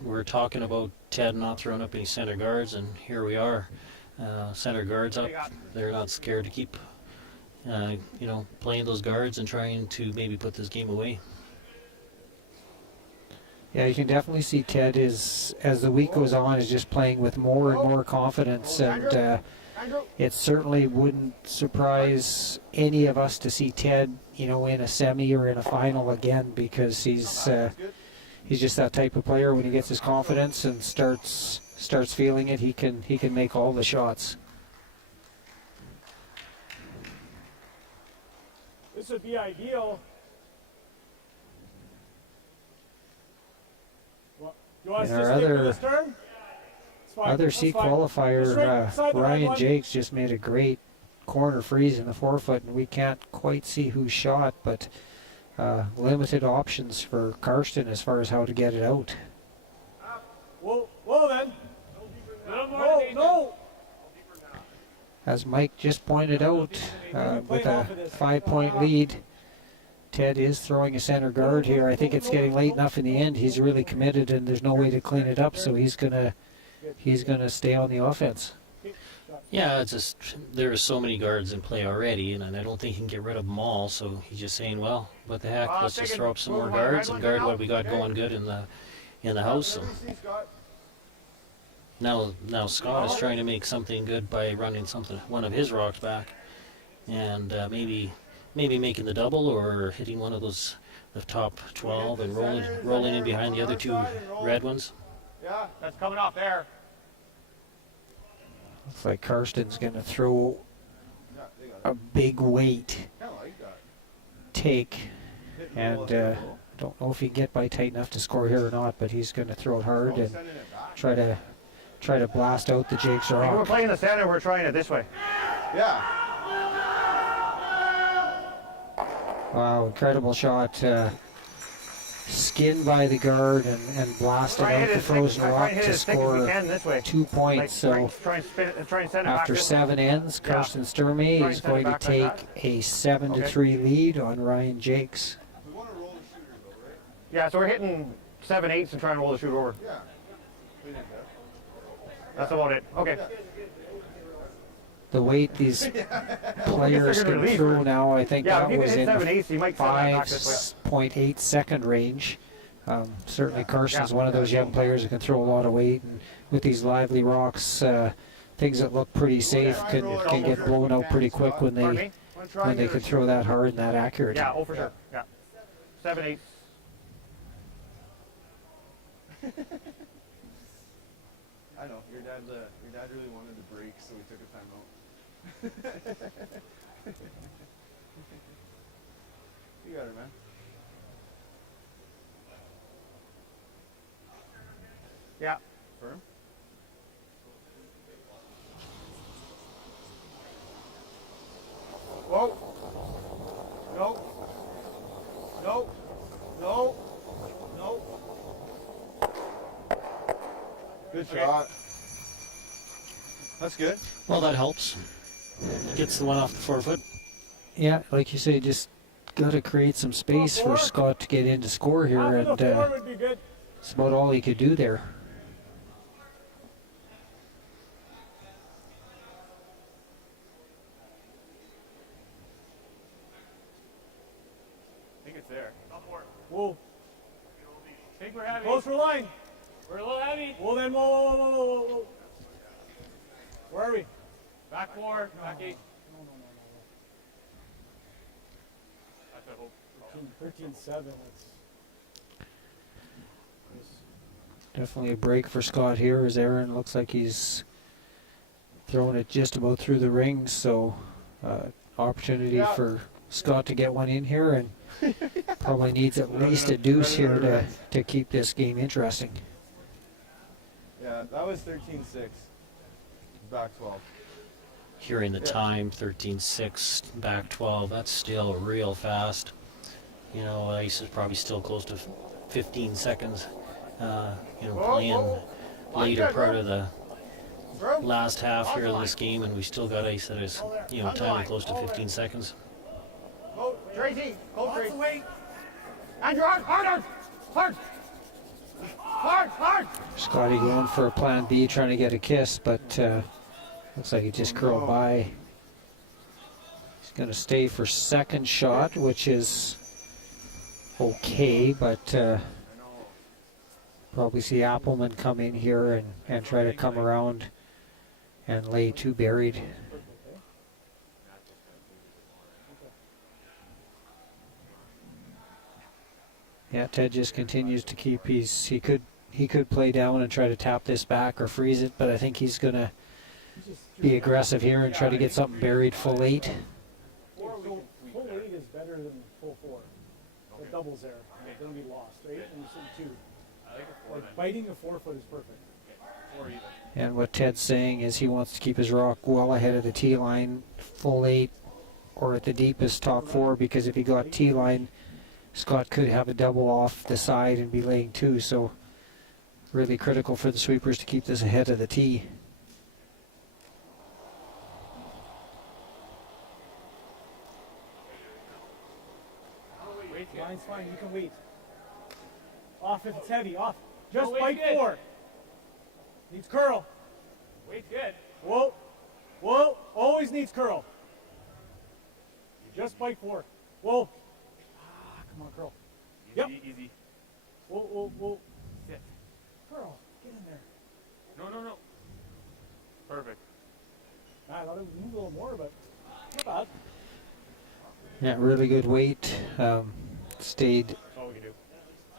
we're talking about Ted not throwing up any center guards, and here we are. Center guards up. They're not scared to keep, playing those guards and trying to maybe put this game away. Yeah, you can definitely see Ted as the week goes on is just playing with more and more confidence, and it certainly wouldn't surprise any of us to see Ted, in a semi or in a final again, because he's just that type of player. When he gets his confidence and starts feeling it, he can make all the shots. This would be ideal. You want us And to our stick with this term? It's fine. Other That's C fine. qualifier, Just right beside the red Ryan one. Jakes just made a great corner freeze in the forefoot, and we can't quite see who shot, but limited options for Carson as far as how to get it out. Whoa then. No. As Mike just pointed out, with a 5-point lead, Ted is throwing a center guard here. I think it's getting late enough in the end. He's really committed, and there's no way to clean it up, so he's gonna stay on the offense. Yeah, it's just there are so many guards in play already, and I don't think he can get rid of them all. So he's just saying, well, what the heck? Let's just throw up some more guards and guard what we got going good in the house. So now Scott is trying to make something good by running one of his rocks back, and maybe making the double or hitting one of the top 12 and rolling in behind the other two red ones. Yeah, that's coming off there. Looks like Carson's going to throw a big weight take, and don't know if he can get by tight enough to score here or not, but he's going to throw it hard and try to blast out the Jake's When we're rock. playing the center, we're trying it this way. Yeah. Wow, incredible shot. Skinned by the guard and blasted out the frozen rock to score 2 points. So after 7 ends, Carson Sturmy is going to take a 7-3 lead on Ryan Jakes. We want to roll the shooter though, right? Yeah, so we're hitting 7/8 and trying to roll the shooter over. Yeah. We did that. That's about it. Okay. The weight these players can throw now, I think that was in 5.8 second range. Certainly Carson's one of those young players who can throw a lot of weight, and with these lively rocks, things that look pretty safe can get blown out pretty quick when they can throw that hard and that accurate. Yeah, oh for sure. Yeah. 7/8. I know. Your dad really wanted to break, so we took a timeout. You got it, man. Yeah. Firm. Whoa. No. No. No. No. Good shot. That's good. Well, that helps. Gets the one off the forefoot. Yeah, like you say, just got to create some space for Scott to get in to score here, and it's about all he could do there. I think it's there. Whoa. I think we're heavy. Close for line. We're a little heavy. Well then, whoa. Where are we? Back 4, back 8. That's a hope. 13-7. Definitely a break for Scott here, as Aaron looks like he's throwing it just about through the ring, so opportunity for Scott to get one in here, and probably needs at least a deuce here to keep this game interesting. Yeah, that was 13-6. Back 12. Hearing the time, 13-6, back 12, that's still real fast. Ice is probably still close to 15 seconds playing later part of the last half here of this game, and we still got ice that is, time close to 15 seconds. Go, Tracy. Go, Tracy. Andrew, hard. Scotty going for a plan B, trying to get a kiss, but looks like he just curled by. He's going to stay for second shot, which is okay, but probably see Appelman come in here and try to come around and lay two buried. Yeah, Ted just continues to keep. He could play down and try to tap this back or freeze it, but I think he's gonna be aggressive here and try to get something buried full 8. Full 8 is better than full 4. The doubles there, they're gonna be lost, right? And you said 2. Like biting a 4-foot is perfect. And what Ted's saying is he wants to keep his rock well ahead of the tee line, full 8, or at the deepest top 4, because if he got tee line, Scott could have a double off the side and be laying 2, so really critical for the sweepers to keep this ahead of the tee. Line's fine, you can wait. Off if it's heavy, off. Just bite 4. Needs curl. Weight's good. Whoa, always needs curl. Just bite 4. Whoa. Come on, curl. Easy, easy. Whoa. Sit. Curl, get in there. No. Perfect. I thought it would move a little more, but not bad. Yeah, really good weight. Stayed That's all we can do.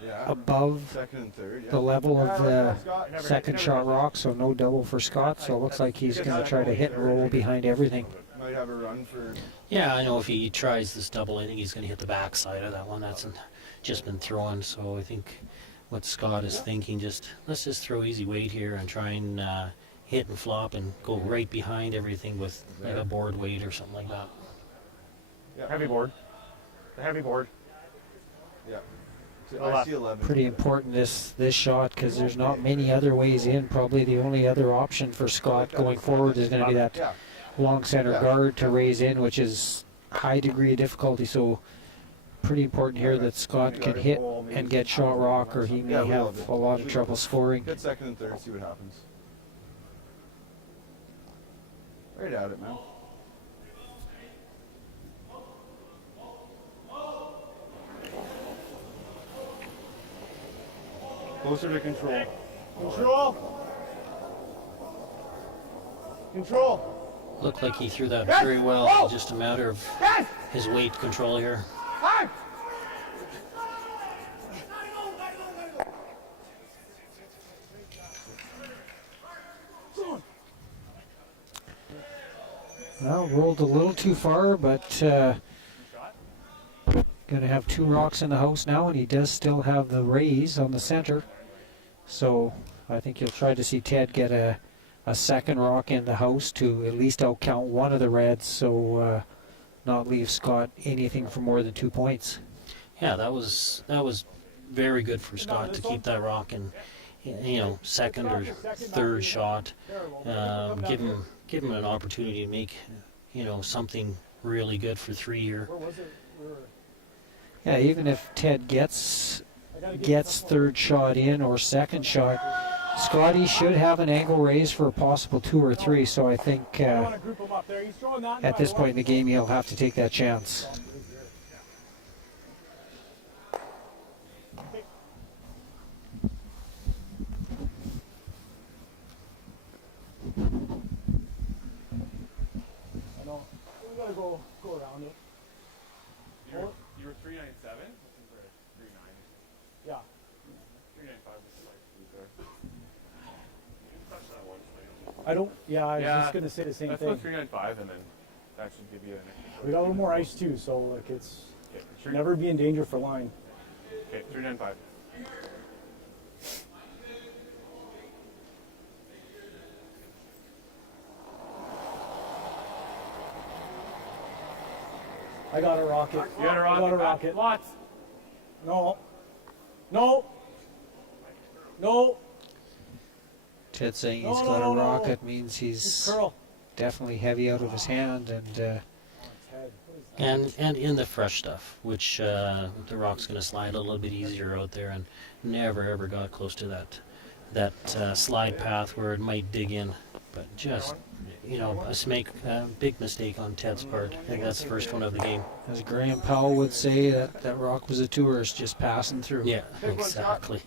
Yeah. above Second and third. Yeah. the level of the Scott. second shot rock, so no double for Scott. So it looks like he's going to try to hit and roll behind everything. Might have a run for. Yeah, I know if he tries this double, I think he's going to hit the back side of that one. That's just been thrown, so I think what Scott is thinking, let's just throw easy weight here and try and hit and flop and go right behind everything with like a board weight or something like that. Yeah. Heavy board. The heavy board. Yeah. So I see 11. Pretty important this shot, because there's not many other ways in. Probably the only other option for Scott going forward is going to be that Yeah. long center guard to raise in, which is high degree of difficulty. So pretty important here that Scott can hit and get shot rock, or he may have a lot of trouble scoring. Hit second and third, see what happens. Right at it, man. Closer to control. Control. Looked like he threw that very well. Just a matter of his weight control here. Well, rolled a little too far, but going to have 2 rocks in the house now, and he does still have the raise on the center. So I think you'll try to see Ted get a second rock in the house to at least outcount one of the reds, so not leave Scott anything for more than 2 points. Yeah, that was very good for Scott to keep that rock in, second or third shot. Give him an opportunity to make, something really good for 3 here. Where was it? Yeah, even if Ted gets third shot in or second shot, Scotty should have an angle raise for a possible 2 or 3. So I think at this point in the game, he'll have to take that chance. I know. We gotta go around it. You were 397? Looking for 39. Yeah. 395 was like there. You touch that one. I don't. Yeah, I was just gonna say the same Let's thing. go 395, and then that should give you an extra. We got a little more ice too, so like it's Okay, never be in danger for line. Okay, 395. I got a rocket. You got a rocket. I got a rocket. Lots. No. No. Ted saying No, he's no, got no, a no. rocket means Just he's curl. definitely heavy out of his hand, and And in the fresh stuff, which the rock's going to slide a little bit easier out there, and never ever got close to that slide path where it might dig in. But just, a big mistake on Ted's part. I think that's the first one of the game. as Graham Powell would say, that rock was a tourist just passing through. Yeah, exactly.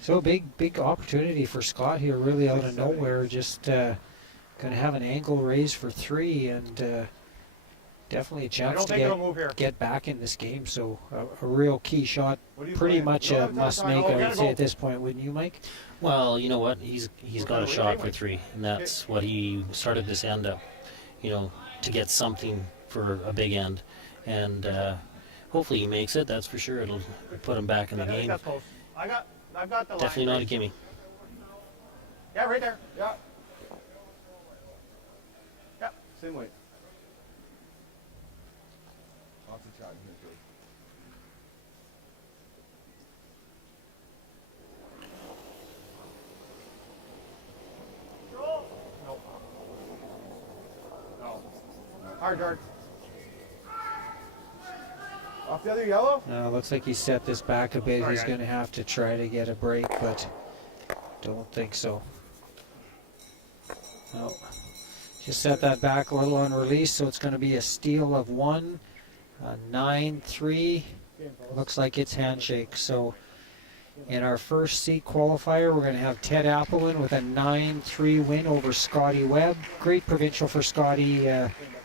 So big opportunity for Scott here, really out of nowhere. Just going to have an angle raise for 3, and definitely a I chance don't to think it'll move here. get back in this game. So a real key shot, What are you pretty playing? much No, a it's must outside. make, Oh, I gotta would say go. at this point, wouldn't you, Mike? Well, you know what? He's got a shot for 3, and that's what he started this end up. To get something for a big end, and hopefully he makes it. That's for sure. It'll put him back in the I think game. that's close. I've got the line. Definitely not a gimme. Yeah, right there. Yeah. Yeah. Same weight. Lots of chatting here, too. No. No. Hard yard. Off the other yellow? Looks like he set this back a bit. Sorry, He's guys. going to have to try to get a break, but don't think so. No. Just set that back a little on release, so it's going to be a steal of 1, 9-3. Looks like it's handshake. So in our first seat qualifier, we're going to have Ted Appelman with a 9-3 win over Scotty Webb. Great provincial for Scotty.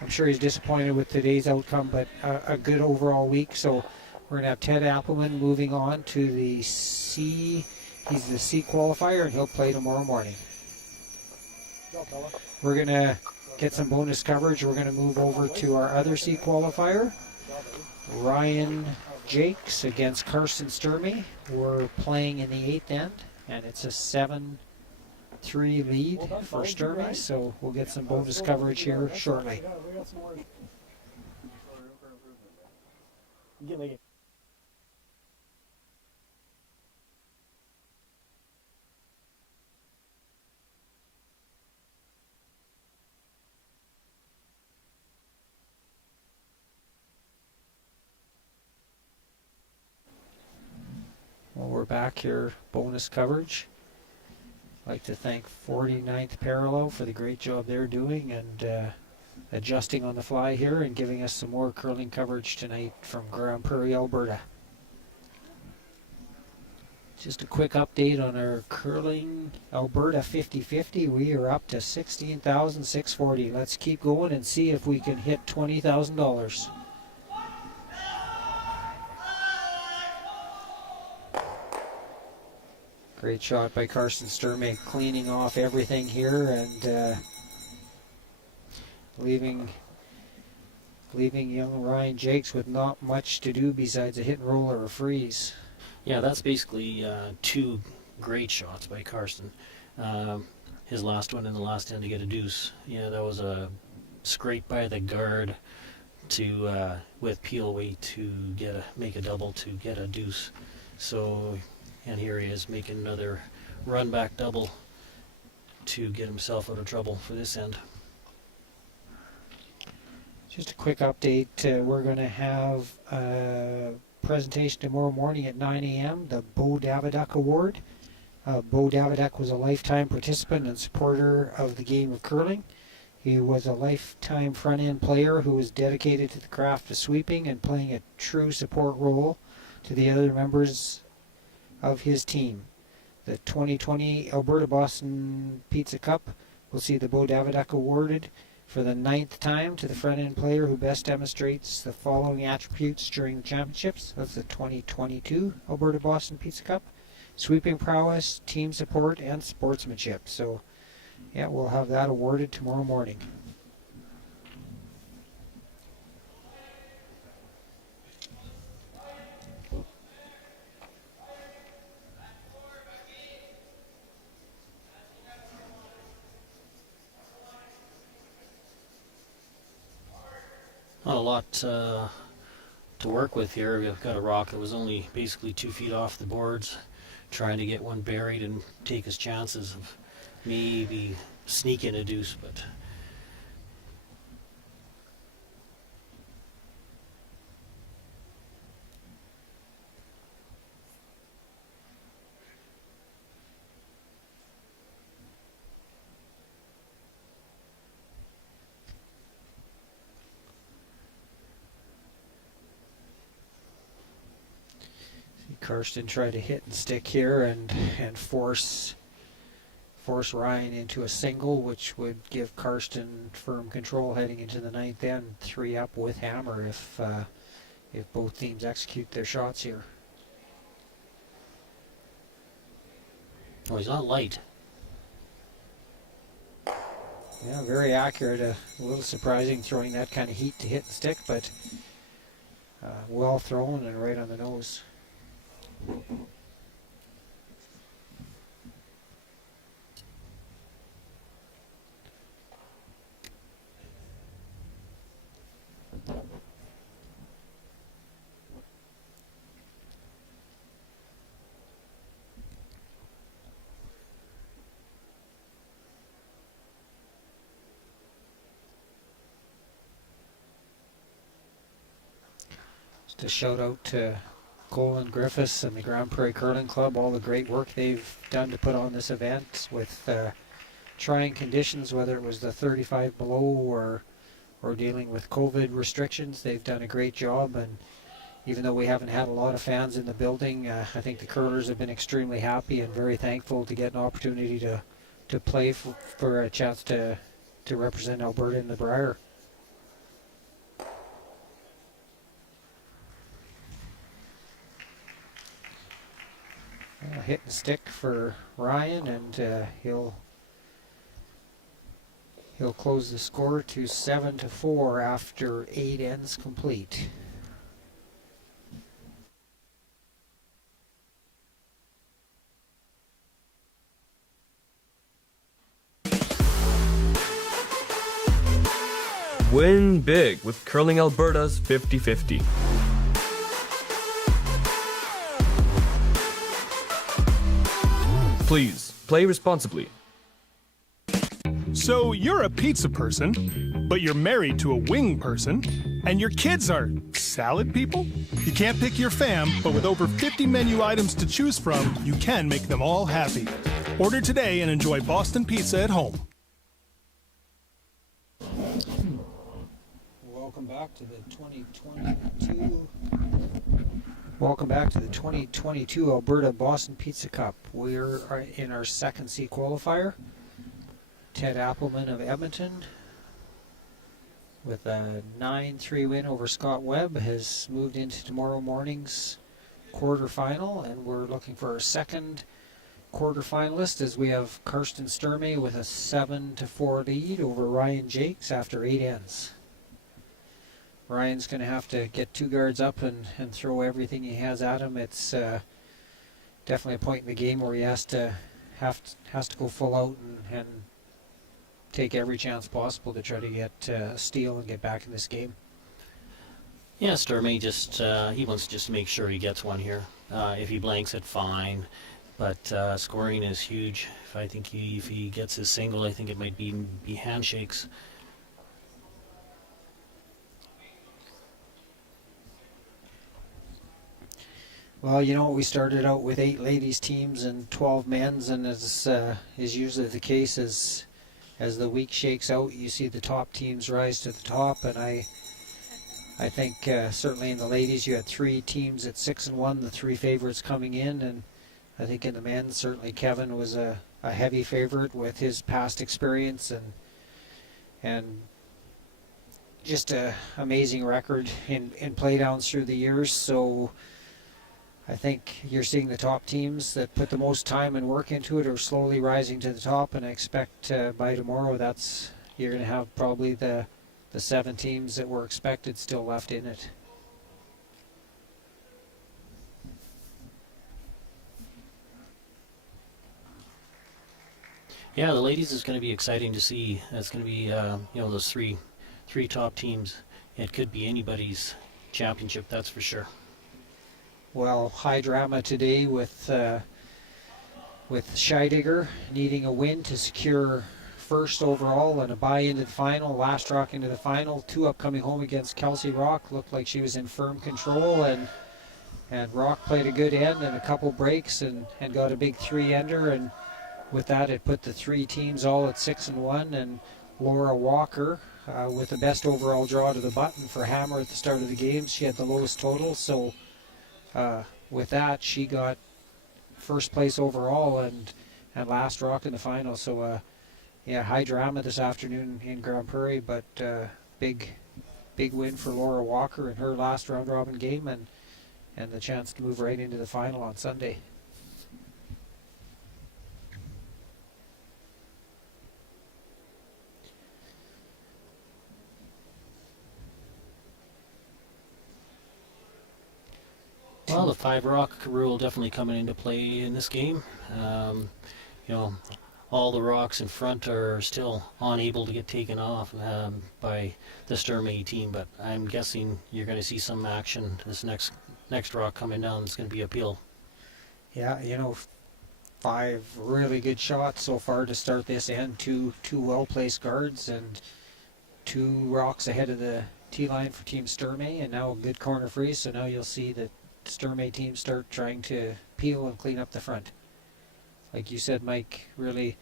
I'm sure he's disappointed with today's outcome, but a good overall week. So we're going to have Ted Appelman moving on to the C. He's the C qualifier, and he'll play tomorrow morning. We're going to get some bonus coverage. We're going to move over to our other C qualifier. Ryan Jakes against Carson Sturmy. We're playing in the 8th end, and it's a 7-3 lead for Sturmy, so we'll get some bonus coverage here shortly. Get like it. Well, we're back here, bonus coverage. I'd like to thank 49th Parallel for the great job they're doing and adjusting on the fly here and giving us some more curling coverage tonight from Grand Prairie, Alberta. Just a quick update on our curling Alberta 50-50. We are up to $16,640. Let's keep going and see if we can hit $20,000. Great shot by Carson Sturmy, cleaning off everything here and leaving young Ryan Jakes with not much to do besides a hit and roll or a freeze. Yeah, that's basically 2 great shots by Carson. His last one in the last end to get a deuce. Yeah, that was a scrape by the guard to with peel weight to make a double to get a deuce. So, and here he is making another run back double to get himself out of trouble for this end. Just a quick update. We're going to have a presentation tomorrow morning at 9 a.m. The Bo Daviduck Award. Bo Daviduck was a lifetime participant and supporter of the game of curling. He was a lifetime front-end player who was dedicated to the craft of sweeping and playing a true support role to the other members of his team. The 2020 Alberta Boston Pizza Cup will see the Bo Daviduck awarded for the 9th time to the front-end player who best demonstrates the following attributes during the championships. That's the 2022 Alberta Boston Pizza Cup. Sweeping prowess, team support, and sportsmanship. So, yeah, we'll have that awarded tomorrow morning. Not a lot work with here. We've got a rock that was only basically 2 feet off the boards, trying to get one buried and take his chances of maybe sneaking a deuce, but Carson tried to hit and stick here and force Ryan into a single, which would give Carson firm control heading into the ninth end, 3 up with hammer if both teams execute their shots here. oh, he's not light. Yeah, very accurate. A little surprising throwing that kind of heat to hit and stick, but well thrown and right on the nose. Just a shout out to Colin Griffiths and the Grand Prairie Curling Club, all the great work they've done to put on this event with trying conditions, whether it was the 35 below or dealing with COVID restrictions. They've done a great job, and even though we haven't had a lot of fans in the building, I think the curlers have been extremely happy and very thankful to get an opportunity to play for a chance to represent Alberta in the Brier. Hit and stick for Ryan, and he'll close the score to 7-4 after 8 ends complete. Win big with Curling Alberta's 50-50. Please, play responsibly. So you're a pizza person, but you're married to a wing person, and your kids are salad people? You can't pick your fam, but with over 50 menu items to choose from, you can make them all happy. Order today and enjoy Boston pizza at home. Welcome back to the 2022 Alberta Boston Pizza Cup. We're in our second C qualifier. Ted Appelman of Edmonton, with a 9-3 win over Scott Webb, has moved into tomorrow morning's quarterfinal, and we're looking for our second quarterfinalist as we have Carson Sturmy with a 7-4 lead over Ryan Jakes after 8 ends. Ryan's going to have to get 2 guards up and throw everything he has at him. It's definitely a point in the game where he has to go full out and take every chance possible to try to get a steal and get back in this game. Yeah, Sturmy just he wants to just make sure he gets one here. If he blanks it, fine. But scoring is huge. If he gets his single, I think it might be handshakes. Well, you know, we started out with 8 ladies teams and 12 men's, and as is usually the case, as the week shakes out, you see the top teams rise to the top, and I think certainly in the ladies you had 3 teams at 6-1, the 3 favorites coming in, and I think in the men's certainly Kevin was a heavy favorite with his past experience and just a amazing record in playdowns through the years. So I think you're seeing the top teams that put the most time and work into it are slowly rising to the top, and I expect by tomorrow you're going to have probably the 7 teams that were expected still left in it. Yeah, the ladies is going to be exciting to see. It's going to be those three top teams. It could be anybody's championship, that's for sure. Well, high drama today with Scheidegger needing a win to secure first overall and a bye into the final, last rock into the final. 2-up coming home against Kelsey Rock. Looked like she was in firm control, and Rock played a good end and a couple breaks and got a big 3-ender, and with that it put the 3 teams all at 6-1, and Laura Walker with the best overall draw to the button for Hammer at the start of the game. She had the lowest total, so with that she got first place overall and last rock in the final. So yeah, high drama this afternoon in Grand Prairie, but big win for Laura Walker in her last round robin game, and the chance to move right into the final on Sunday. Well, the 5-rock rule definitely coming into play in this game. You know, all the rocks in front are still unable to get taken off by the Sturmy team, but I'm guessing you're going to see some action this next rock coming down. It's going to be uphill. Yeah, you know, 5 really good shots so far to start this end. Two well-placed guards and 2 rocks ahead of the tee line for Team Sturmy, and now a good corner freeze. So now you'll see the Sturmy team start trying to peel and clean up the front. Like you said, Mike, really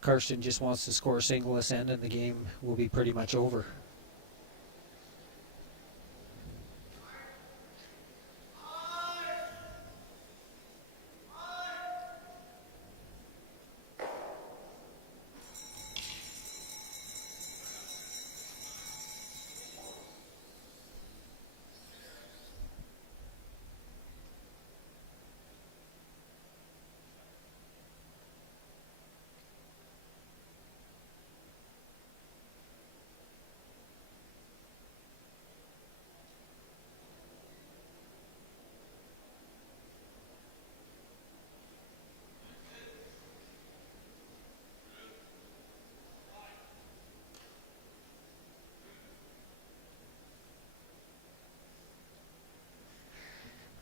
Carson just wants to score a single this end and the game will be pretty much over.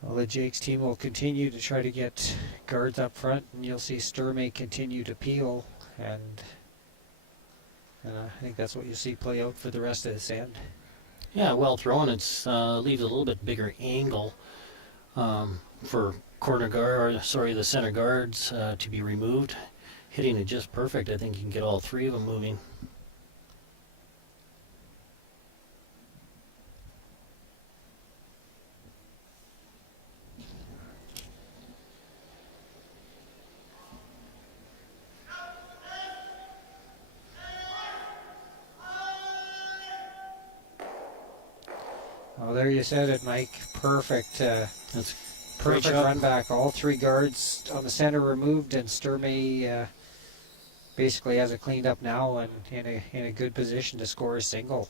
Well, the Jakes team will continue to try to get guards up front, and you'll see Sturmy continue to peel, and I think that's what you'll see play out for the rest of this end. Yeah, well thrown. It's leaves a little bit bigger angle for the center guards to be removed. Hitting it just perfect. I think you can get all 3 of them moving. Well, there you said it, Mike. Perfect. That's Perfect great job. run back. All 3 guards on the center removed, and Sturmy basically has it cleaned up now and in a good position to score a single.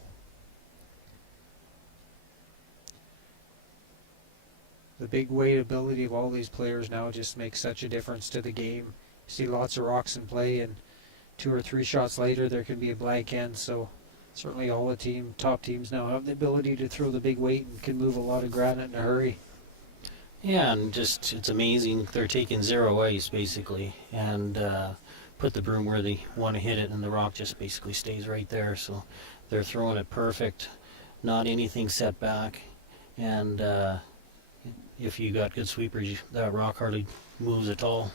The big weight ability of all these players now just makes such a difference to the game. You see lots of rocks in play, and 2 or 3 shots later there can be a blank end. So certainly all the top teams now have the ability to throw the big weight and can move a lot of granite in a hurry. Yeah, and just it's amazing. They're taking 0 ice basically and put the broom where they want to hit it, and the rock just basically stays right there. So they're throwing it perfect, not anything set back, and if you got good sweepers, that rock hardly moves at all.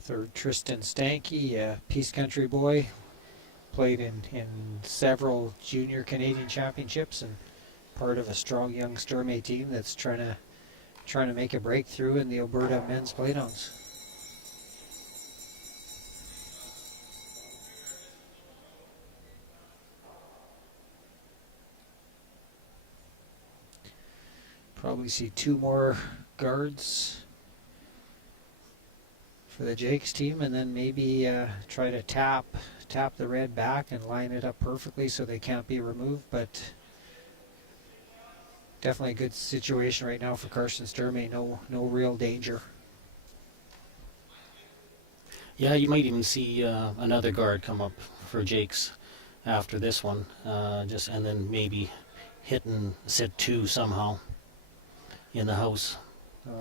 Third, Tristan Stanky, a Peace Country boy, played in several junior Canadian championships and part of a strong young Sturmy team that's trying to make a breakthrough in the Alberta men's playdowns. Probably see 2 more guards for the Jakes team, and then maybe try to tap the red back and line it up perfectly so they can't be removed. But definitely a good situation right now for Carson Sturmy. No real danger. Yeah, you might even see another guard come up for Jake's after this one, and then maybe hit and sit 2 somehow in the house,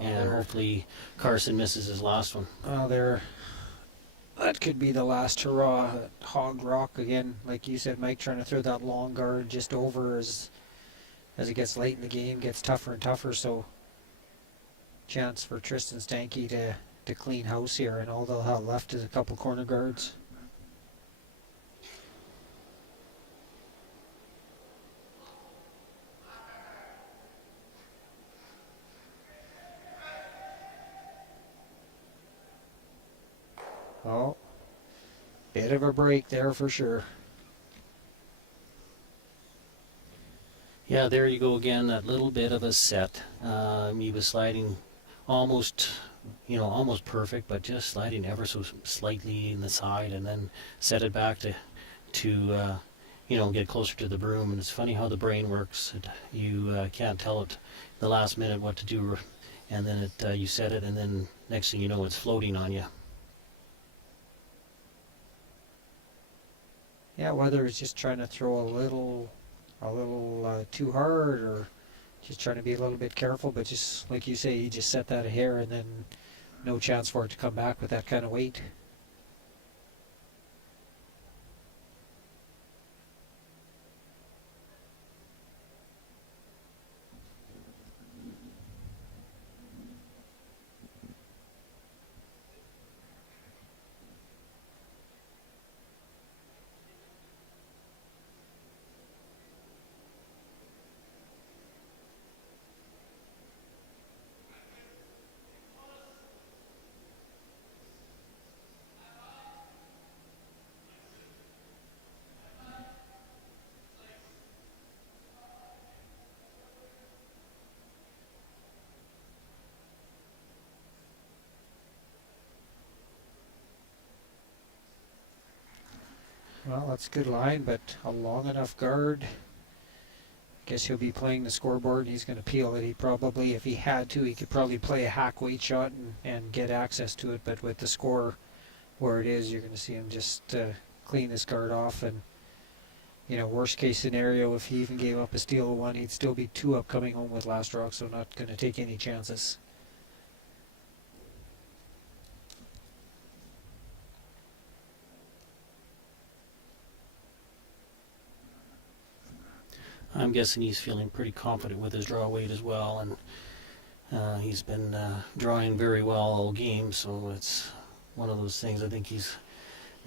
and hopefully Carson misses his last one. That could be the last hurrah. Hog Rock again, like you said, Mike, trying to throw that long guard just over as it gets late in the game, gets tougher and tougher. So chance for Tristan Stanky to clean house here, and all they'll have left is a couple corner guards. Oh, bit of a break there for sure. Yeah, there you go again, that little bit of a set. He was sliding almost perfect, but just sliding ever so slightly in the side, and then set it back to get closer to the broom. And it's funny how the brain works. You can't tell it the last minute what to do, and then you set it, and then next thing you know, it's floating on you. Yeah, whether it's just trying to throw a little too hard, or just trying to be a little bit careful, but just like you say, you just set that a hair, and then no chance for it to come back with that kind of weight. Well, that's a good line, but a long enough guard. I guess he'll be playing the scoreboard. He's going to peel it. He probably, if he had to, he could probably play a hack weight shot and get access to it. But with the score where it is, you're going to see him just clean this guard off. And, worst case scenario, if he even gave up a steal of 1, he'd still be 2 up coming home with last rock, so not going to take any chances. I'm guessing he's feeling pretty confident with his draw weight as well, and he's been drawing very well all game, so it's one of those things. I think he's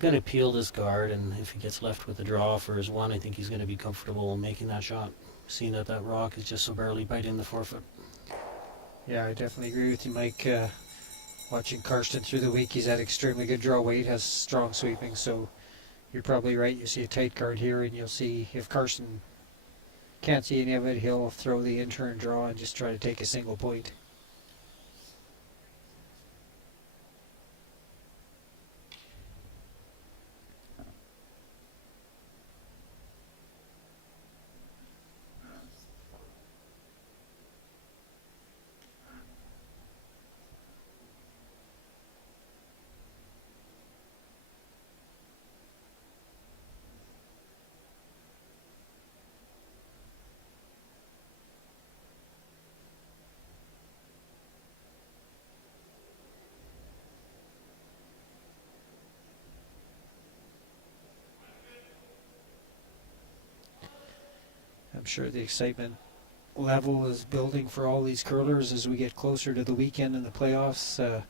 going to peel this guard, and if he gets left with a draw for his 1, I think he's going to be comfortable making that shot, seeing that rock is just so barely biting the forefoot. Yeah, I definitely agree with you, Mike. Watching Carson through the week, he's had extremely good draw weight, has strong sweeping, so you're probably right. You see a tight guard here, and you'll see if Carson can't see any of it, he'll throw the in-turn draw and just try to take a single point. I'm sure the excitement level is building for all these curlers as we get closer to the weekend and the playoffs.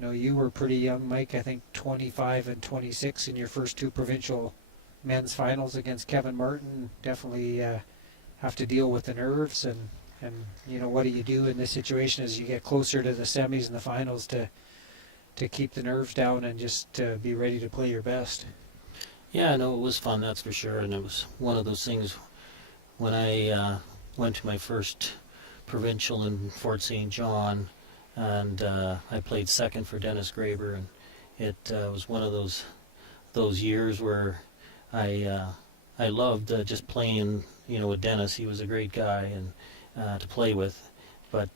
You were pretty young, Mike. I think 25 and 26 in your first 2 provincial men's finals against Kevin Martin. Definitely have to deal with the nerves, and what do you do in this situation as you get closer to the semis and the finals to keep the nerves down and just be ready to play your best? Yeah, no, it was fun, that's for sure, and it was one of those things. When I went to my first provincial in Fort St. John, and I played second for Dennis Graber, and it was one of those years where I loved just playing, with Dennis. He was a great guy and to play with, but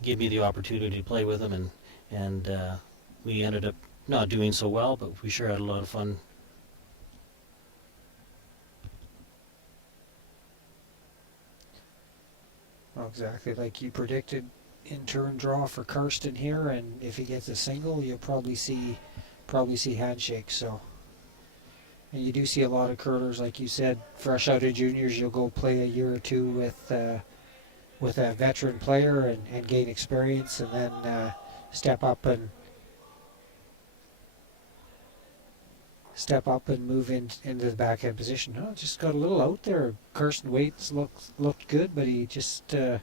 gave me the opportunity to play with him, and we ended up not doing so well, but we sure had a lot of fun. Well, exactly like you predicted, in turn draw for Carson here, and if he gets a single, you'll probably see handshakes. So, and you do see a lot of curlers, like you said, fresh out of juniors. You'll go play a year or two with a veteran player and gain experience, and then step up and move into the backhand position. Oh, just got a little out there. Carson Waits looked good, but he just got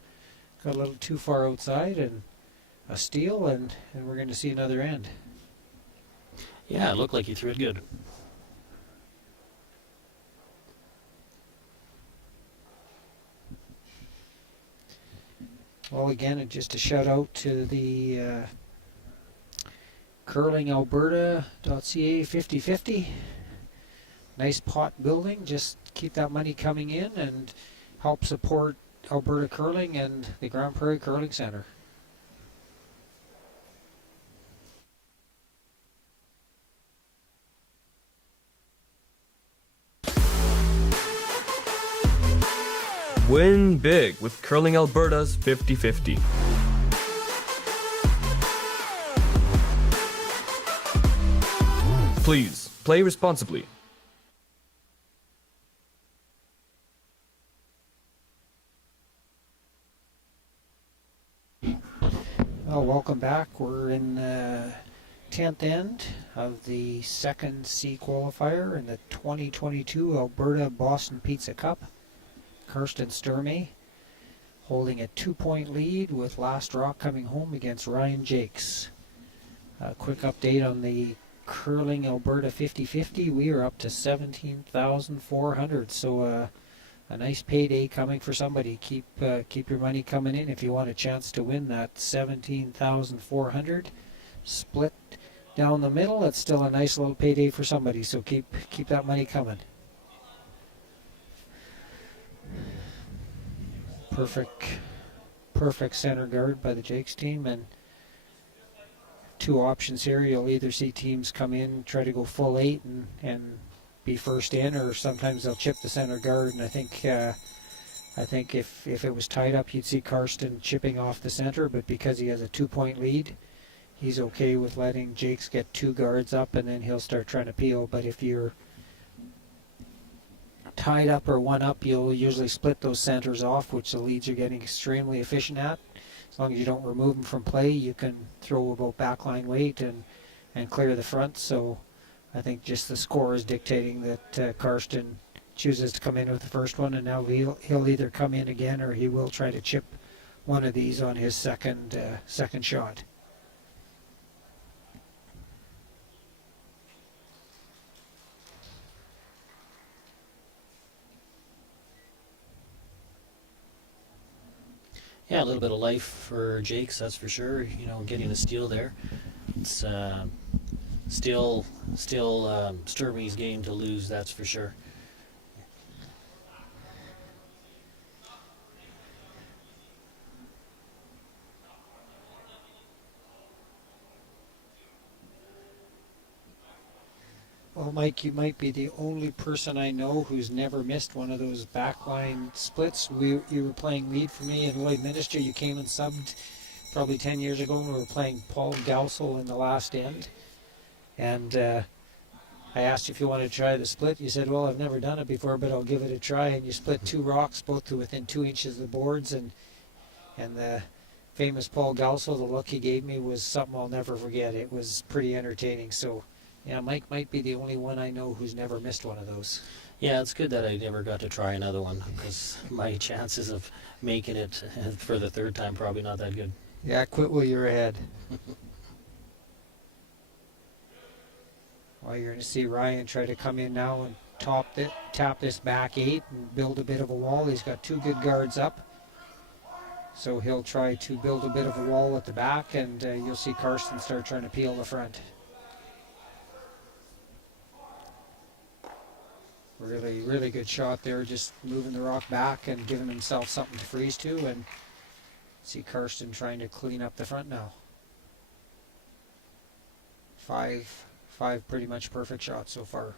a little too far outside, and a steal, and we're going to see another end. Yeah, it looked like he threw it good. Well, again, just a shout out to the curlingalberta.ca 50/50. Nice pot building. Just keep that money coming in and help support Alberta Curling and the Grand Prairie Curling Center. Win big with Curling Alberta's 50/50. Please, play responsibly. Well, welcome back. We're in the 10th end of the second C qualifier in the 2022 Alberta Boston Pizza Cup. Karsten Sturmy holding a 2-point lead with last rock coming home against Ryan Jakes. A quick update on the Curling Alberta 50/50. We are up to 17,400. So a nice payday coming for somebody. Keep your money coming in if you want a chance to win that 17,400. Split down the middle. It's still a nice little payday for somebody. So keep that money coming. Perfect center guard by the Jakes team, and two options here. You'll either see teams come in, try to go full 8 and be first in, or sometimes they'll chip the center guard. And I think if it was tied up, you'd see Karsten chipping off the center, but because he has a 2-point lead, he's okay with letting Jakes get 2 guards up, and then he'll start trying to peel. But if you're tied up or 1 up, you'll usually split those centers off, which the leads are getting extremely efficient at. As long as you don't remove them from play, you can throw about backline weight and clear the front. So I think just the score is dictating that Karsten chooses to come in with the first one, and now he'll either come in again or he will try to chip one of these on his second shot. Yeah, a little bit of life for Jakes, that's for sure. You know, getting a steal there. It's still Sturmy's game to lose, that's for sure. Well, Mike, you might be the only person I know who's never missed one of those backline splits. You were playing lead for me in Lloyd Minister. You came and subbed probably 10 years ago when we were playing Paul Gausel in the last end. And I asked you if you wanted to try the split. You said, well, I've never done it before, but I'll give it a try. And you split 2 rocks, both to within 2 inches of the boards. And the famous Paul Gausel, the look he gave me was something I'll never forget. It was pretty entertaining. So yeah, Mike might be the only one I know who's never missed one of those. Yeah, it's good that I never got to try another one, because my chances of making it for the 3rd time probably not that good. Yeah, quit while you're ahead. Well, you're going to see Ryan try to come in now and tap this back 8 and build a bit of a wall. He's got 2 good guards up, so he'll try to build a bit of a wall at the back, and you'll see Carson start trying to peel the front. Really, really good shot there, just moving the rock back and giving himself something to freeze to, and see Karsten trying to clean up the front now. five pretty much perfect shots so far.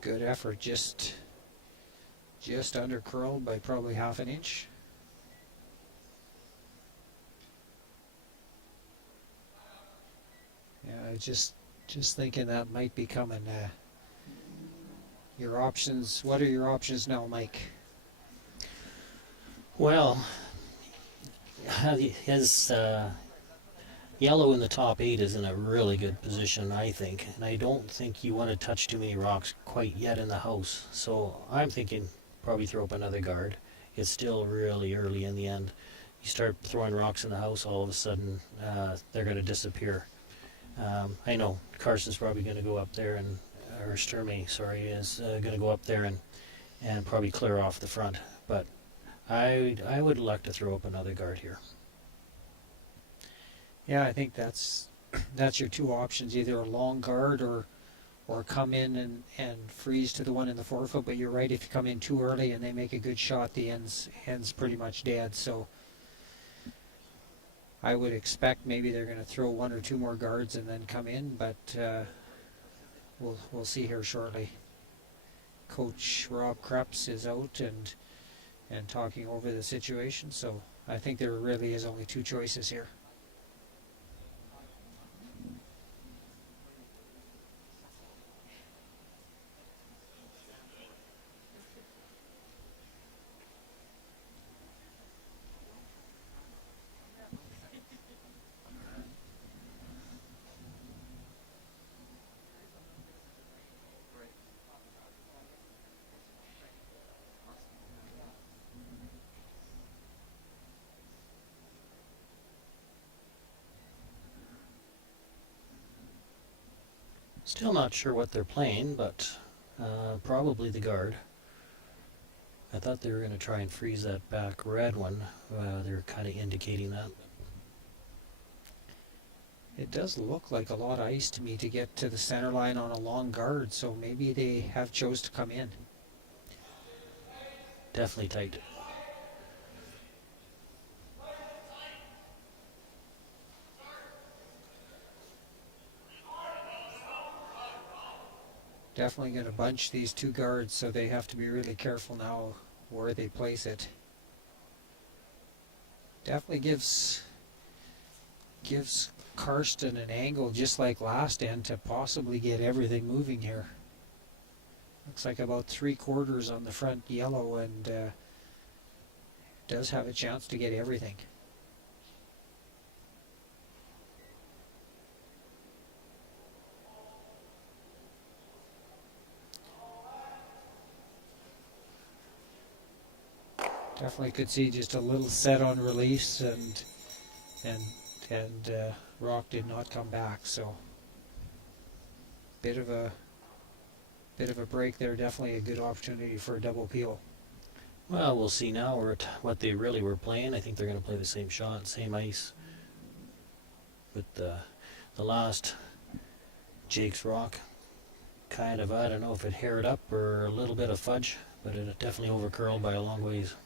Good effort, just under curled by probably half an inch. Yeah, just thinking that might be coming. Your options. What are your options now, Mike? Well, his yellow in the top 8 is in a really good position, I think, and I don't think you want to touch too many rocks quite yet in the house. So I'm thinking probably throw up another guard. It's still really early in the end. You start throwing rocks in the house, all of a sudden they're going to disappear. I know Carson's probably going to go up there, or Sturmy, sorry, is going to go up there and probably clear off the front. But I would like to throw up another guard here. Yeah, I think that's your two options, either a long guard or come in and freeze to the one in the forefoot. But you're right, if you come in too early and they make a good shot, the end's pretty much dead. So I would expect maybe they're going to throw one or two more guards and then come in, but we'll see here shortly. Coach Rob Krebs is out and talking over the situation, so I think there really is only two choices here. Still not sure what they're playing, but probably the guard. I thought they were going to try and freeze that back red one. They're kind of indicating that. It does look like a lot of ice to me to get to the center line on a long guard, so maybe they have chose to come in. Definitely tight. Definitely going to bunch these two guards, so they have to be really careful now where they place it. Definitely gives Carson an angle just like last end to possibly get everything moving here. Looks like about 3/4 on the front yellow, and does have a chance to get everything. Definitely could see just a little set on release, and rock did not come back. So bit of a break there. Definitely a good opportunity for a double peel. Well, we'll see now what they really were playing. I think they're going to play the same shot, same ice. But the last Jake's rock, kind of, I don't know if it haired up or a little bit of fudge, but it definitely over curled by a long ways.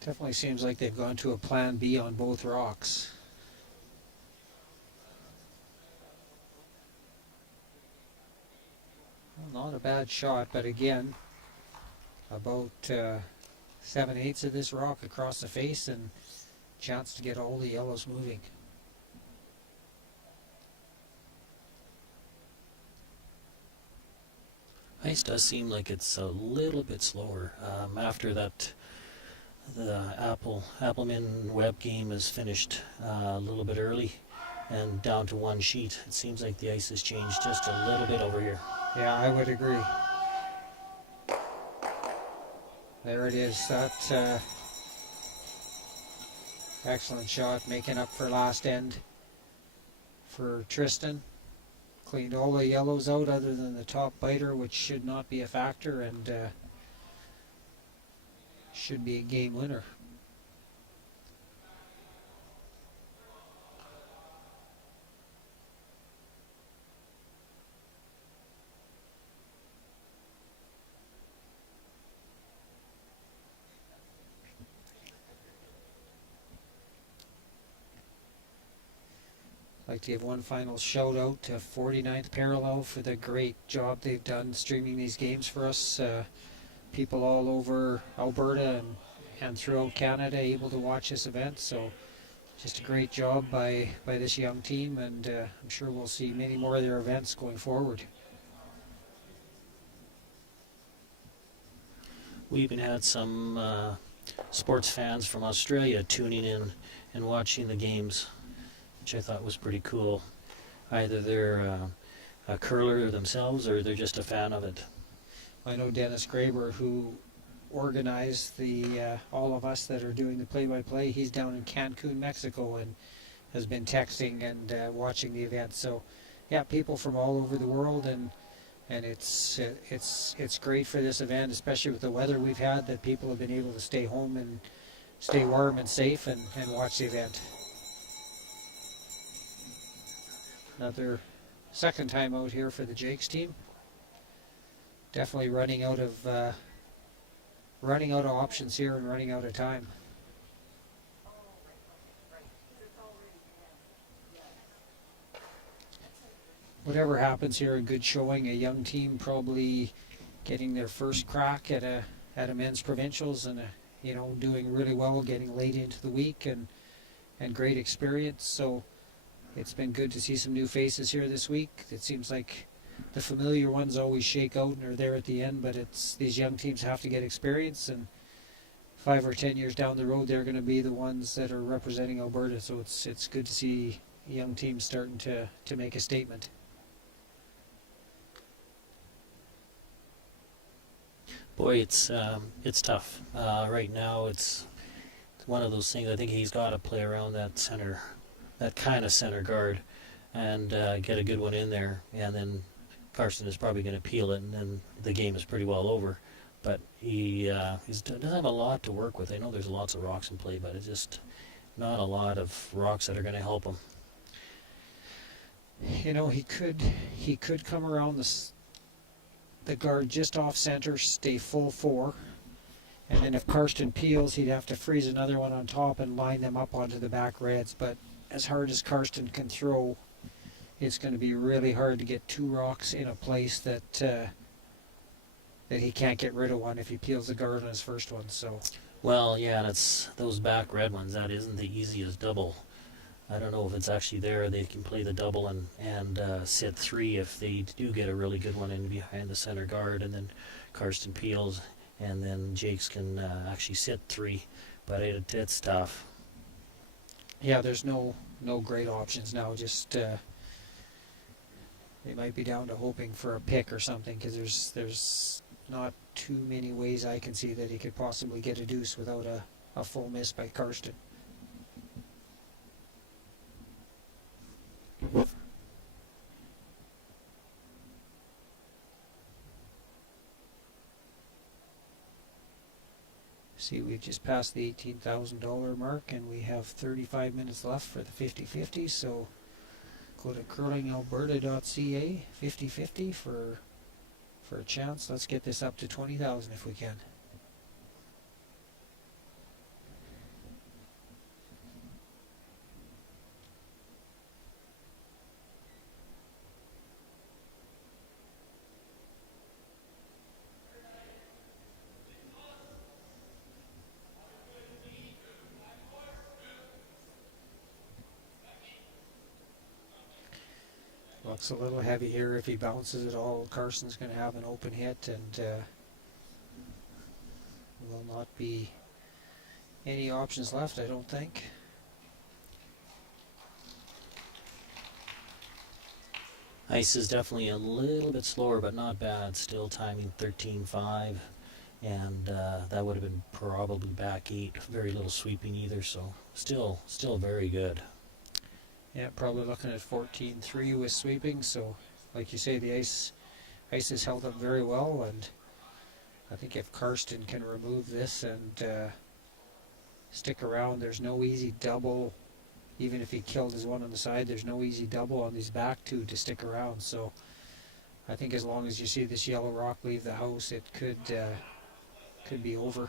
Definitely seems like they've gone to a plan B on both rocks. Well, not a bad shot, but again, about 7/8 of this rock across the face, and chance to get all the yellows moving. Ice does seem like it's a little bit slower after that. The Appelman Webb game is finished a little bit early and down to one sheet. It seems like the ice has changed just a little bit over here. Yeah, I would agree. There it is. That excellent shot, making up for last end for Tristan. Cleaned all the yellows out other than the top biter, which should not be a factor, and should be a game winner. I'd like to give one final shout out to 49th Parallel for the great job they've done streaming these games for us. People all over Alberta and throughout Canada able to watch this event, so just a great job by this young team, and I'm sure we'll see many more of their events going forward. We even had some sports fans from Australia tuning in and watching the games, which I thought was pretty cool. Either they're a curler themselves or they're just a fan of it. I know Dennis Graber, who organized the all of us that are doing the play-by-play. He's down in Cancun, Mexico, and has been texting and watching the event. So, yeah, people from all over the world, and it's great for this event, especially with the weather we've had, that people have been able to stay home and stay warm and safe and watch the event. Another second time out here for the Jakes team. Definitely running out of options here and running out of time. Whatever happens here, a good showing. A young team probably getting their first crack at a men's provincials, and doing really well, getting late into the week, and great experience. So it's been good to see some new faces here this week. It seems like the familiar ones always shake out and are there at the end, but it's these young teams have to get experience, and 5 or 10 years down the road, they're going to be the ones that are representing Alberta. So it's good to see young teams starting to make a statement. Boy, it's tough. Right now, it's one of those things. I think he's got to play around that center, that kind of center guard, and get a good one in there. And then Carson is probably going to peel it, and then the game is pretty well over. But he doesn't have a lot to work with. I know there's lots of rocks in play, but it's just not a lot of rocks that are going to help him. He could come around the guard just off center, stay full 4, and then if Carson peels, he'd have to freeze another one on top and line them up onto the back reds. But as hard as Carson can throw, it's going to be really hard to get 2 rocks in a place that he can't get rid of one if he peels the guard on his first one. So, well, yeah, that's those back red ones. That isn't the easiest double. I don't know if it's actually there. They can play the double and sit 3 if they do get a really good one in behind the center guard, and then Carson peels, and then Jakes can actually sit 3. But it's tough. Yeah, there's no great options now. Just they might be down to hoping for a pick or something, because there's not too many ways I can see that he could possibly get a deuce without a full miss by Carson. See, we've just passed the $18,000 mark, and we have 35 minutes left for the 50-50, so go to curlingalberta.ca 50-50 for a chance. Let's get this up to 20,000 if we can. Looks a little heavy here. If he bounces at all, Carson's going to have an open hit, and will not be any options left, I don't think. Ice is definitely a little bit slower, but not bad. Still timing 13.5, and that would have been probably back 8. Very little sweeping either, so still very good. Yeah, probably looking at 14.3 with sweeping, so like you say, the ice has held up very well, and I think if Karsten can remove this and stick around, there's no easy double. Even if he killed his one on the side, there's no easy double on these back two to stick around. So I think as long as you see this yellow rock leave the house, it could be over.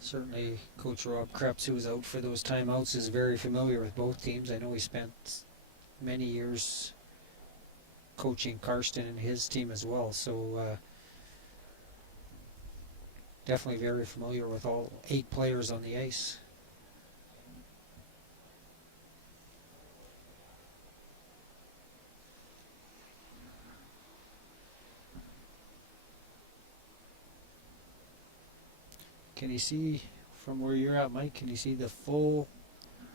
Certainly, Coach Rob Krebs, who was out for those timeouts, is very familiar with both teams. I know he spent many years coaching Karsten and his team as well, so definitely very familiar with all 8 players on the ice. Can you see from where you're at, Mike? Can you see the full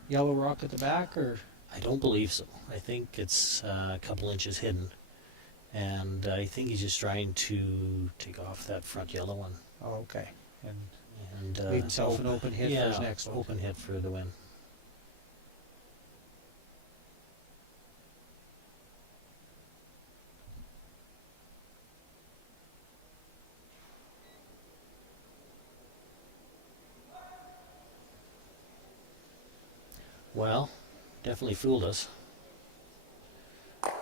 yellow rock at the back, or? I don't believe so. I think it's a couple inches hidden, and I think he's just trying to take off that front yellow one. Oh, okay. And leave himself an open hit for his next one. Open hit for the win. Well, definitely fooled us.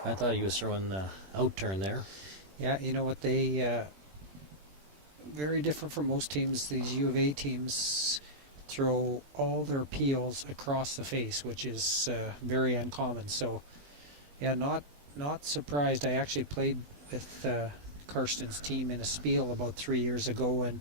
I thought he was throwing the out turn there. Yeah, you know what, they very different from most teams. These U of A teams throw all their peels across the face, which is very uncommon. So, yeah, not surprised. I actually played with Karsten's team in a spiel about 3 years ago, and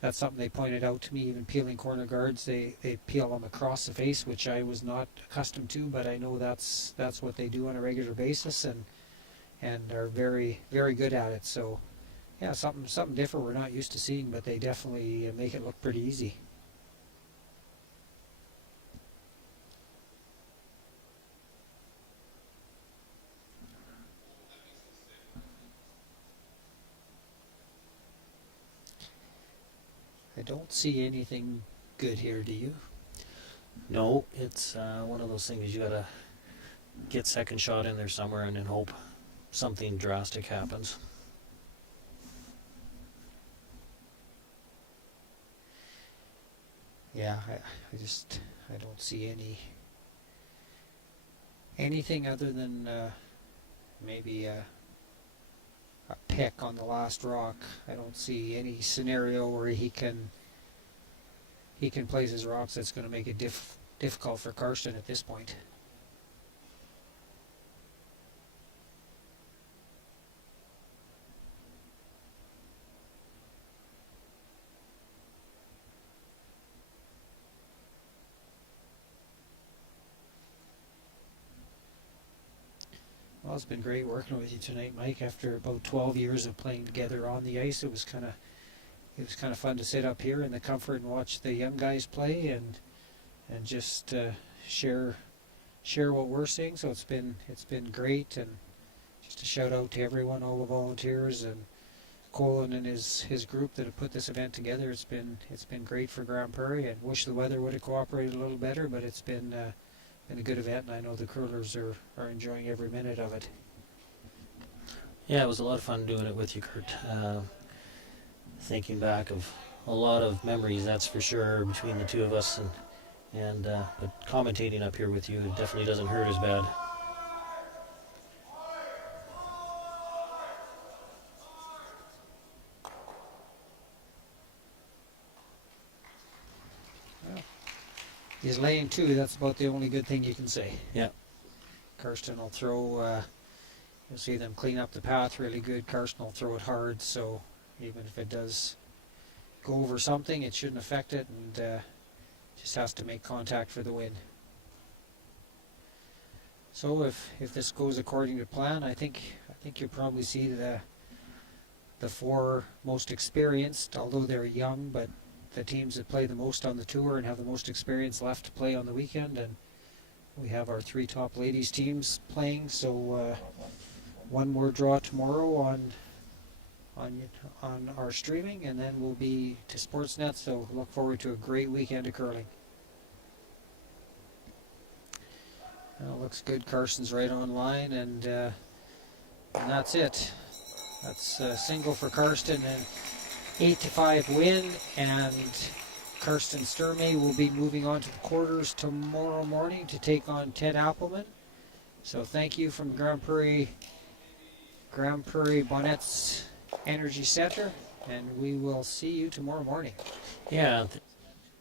that's something they pointed out to me. Even peeling corner guards, they peel them across the face, which I was not accustomed to, but I know that's what they do on a regular basis, and are very, very good at it. So, yeah, something different we're not used to seeing, but they definitely make it look pretty easy. I don't see anything good here, do you? No, it's one of those things you gotta get second shot in there somewhere and then hope something drastic happens. Yeah, I don't see anything other than maybe a pick on the last rock. I don't see any scenario where he can place his rocks that's going to make it difficult for Karsten at this point. Well, it's been great working with you tonight, Mike. After about 12 years of playing together on the ice, it was kind of fun to sit up here in the comfort and watch the young guys play and just share what we're seeing. So it's been great, and just a shout out to everyone, all the volunteers, and Colin and his group that have put this event together. It's been great for Grand Prairie, and wish the weather would have cooperated a little better, but it's been a good event, and I know the curlers are enjoying every minute of it. Yeah, it was a lot of fun doing it with you, Kurt. Thinking back of a lot of memories, that's for sure, between the two of us, but commentating up here with you, it definitely doesn't hurt as bad. He's laying two. That's about the only good thing you can say. Yeah. Karsten will throw. You'll see them clean up the path really good. Karsten will throw it hard, so even if it does go over something, it shouldn't affect it, and just has to make contact for the win. So if this goes according to plan, I think you'll probably see the 4 most experienced, although they're young, but the teams that play the most on the tour and have the most experience left to play on the weekend, and we have our 3 top ladies teams playing. So one more draw tomorrow on our streaming, and then we'll be to Sportsnet. So look forward to a great weekend of curling. Well, looks good. Carson's right on line, and that's it. That's a single for Carson, and 8-5 win, and Karsten Sturmy will be moving on to the quarters tomorrow morning to take on Ted Appelman. So thank you from Grand Prairie Bonnet's Energy Center, and we will see you tomorrow morning. Yeah,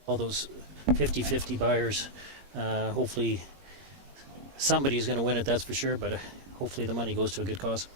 all those 50-50 buyers. Hopefully somebody's going to win it, that's for sure, but hopefully the money goes to a good cause.